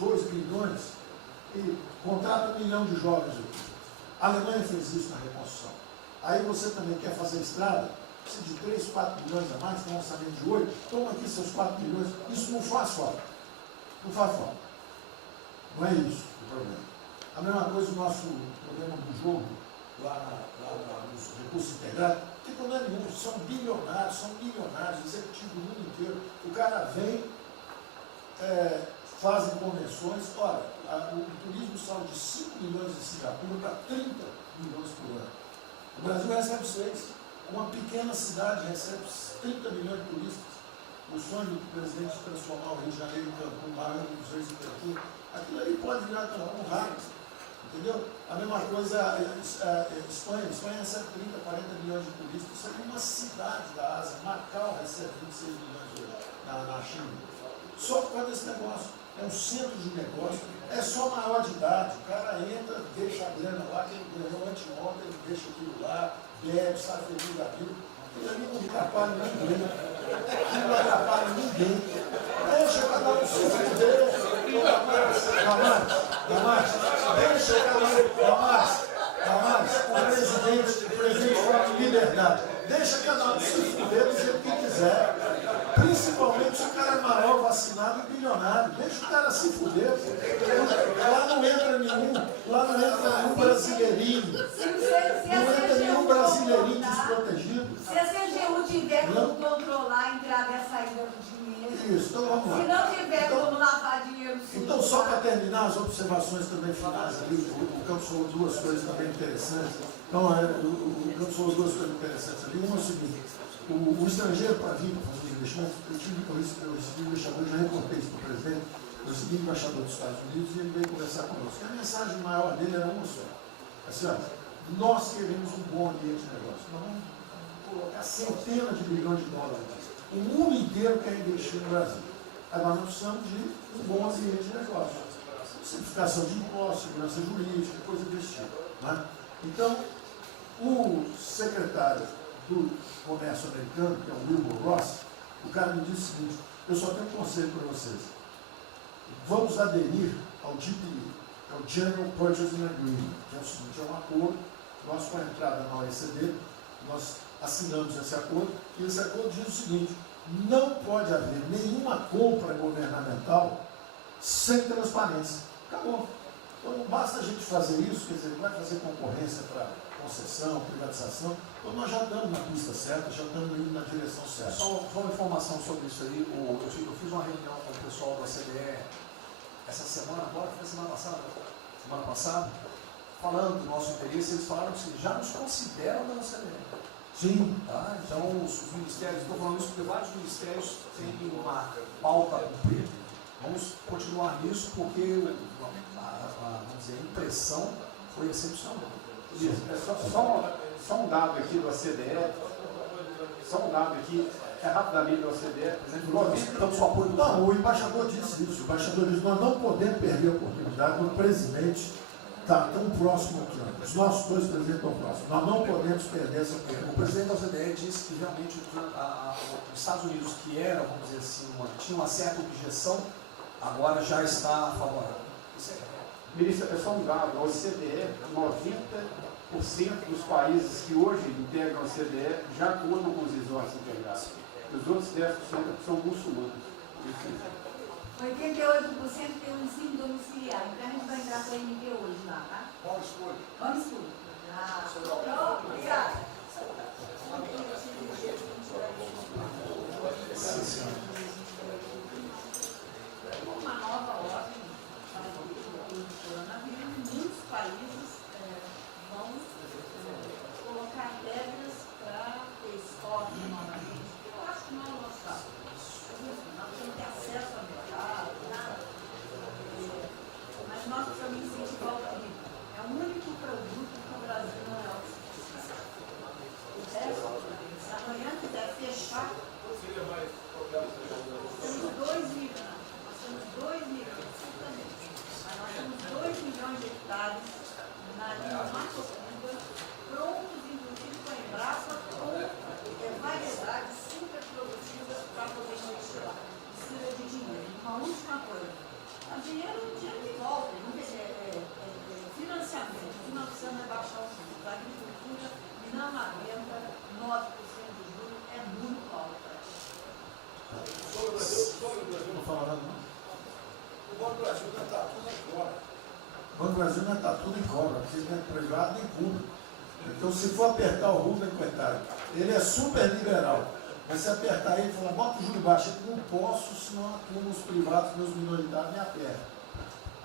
2 bilhões e contrata 1 milhão de jovens. A Alemanha fez isso na reconstrução. Aí você também quer fazer estrada, precisa de 3, 4 bilhões a mais, tem um orçamento de 8, toma aqui seus 4 bilhões. Isso não faz falta. Não faz falta. Não é isso o problema. A mesma coisa o nosso problema do jogo, lá nos recursos integrados, não tem problema nenhum, são bilionários, executivos do mundo inteiro. O cara vem, fazem convenções, olha, o turismo saiu de 5 milhões em Singapura para 30 milhões por ano. O Brasil recebe 6. Uma pequena cidade recebe 30 milhões de turistas. O sonho do presidente de transformar o Rio de Janeiro em Cancún, Miami, dos Reis em Cancún, aquilo ali pode virar Cancún rápido. Entendeu? A mesma coisa a Espanha. A Espanha recebe 30, 40 milhões de turistas. Isso é uma cidade da Ásia. Macau recebe 26 milhões hoje na China. Só por causa desse negócio. É um centro de negócio. É só maior de idade. O cara entra, deixa a grana lá, que ele ganhou anteontem, ele deixa aquilo lá, bebe, sai feliz da vida. Ele ali não atrapalha ninguém. Ele não atrapalha ninguém. Deixa cada um se fuder. Deixa o presidente fala de liberdade. Deixa cada um se fuder do jeito que quiser. Principalmente se o cara é maior, vacinado e bilionário. Deixa o cara se fuder. Lá não entra nenhum brasileirinho. Não entra nenhum brasileirinho desprotegido. Se a CGU tiver como controlar a entrada e a saída do dinheiro. Isso, então vamos lá. Se não tiver como lavar dinheiro sujo. Então, só para terminar as observações também finais ali, o Campos falou duas coisas também interessantes. Então, o Campos falou duas coisas interessantes ali. Uma é o seguinte: o estrangeiro para vir para fazer investimento, eu recebi o embaixador, já reportei isso para o presidente, eu recebi o embaixador dos Estados Unidos e ele veio conversar conosco. E a mensagem maior dele era uma só. Assim, ó, nós queremos um bom ambiente de negócio. Nós vamos colocar centenas de bilhões de dólares aqui. O mundo inteiro quer investir no Brasil. Agora nós precisamos de um bom ambiente de negócio. Simplificação de impostos, segurança jurídica, coisa desse tipo. Né? Então, o secretário do Comércio americano, que é o Wilbur Ross, o cara me disse o seguinte: eu só tenho um conselho para vocês. Vamos aderir ao GPA, que é o General Purchasing Agreement, que é o seguinte: é um acordo, nós com a entrada na OECD, nós assinamos esse acordo, e esse acordo diz o seguinte: não pode haver nenhuma compra governamental sem transparência. Acabou. Então não basta a gente fazer isso, quer dizer, não vai fazer concorrência para concessão, privatização. Então nós já estamos na pista certa, já estamos indo na direção certa. Só uma informação sobre isso aí. Eu fiz uma reunião com o pessoal da CDE essa semana, agora foi semana passada, falando do nosso interesse. Eles falaram que já nos consideram da CDE. Sim. Tá? Então, os ministérios, estou falando isso porque vários ministérios têm uma pauta a cumprir. Vamos continuar nisso porque vamos dizer, a impressão foi excepcional. Isso, só um dado aqui do OCDE, rapidamente do OCDE, Não, o embaixador disse isso. O embaixador disse: nós não podemos perder a oportunidade do presidente está tão próximo aqui. Os nossos dois presidentes estão próximos. Nós não podemos perder essa oportunidade. O presidente da OCDE disse que realmente os Estados Unidos, que eram, vamos dizer assim, tinha uma certa objeção, agora já está favorável. Ministro, é só um dado: a OCDE, 90% dos países que hoje integram a OCDE já contam com os resorts integrados. Os outros 10% são muçulmanos. 88% tem um ensino domiciliar. Então a gente vai entrar para a MD hoje lá, tá? Homeschooling. Ah, pronto, obrigada. Uma nova ordem para o coronavírus. Muitos países vão colocar regras para ter estoque novamente. Eu acho que não é o nosso caso. Nós temos que ter acesso ao mercado, mas nós precisamos incentivar o turismo. É o único produto que o Brasil não é autossuficiente. O resto, se amanhã quiser fechar, temos 2 milhões. Nós temos 2 milhões, mas nós temos 2 milhões de hectares na linha Mato-Piba, prontos, inclusive com a Embrapa, com variedades super produtivas para poder investir lá. Precisa de dinheiro. Uma última coisa: o dinheiro que volta, financiamento. O que nós precisamos é baixar os juros. A agricultura não aguenta 9% de juros, é muito alto. Não fala nada, não. O Banco do Brasil não está tudo em cobra. O Banco do Brasil não está tudo em cobra, porque ele não é privado nem público. Então, se for apertar o Rubem, coitado, ele é super liberal. Mas se apertar ele e falar: bota o juro baixo, eu não posso, senão a turma, os privados, meus minoritários, me apertam.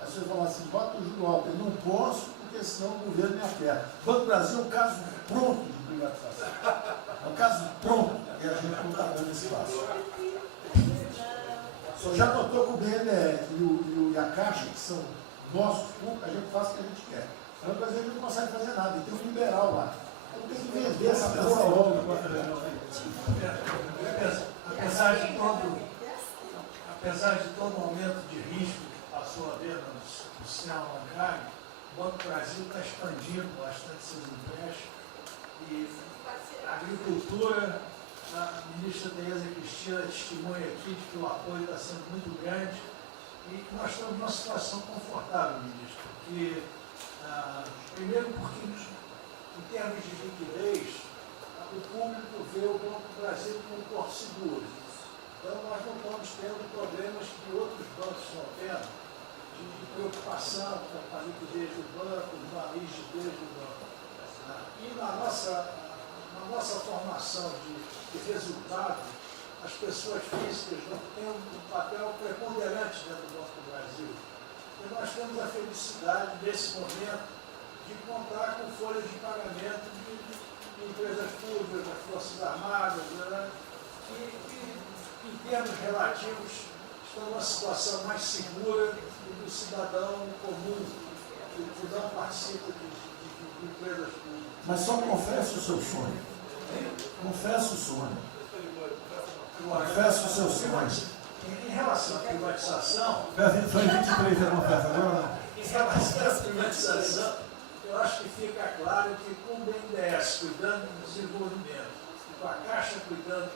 Aí você fala assim: bota o juro alto, eu não posso, porque senão o governo me aperta. O Banco do Brasil é um caso pronto de privatização. É um caso pronto e a gente não está dando espaço. O senhor já notou que o BNDES e a Caixa, que são nossos públicos, a gente faz o que a gente quer. O Banco do Brasil não consegue fazer nada, e tem um liberal lá. Então tem que vender essa porra logo. Apesar de todo o aumento de risco que passou a haver no sistema bancário, o Banco do Brasil está expandindo bastante seus empréstimos e a agricultura, a ministra Tereza Cristina testemunha aqui de que o apoio está sendo muito grande e nós estamos numa situação confortável, ministro, porque, primeiro porque em termos de liquidez, o público vê o Banco do Brasil como um porto seguro. Então, nós não estamos tendo problemas que outros bancos estão tendo, de preocupação com a liquidez do banco, com a rigidez do banco. E na nossa formação de resultado, as pessoas físicas não têm um papel preponderante dentro do Banco do Brasil. E nós temos a felicidade, nesse momento, de contar com folhas de pagamento de empresas públicas, das Forças Armadas, né, que em termos relativos, estão numa situação mais segura do que o cidadão comum, que não participa de empresas públicas. Mas só confesse o seu sonho. Confesse o sonho. Confesse o seu sonho. Em relação à privatização... Foi 23, eu não peço agora não. Em relação à privatização, eu acho que fica claro que com o BNDES cuidando do desenvolvimento, com a Caixa cuidando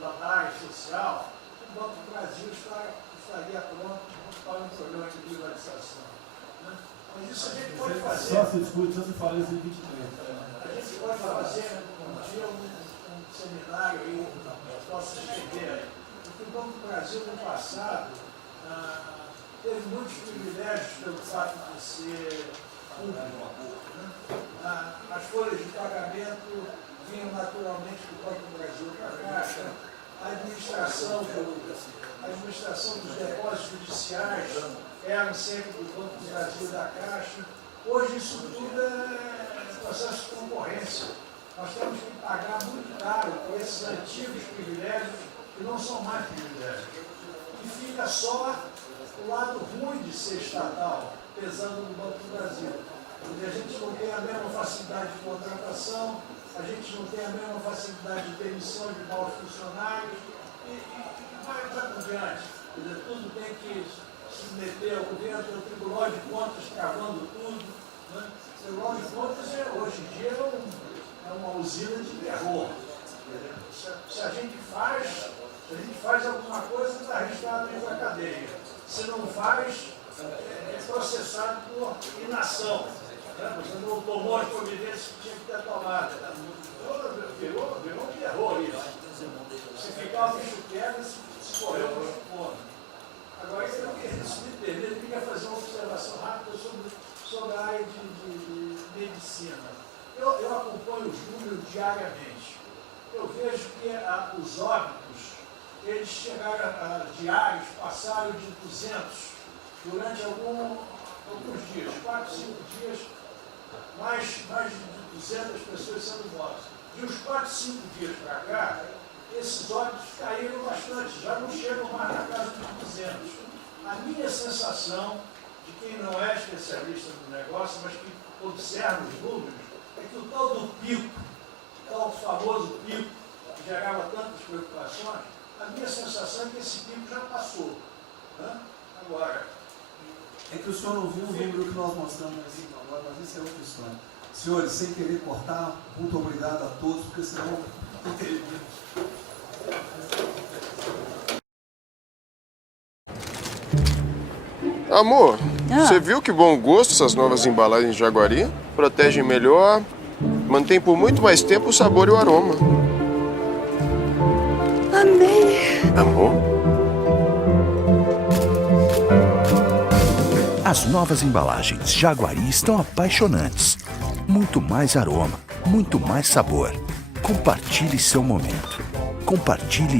da área social, o Banco do Brasil estaria pronto para um programa de privatização. Né? Mas isso a gente pode fazer. Só se discute, só se fala isso em 23. A gente pode fazer um dia um seminário aí, que possa escrever. Porque o Banco do Brasil, no passado, teve muitos privilégios pelo fato de ser público. Né? As folhas de pagamento vinham naturalmente do Banco do Brasil para a Caixa, a administração dos depósitos judiciais eram sempre do Banco do Brasil e da Caixa. Hoje isso tudo é processo de concorrência. Nós temos que pagar muito caro por esses antigos privilégios que não são mais privilégios. E fica só o lado ruim de ser estatal, pesando no Banco do Brasil. Porque a gente não tem a mesma facilidade de contratação, a gente não tem a mesma facilidade de demissão de maus funcionários e vai por diante. Quer dizer, tudo tem que se meter ao governo, tem o Tribunal de Contas travando tudo. Né? O Tribunal de Contas, hoje em dia, é uma usina de terror. Se a gente faz alguma coisa, está arriscado dentro da cadeia. Se não faz, é processado por inação. Você não tomou as providências que tinha que ter tomado. Virou um terror isso. Se ficar o bicho pega, se correr o bicho come. Agora, eu queria fazer uma observação rápida sobre a área de medicina. Eu acompanho os números diariamente. Eu vejo que os óbitos, eles chegaram diários, passaram de 200 durante alguns dias, 4, 5 dias, mais de 200 pessoas sendo mortas. De uns 4, 5 dias para cá, esses óbitos caíram bastante, já não chegam mais na casa dos 200. A minha sensação, de quem não é especialista no negócio, mas que observa os números, é que o tal do pico, o tal famoso pico, que gerava tantas preocupações, a minha sensação é que esse pico já passou. Né? Agora... É que o senhor não viu o número que nós mostramos assim agora, mas isso é outra história. Senhores, sem querer cortar, muito obrigado a todos, porque senão não teria. Amor, você viu que bom gosto essas novas embalagens de Jaguari? Protegem melhor, mantém por muito mais tempo o sabor e o aroma. Amei. Amor? As novas embalagens Jaguari estão apaixonantes. Muito mais aroma, muito mais sabor. Compartilhe seu momento. Compartilhe